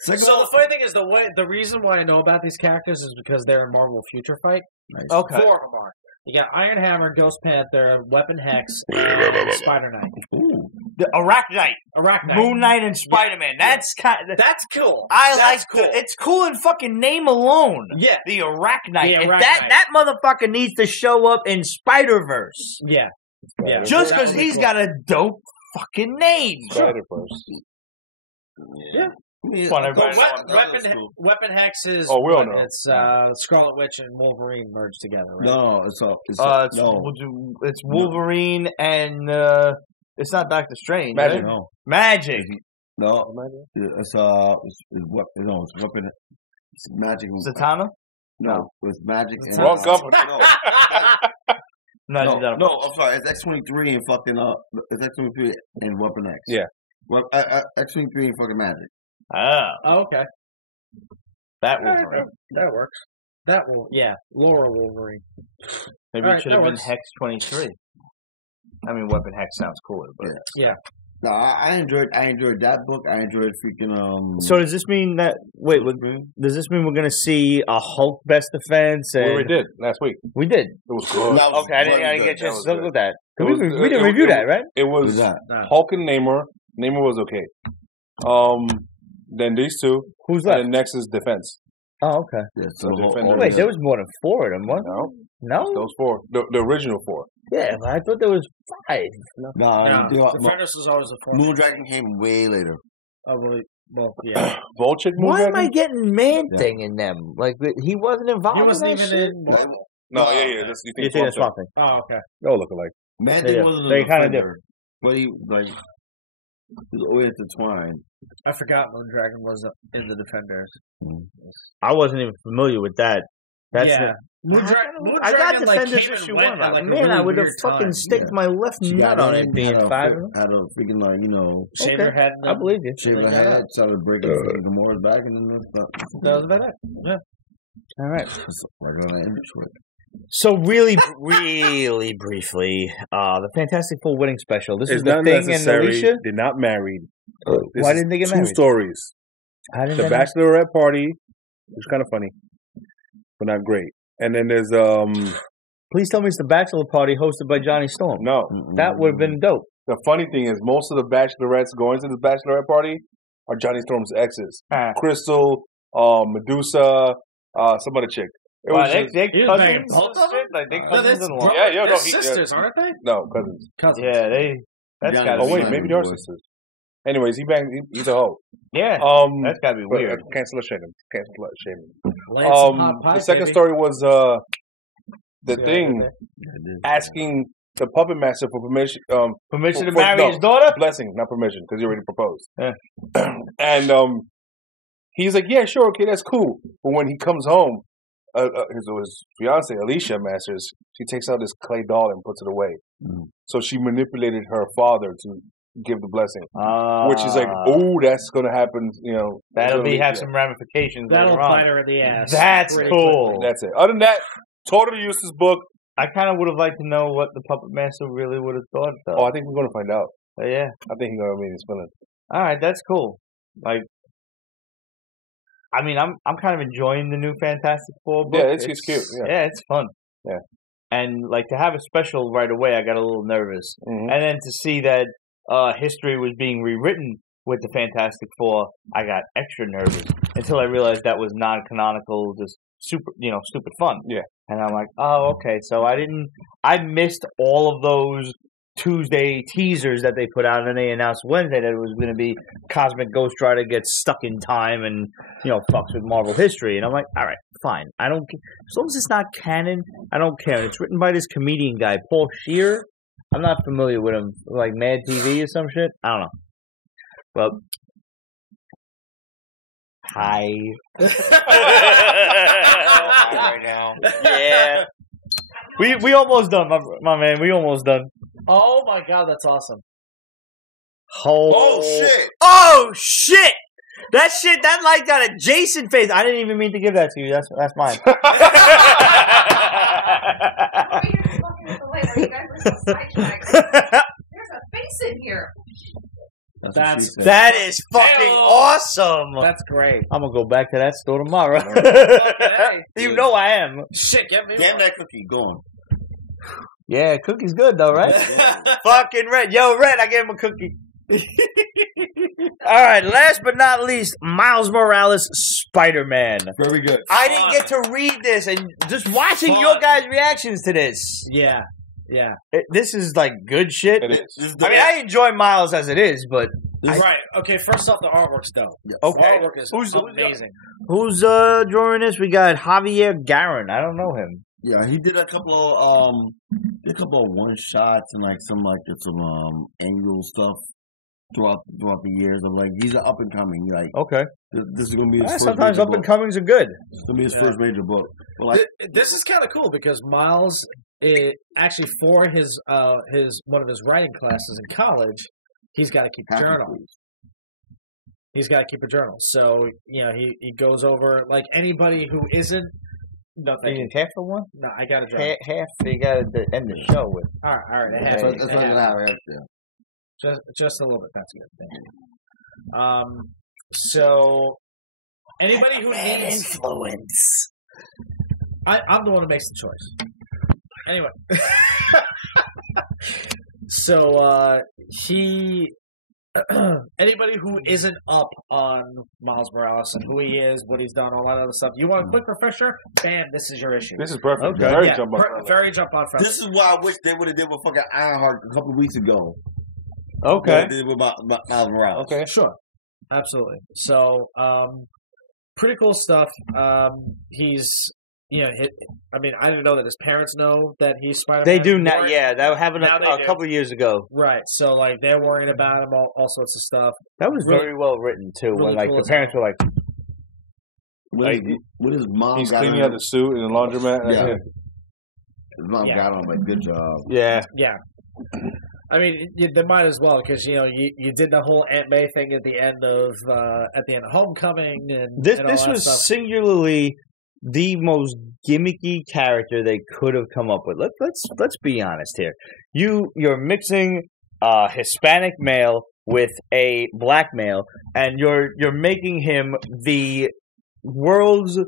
So the funny thing is the reason why I know about these characters is because they're in Marvel Future Fight. Nice. Okay. 4 of them are. You got Iron Hammer, Ghost Panther, Weapon Hex, and Spider Knight. Ooh. The Arachnite, Moon Knight, and Spider Man. That's cool. That's cool. It's cool in fucking name alone. Yeah, the Arachnite. And that motherfucker needs to show up in Spider-Verse. Yeah. Just because he's got a dope fucking name. Spider-Verse. Yeah. Weapon Hex is it's Scarlet Witch and Wolverine merged together, right? No, it's Wolverine and it's not Dr. Strange. Magic. Right? No. Magic. No, it's Weapon. It's Magic. Zatanna? No, it's Magic. Wrong company. No, I'm sorry. It's X-23 and fucking it's X-23 and Weapon X. Yeah. X-23 and fucking Magic. Oh, okay. That Wolverine. That works. Laura Wolverine. Maybe it should have been Hex 23. I mean, Weapon Hex sounds cooler, but yeah. No, I enjoyed that book. I enjoyed freaking. So does this mean that? Wait, does this mean we're gonna see a Hulk Best Defense? We did last week. We did. It was good. Okay, I didn't get a chance to look at that. We didn't review that, right? It was Hulk and Namor. Namor was okay. Then these two. Who's left? And next is Defense. Oh, okay. Yeah, so wait, there was more than 4 of them, wasn't there? No. Those 4. The original 4. Yeah, but I thought there was 5. No. Defenders was always the 4. Moondragon came way later. Oh, really? Well, yeah. Vulture. Why am I getting Man-Thing in them? Like, he wasn't involved. He wasn't even in. No, yeah. You think that's something? Oh, okay. They all look alike. Man-Thing wasn't. They kind of different. But he was always intertwined. I forgot Moondragon was in the Defenders. I wasn't even familiar with that. That's Moondragon. I got Defenders came issue 1. and went at, Man, really I would have weird fucking time. staked my left nut on it being 5. Had a freaking Shave her head. I believe you. shave her head, started breaking Gamora's back, and then That was about it. Yeah. All right. We're gonna end it with. So really briefly, the Fantastic Four wedding special. This is the not Thing and necessary. Alicia. They're not married. Why didn't they get married? 2 stories. How did The Bachelorette party, which is kind of funny, but not great. And then there's Please tell me it's the bachelor party hosted by Johnny Storm. no. That would have been dope. The funny thing is, most of the bachelorettes going to this bachelorette party are Johnny Storm's exes. Crystal, Medusa, some other chick. It was They just, cousins. Like they cousins-in-law. They're sisters, aren't they? no, cousins. Cousins. Yeah, that's gotta Oh be wait, weird. maybe they are sisters. Anyways, he's a hoe. Yeah, that's gotta be weird. Cancel shaming. Lay some hot pie, The second baby. story was the Thing asking the puppet master for permission. Permission to marry his daughter? Blessing, not permission, because he already proposed. Yeah. And he's like, yeah, sure, okay, that's cool. But when he comes home, his fiance Alicia Masters, she takes out this clay doll and puts it away. So she manipulated her father to give the blessing, which is like, oh, that's gonna happen. That'll have some ramifications. That'll later on. bite her in the ass. That's cool. That's it. Other than that, totally useless book. I kind of would have liked to know what the puppet master really would have thought, though. Oh, I think we're gonna find out. Yeah, I think he's gonna mean his feelings. All right, that's cool. Like, I mean, I'm kind of enjoying the new Fantastic Four book. Yeah, it's cute. Yeah, it's fun. Yeah. And like to have a special right away, I got a little nervous, Mm-hmm. and then to see that history was being rewritten with the Fantastic Four, I got extra nervous until I realized that was non-canonical, just stupid fun. Yeah. And I'm like, oh, okay. So I missed all of those Tuesday teasers that they put out, and then they announced Wednesday that it was going to be Cosmic Ghost Rider gets stuck in time and, fucks with Marvel history. And I'm like, all right, fine. I don't care. As long as it's not canon, I don't care. It's written by this comedian guy, Paul Scheer. I'm not familiar with him. Like Mad TV or some shit? I don't know. Well, hi. Right now. Yeah. We almost done, my man. We almost done. Oh my god, that's awesome. Oh shit! Oh shit! That light got a Jason face. I didn't even mean to give that to you. That's mine. Oh, you're just looking at the light. You guys are so sidetracked. There's a face in here. That is fucking awesome. That's great. I'm gonna go back to that store tomorrow. You know I am. Shit, get me Damn that cookie, go on. Yeah, cookie's good though, right? Fucking Red. Yo, Red, I gave him a cookie. All right, last but not least, Miles Morales, Spider-Man. Very good. I didn't get to read this, and just watching your guys' reactions to this. Yeah. This is like good shit. It is. I mean, I enjoy Miles as it is, but Right. Okay, first off, the artwork's dope. Yeah. The okay. artwork is amazing. Who's drawing this? We got Javier Garron. I don't know him. Yeah, he did a couple of one shots and some annual stuff throughout the years. I'm like, he's an up and coming. Like, Okay. this is gonna be his first Sometimes major up and book. comings are good. It's gonna be his first major book. But This is kind of cool because Miles, actually for his one of his writing classes in college, he's got to keep a journal. He's got to keep a journal. So he goes over like anybody who isn't nothing. You need half for one? No, I got a journal. Half you got to end the show with. All right. That's what I have right there. Just a little bit. That's good. Thank you. So anybody who needs influence. I'm the one who makes the choice. Anyway. So anybody who isn't up on Miles Morales and who he is, what he's done, all that other stuff, you want a quick refresher? Bam, this is your issue. This is perfect. Okay. Very jump on. Very jump on friendly. This is why I wish they would have did with fucking Ironheart a couple of weeks ago. Okay. They did with Miles Morales. Okay. Sure. Absolutely. So, pretty cool stuff. He's, I didn't know that his parents know that he's Spider-Man. They do now. Yeah, that happened Now a couple of years ago. Right. So, like, they're worrying about him, all sorts of stuff. That was Really- very well written too. really When like cool the as parents were like, What his mom He's got cleaning on out the suit in the laundromat. Yeah. Yeah. His mom got on like good job. yeah, Yeah. I mean, they might as well because you did the whole Aunt May thing at the end of Homecoming and this and all that was stuff. singularly the most gimmicky character they could have come up with. Let's be honest here. You're mixing a Hispanic male with a black male, and you're making him the world's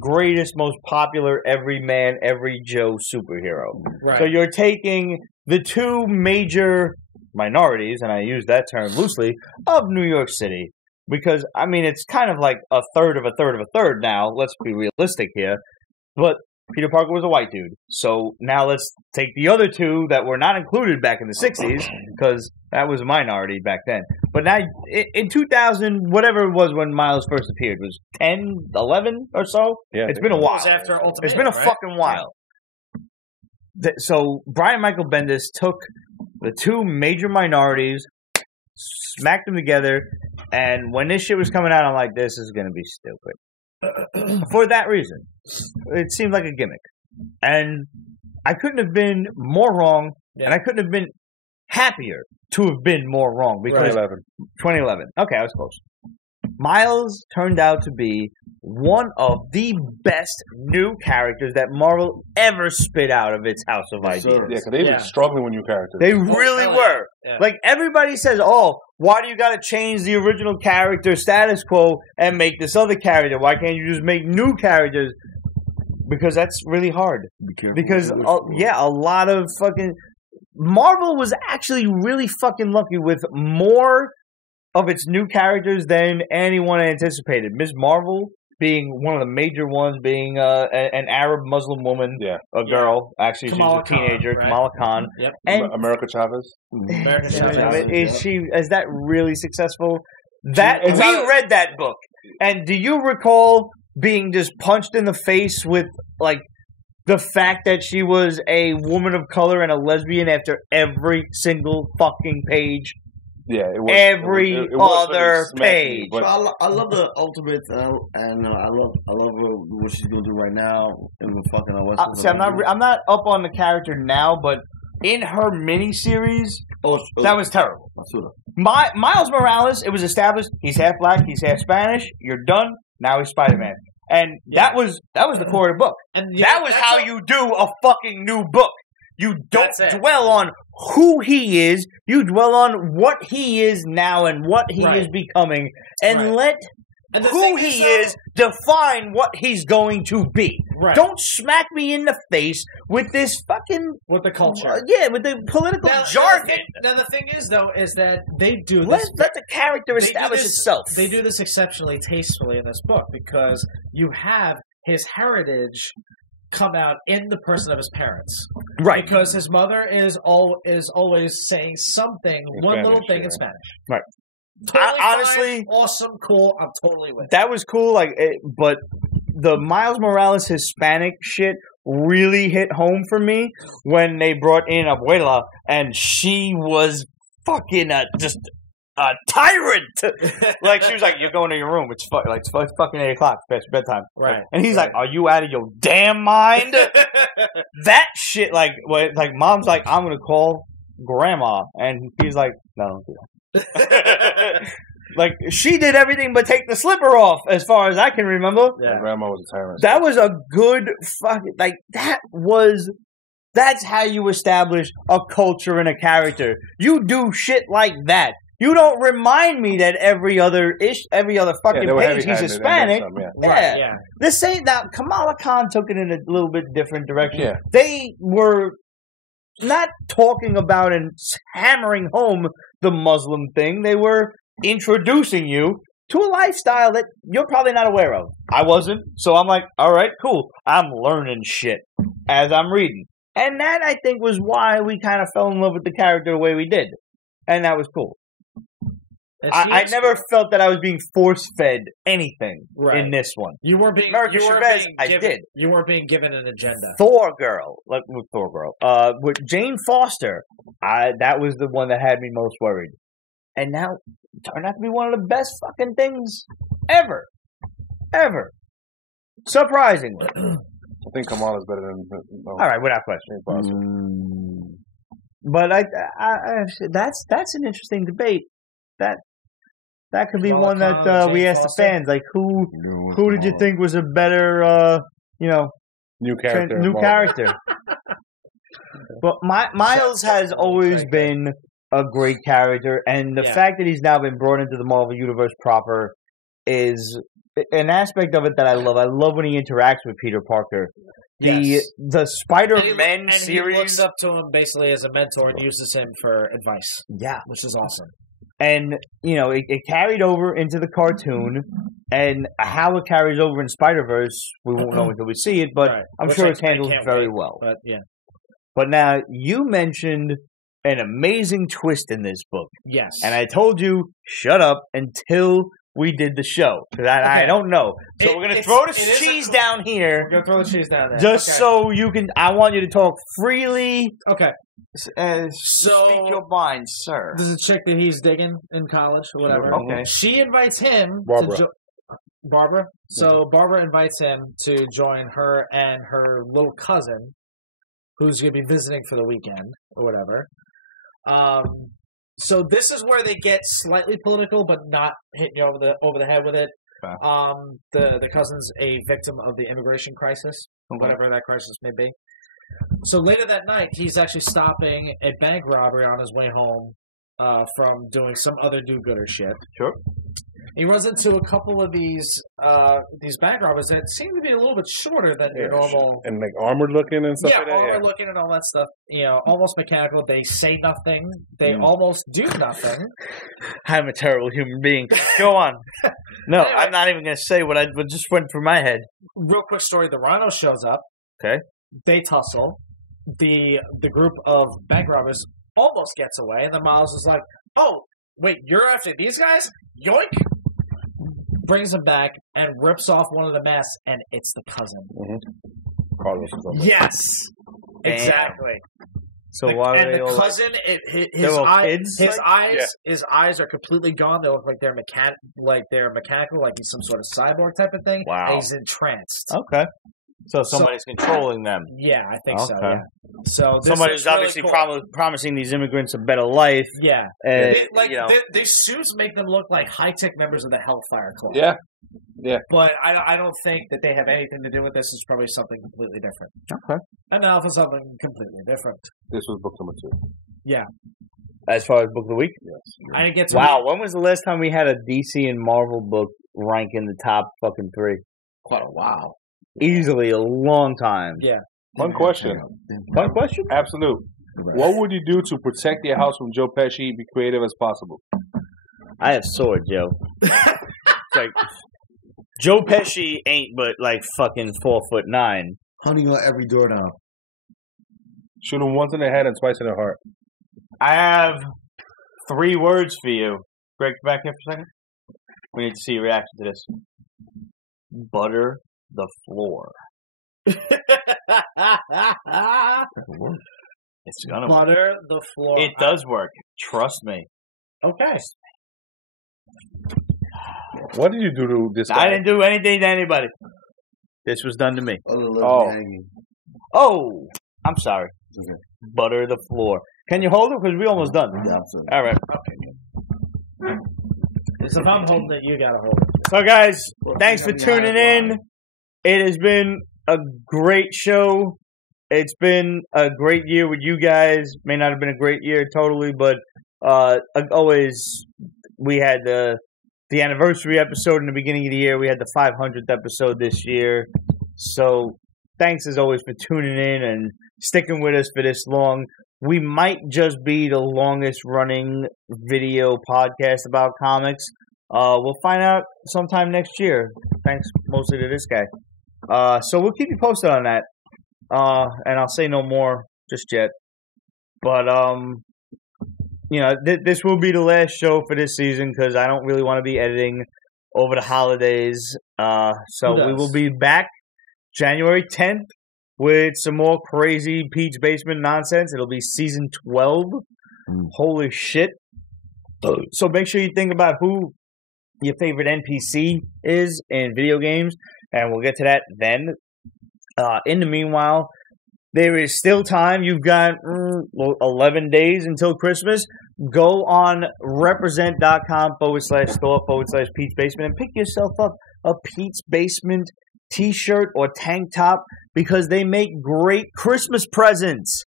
greatest, most popular every man, every Joe superhero. Right. So you're taking the two major minorities, and I use that term loosely, of New York City. Because, I mean, it's kind of like a third of a third of a third now. Let's be realistic here. But Peter Parker was a white dude. So now let's take the other two that were not included back in the 60s, because that was a minority back then. But now, in 2000, whatever it was when Miles first appeared, was 10, 11 or so? Yeah, It's been a while. It was after Ultimatum, It's been a right? fucking while. So Brian Michael Bendis took the two major minorities, smacked them together, and when this shit was coming out, I'm like, this is going to be stupid. For that reason. It seemed like a gimmick. And I couldn't have been more wrong, and I couldn't have been happier to have been more wrong. Because 2011. Okay, I was close. Miles turned out to be one of the best new characters that Marvel ever spit out of its house of ideas. Yeah, because they've been struggling with new characters. They really were. Yeah. Like, everybody says, oh, why do you got to change the original character status quo and make this other character? Why can't you just make new characters? Because that's really hard. Be careful. Because, a lot of fucking... Marvel was actually really fucking lucky with more of its new characters than anyone anticipated. Ms. Marvel being one of the major ones, being an Arab Muslim woman, a girl. Actually, she's a teenager, right? Kamala Khan. Yep. And America Chavez. American Chavez. Is that really successful? That we read that book, and do you recall being just punched in the face with like the fact that she was a woman of color and a lesbian after every single fucking page? Yeah, it was, every it was other page. But I love the ultimate, and I love what she's gonna do right now. In the fucking see, I'm not up on the character now, but in her miniseries, that was terrible. Miles Morales, it was established he's half black, he's half Spanish. You're done. Now he's Spider-Man, and that was the core of the book. And that was how you do a fucking new book. You don't dwell on who he is. You dwell on what he is now and what he is becoming, and let who he is define what he's going to be. Right. Don't smack me in the face with this fucking with the culture. With the political jargon. Now the thing is, though, is that they do this. Let the character establish itself. They do this exceptionally tastefully in this book because you have his heritage come out in the person of his parents, right? Because his mother is always saying something, one little thing in Spanish, right? Totally honestly, fine, awesome, cool. I'm totally with that. Was cool, but the Miles Morales Hispanic shit really hit home for me when they brought in Abuela and she was fucking just a tyrant. Like she was like, "You're going to your room. It's fucking 8 o'clock. It's bedtime." Right. And he's like, "Are you out of your damn mind?" That shit, like mom's like, "I'm gonna call grandma," and he's like, "No, don't do that." Like she did everything but take the slipper off, as far as I can remember. Yeah, grandma was a tyrant. That was a good fucking that's how you establish a culture and a character. You do shit like that. You don't remind me that every other fucking page he's Hispanic. Yeah. This ain't that. Kamala Khan took it in a little bit different direction. Yeah. They were not talking about and hammering home the Muslim thing. They were introducing you to a lifestyle that you're probably not aware of. I wasn't, so I'm like, all right, cool. I'm learning shit as I'm reading. And that, I think, was why we kind of fell in love with the character the way we did. And that was cool. I never felt that I was being force-fed anything in this one. You were being America Chavez, I did. You were being given an agenda. With Jane Foster, that was the one that had me most worried. And now, it turned out to be one of the best fucking things ever. Ever. Surprisingly. I think Kamala's better than... All right, without question. But that's an interesting debate. That could be one that we asked the fans, like who did you think was a better new character? But Miles has always been a great character, and the fact that he's now been brought into the Marvel Universe proper is an aspect of it that I love. I love when he interacts with Peter Parker. The Spider-Man series. He looks up to him basically as a mentor and uses him for advice. Yeah. Which is awesome. And, it carried over into the cartoon, and how it carries over in Spider-Verse, we won't know until we see it, but I'm sure it's handled very well. But, yeah. But now, you mentioned an amazing twist in this book. Yes. And I told you, shut up until we did the show. Because I don't know. So we're going to throw the cheese down here. We're going to throw the cheese down there. Just so you can... I want you to talk freely. Okay. Speak your mind, sir. There's a chick that he's digging in college or whatever. Okay. She invites him to Barbara. So Barbara invites him to join her and her little cousin, who's going to be visiting for the weekend or whatever. So this is where they get slightly political, but not hitting you over the head with it. Okay. The cousin's a victim of the immigration crisis, whatever that crisis may be. So later that night, he's actually stopping a bank robbery on his way home from doing some other do-gooder shit. Sure. He runs into a couple of these bank robbers that seem to be a little bit shorter than your normal... And like armored looking and stuff like that? Armored looking and all that stuff. Almost mechanical. They say nothing. They almost do nothing. I'm a terrible human being. Go on. No, Anyway. I'm not even going to say what just went through my head. Real quick story: the Rhino shows up. Okay. They tussle. The group of bank robbers almost gets away, and then Miles is like, "Oh, wait, you're after these guys? Yoink!" Brings them back and rips off one of the masks, and it's the cousin. Carlos is on there. Yes, exactly. So why are And they the all cousin, they're all kids? his eyes are completely gone. They look like they're mechanical, like he's some sort of cyborg type of thing. Wow. And he's entranced. Okay. So somebody's controlling them. Yeah, I think so. Okay. Yeah. So this Somebody's is really obviously cool. promising these immigrants a better life. Yeah, And, these suits make them look like high tech members of the Hellfire Club. Yeah. But I don't think that they have anything to do with this. It's probably something completely different. Okay. And now for something completely different. This was book number 2. Yeah, As far as book of the week? Yes. I didn't get to. Wow, when was the last time we had a DC and Marvel book rank in the top fucking 3? Quite a while. Easily a long time. Yeah. One question. One question? Absolute. Right. What would you do to protect your house from Joe Pesci? Be creative as possible. I have sword, Joe. Like, Joe Pesci ain't but like fucking 4'9". Hunting on every doorknob. Shoot him once in the head and twice in the heart. I have 3 words for you. Greg, back here for a second. We need to see your reaction to this. Butter the floor. It's gonna work. Butter the floor. It does work. Trust me. Okay. What did you do to this guy? I didn't do anything to anybody. This was done to me. Oh. Oh, I'm sorry. Okay. Butter the floor. Can you hold it? Because we almost done. Yeah, absolutely. All right. So if I'm holding it, you gotta hold it. So, guys, thanks for tuning in. It has been a great show. It's been a great year with you guys. May not have been a great year totally, but always we had the anniversary episode in the beginning of the year. We had the 500th episode this year. So thanks as always for tuning in and sticking with us for this long. We might just be the longest running video podcast about comics. We'll find out sometime next year. Thanks mostly to this guy. So we'll keep you posted on that. And I'll say no more just yet. But, this will be the last show for this season because I don't really want to be editing over the holidays. So we will be back January 10th with some more crazy Pete's Basement nonsense. It'll be season 12. Holy shit. So make sure you think about who your favorite NPC is in video games, and we'll get to that then. In the meanwhile, there is still time. You've got 11 days until Christmas. Go on represent.com/store/Pete's Basement and pick yourself up a Pete's Basement t-shirt or tank top because they make great Christmas presents.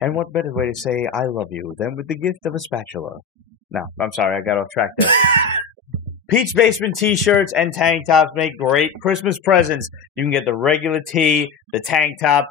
And what better way to say I love you than with the gift of a spatula? No, I'm sorry, I got off track there. Pete's Basement t-shirts and tank tops make great Christmas presents. You can get the regular tee, the tank top,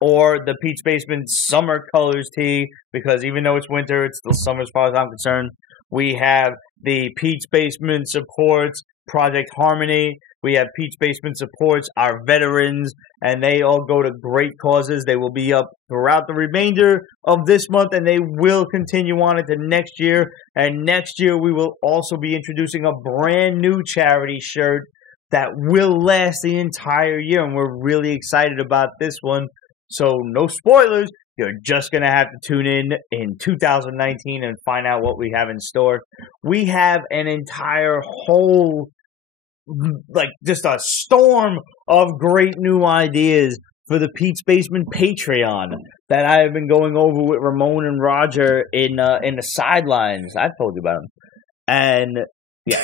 or the Pete's Basement Summer Colors tee, because even though it's winter, it's still summer as far as I'm concerned. We have the Pete's Basement supports Project Harmony. We have Pete's Basement supports our veterans, and they all go to great causes. They will be up throughout the remainder of this month, and they will continue on into next year. And next year, we will also be introducing a brand new charity shirt that will last the entire year, and we're really excited about this one. So no spoilers. You're just going to have to tune in 2019 and find out what we have in store. We have an entire whole, just a storm of great new ideas for the Pete's Basement Patreon that I have been going over with Ramon and Roger in the sidelines. I've told you about them. And, yeah.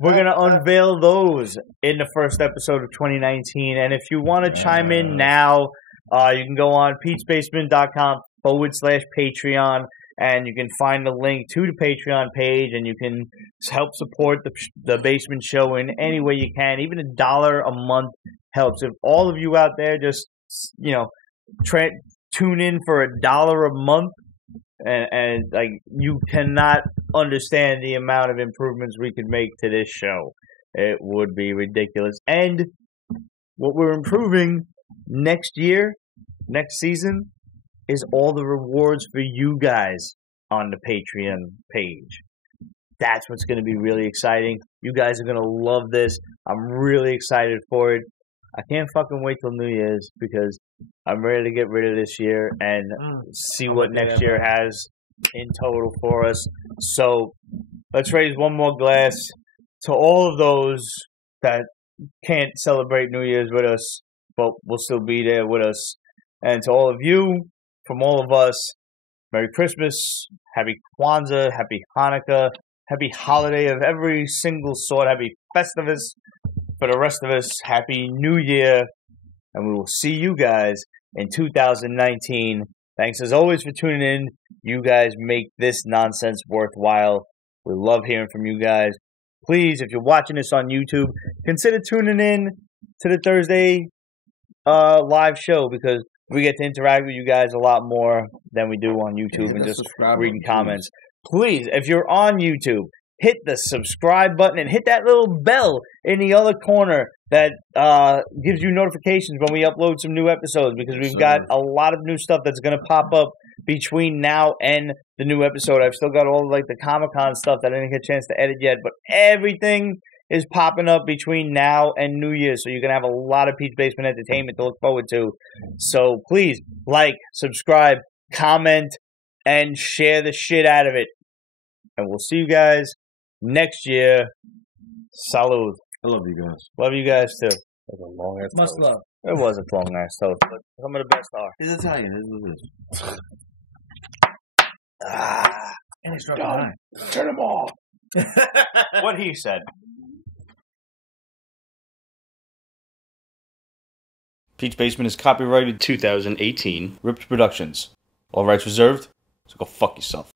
We're going to unveil those in the first episode of 2019. And if you want to chime in now, you can go on petesbasement.com/Patreon, and you can find the link to the Patreon page, and you can help support the Basement Show in any way you can. Even $1 a month helps. If all of you out there just, tune in for $1 a month, and you cannot understand the amount of improvements we could make to this show. It would be ridiculous. And what we're improving next year, next season, is all the rewards for you guys on the Patreon page. That's what's going to be really exciting. You guys are going to love this. I'm really excited for it. I can't fucking wait till New Year's because I'm ready to get rid of this year and see what next year has in total for us. So let's raise one more glass to all of those that can't celebrate New Year's with us, but will still be there with us. And to all of you, from all of us, Merry Christmas, Happy Kwanzaa, Happy Hanukkah, Happy holiday of every single sort, Happy Festivus. For the rest of us, Happy New Year, and we will see you guys in 2019. Thanks as always for tuning in. You guys make this nonsense worthwhile. We love hearing from you guys. Please, if you're watching this on YouTube, consider tuning in to the Thursday live show because we get to interact with you guys a lot more than we do on YouTube and just reading comments. Please, if you're on YouTube, hit the subscribe button and hit that little bell in the other corner that gives you notifications when we upload some new episodes because we've got a lot of new stuff that's going to pop up between now and the new episode. I've still got all like the Comic-Con stuff that I didn't get a chance to edit yet, but everything is popping up between now and New Year, so you're going to have a lot of Peach Basement entertainment to look forward to. So please like, subscribe, comment, and share the shit out of it. And we'll see you guys next year. Salud. I love you guys. Love you guys too. That's a long ass Much toast. love. It was a long ass toast, but some of the best are. He's Italian. This is And it's done. Turn them off. What he said. Peach Basement is copyrighted 2018. Ripped Productions. All rights reserved, so go fuck yourself.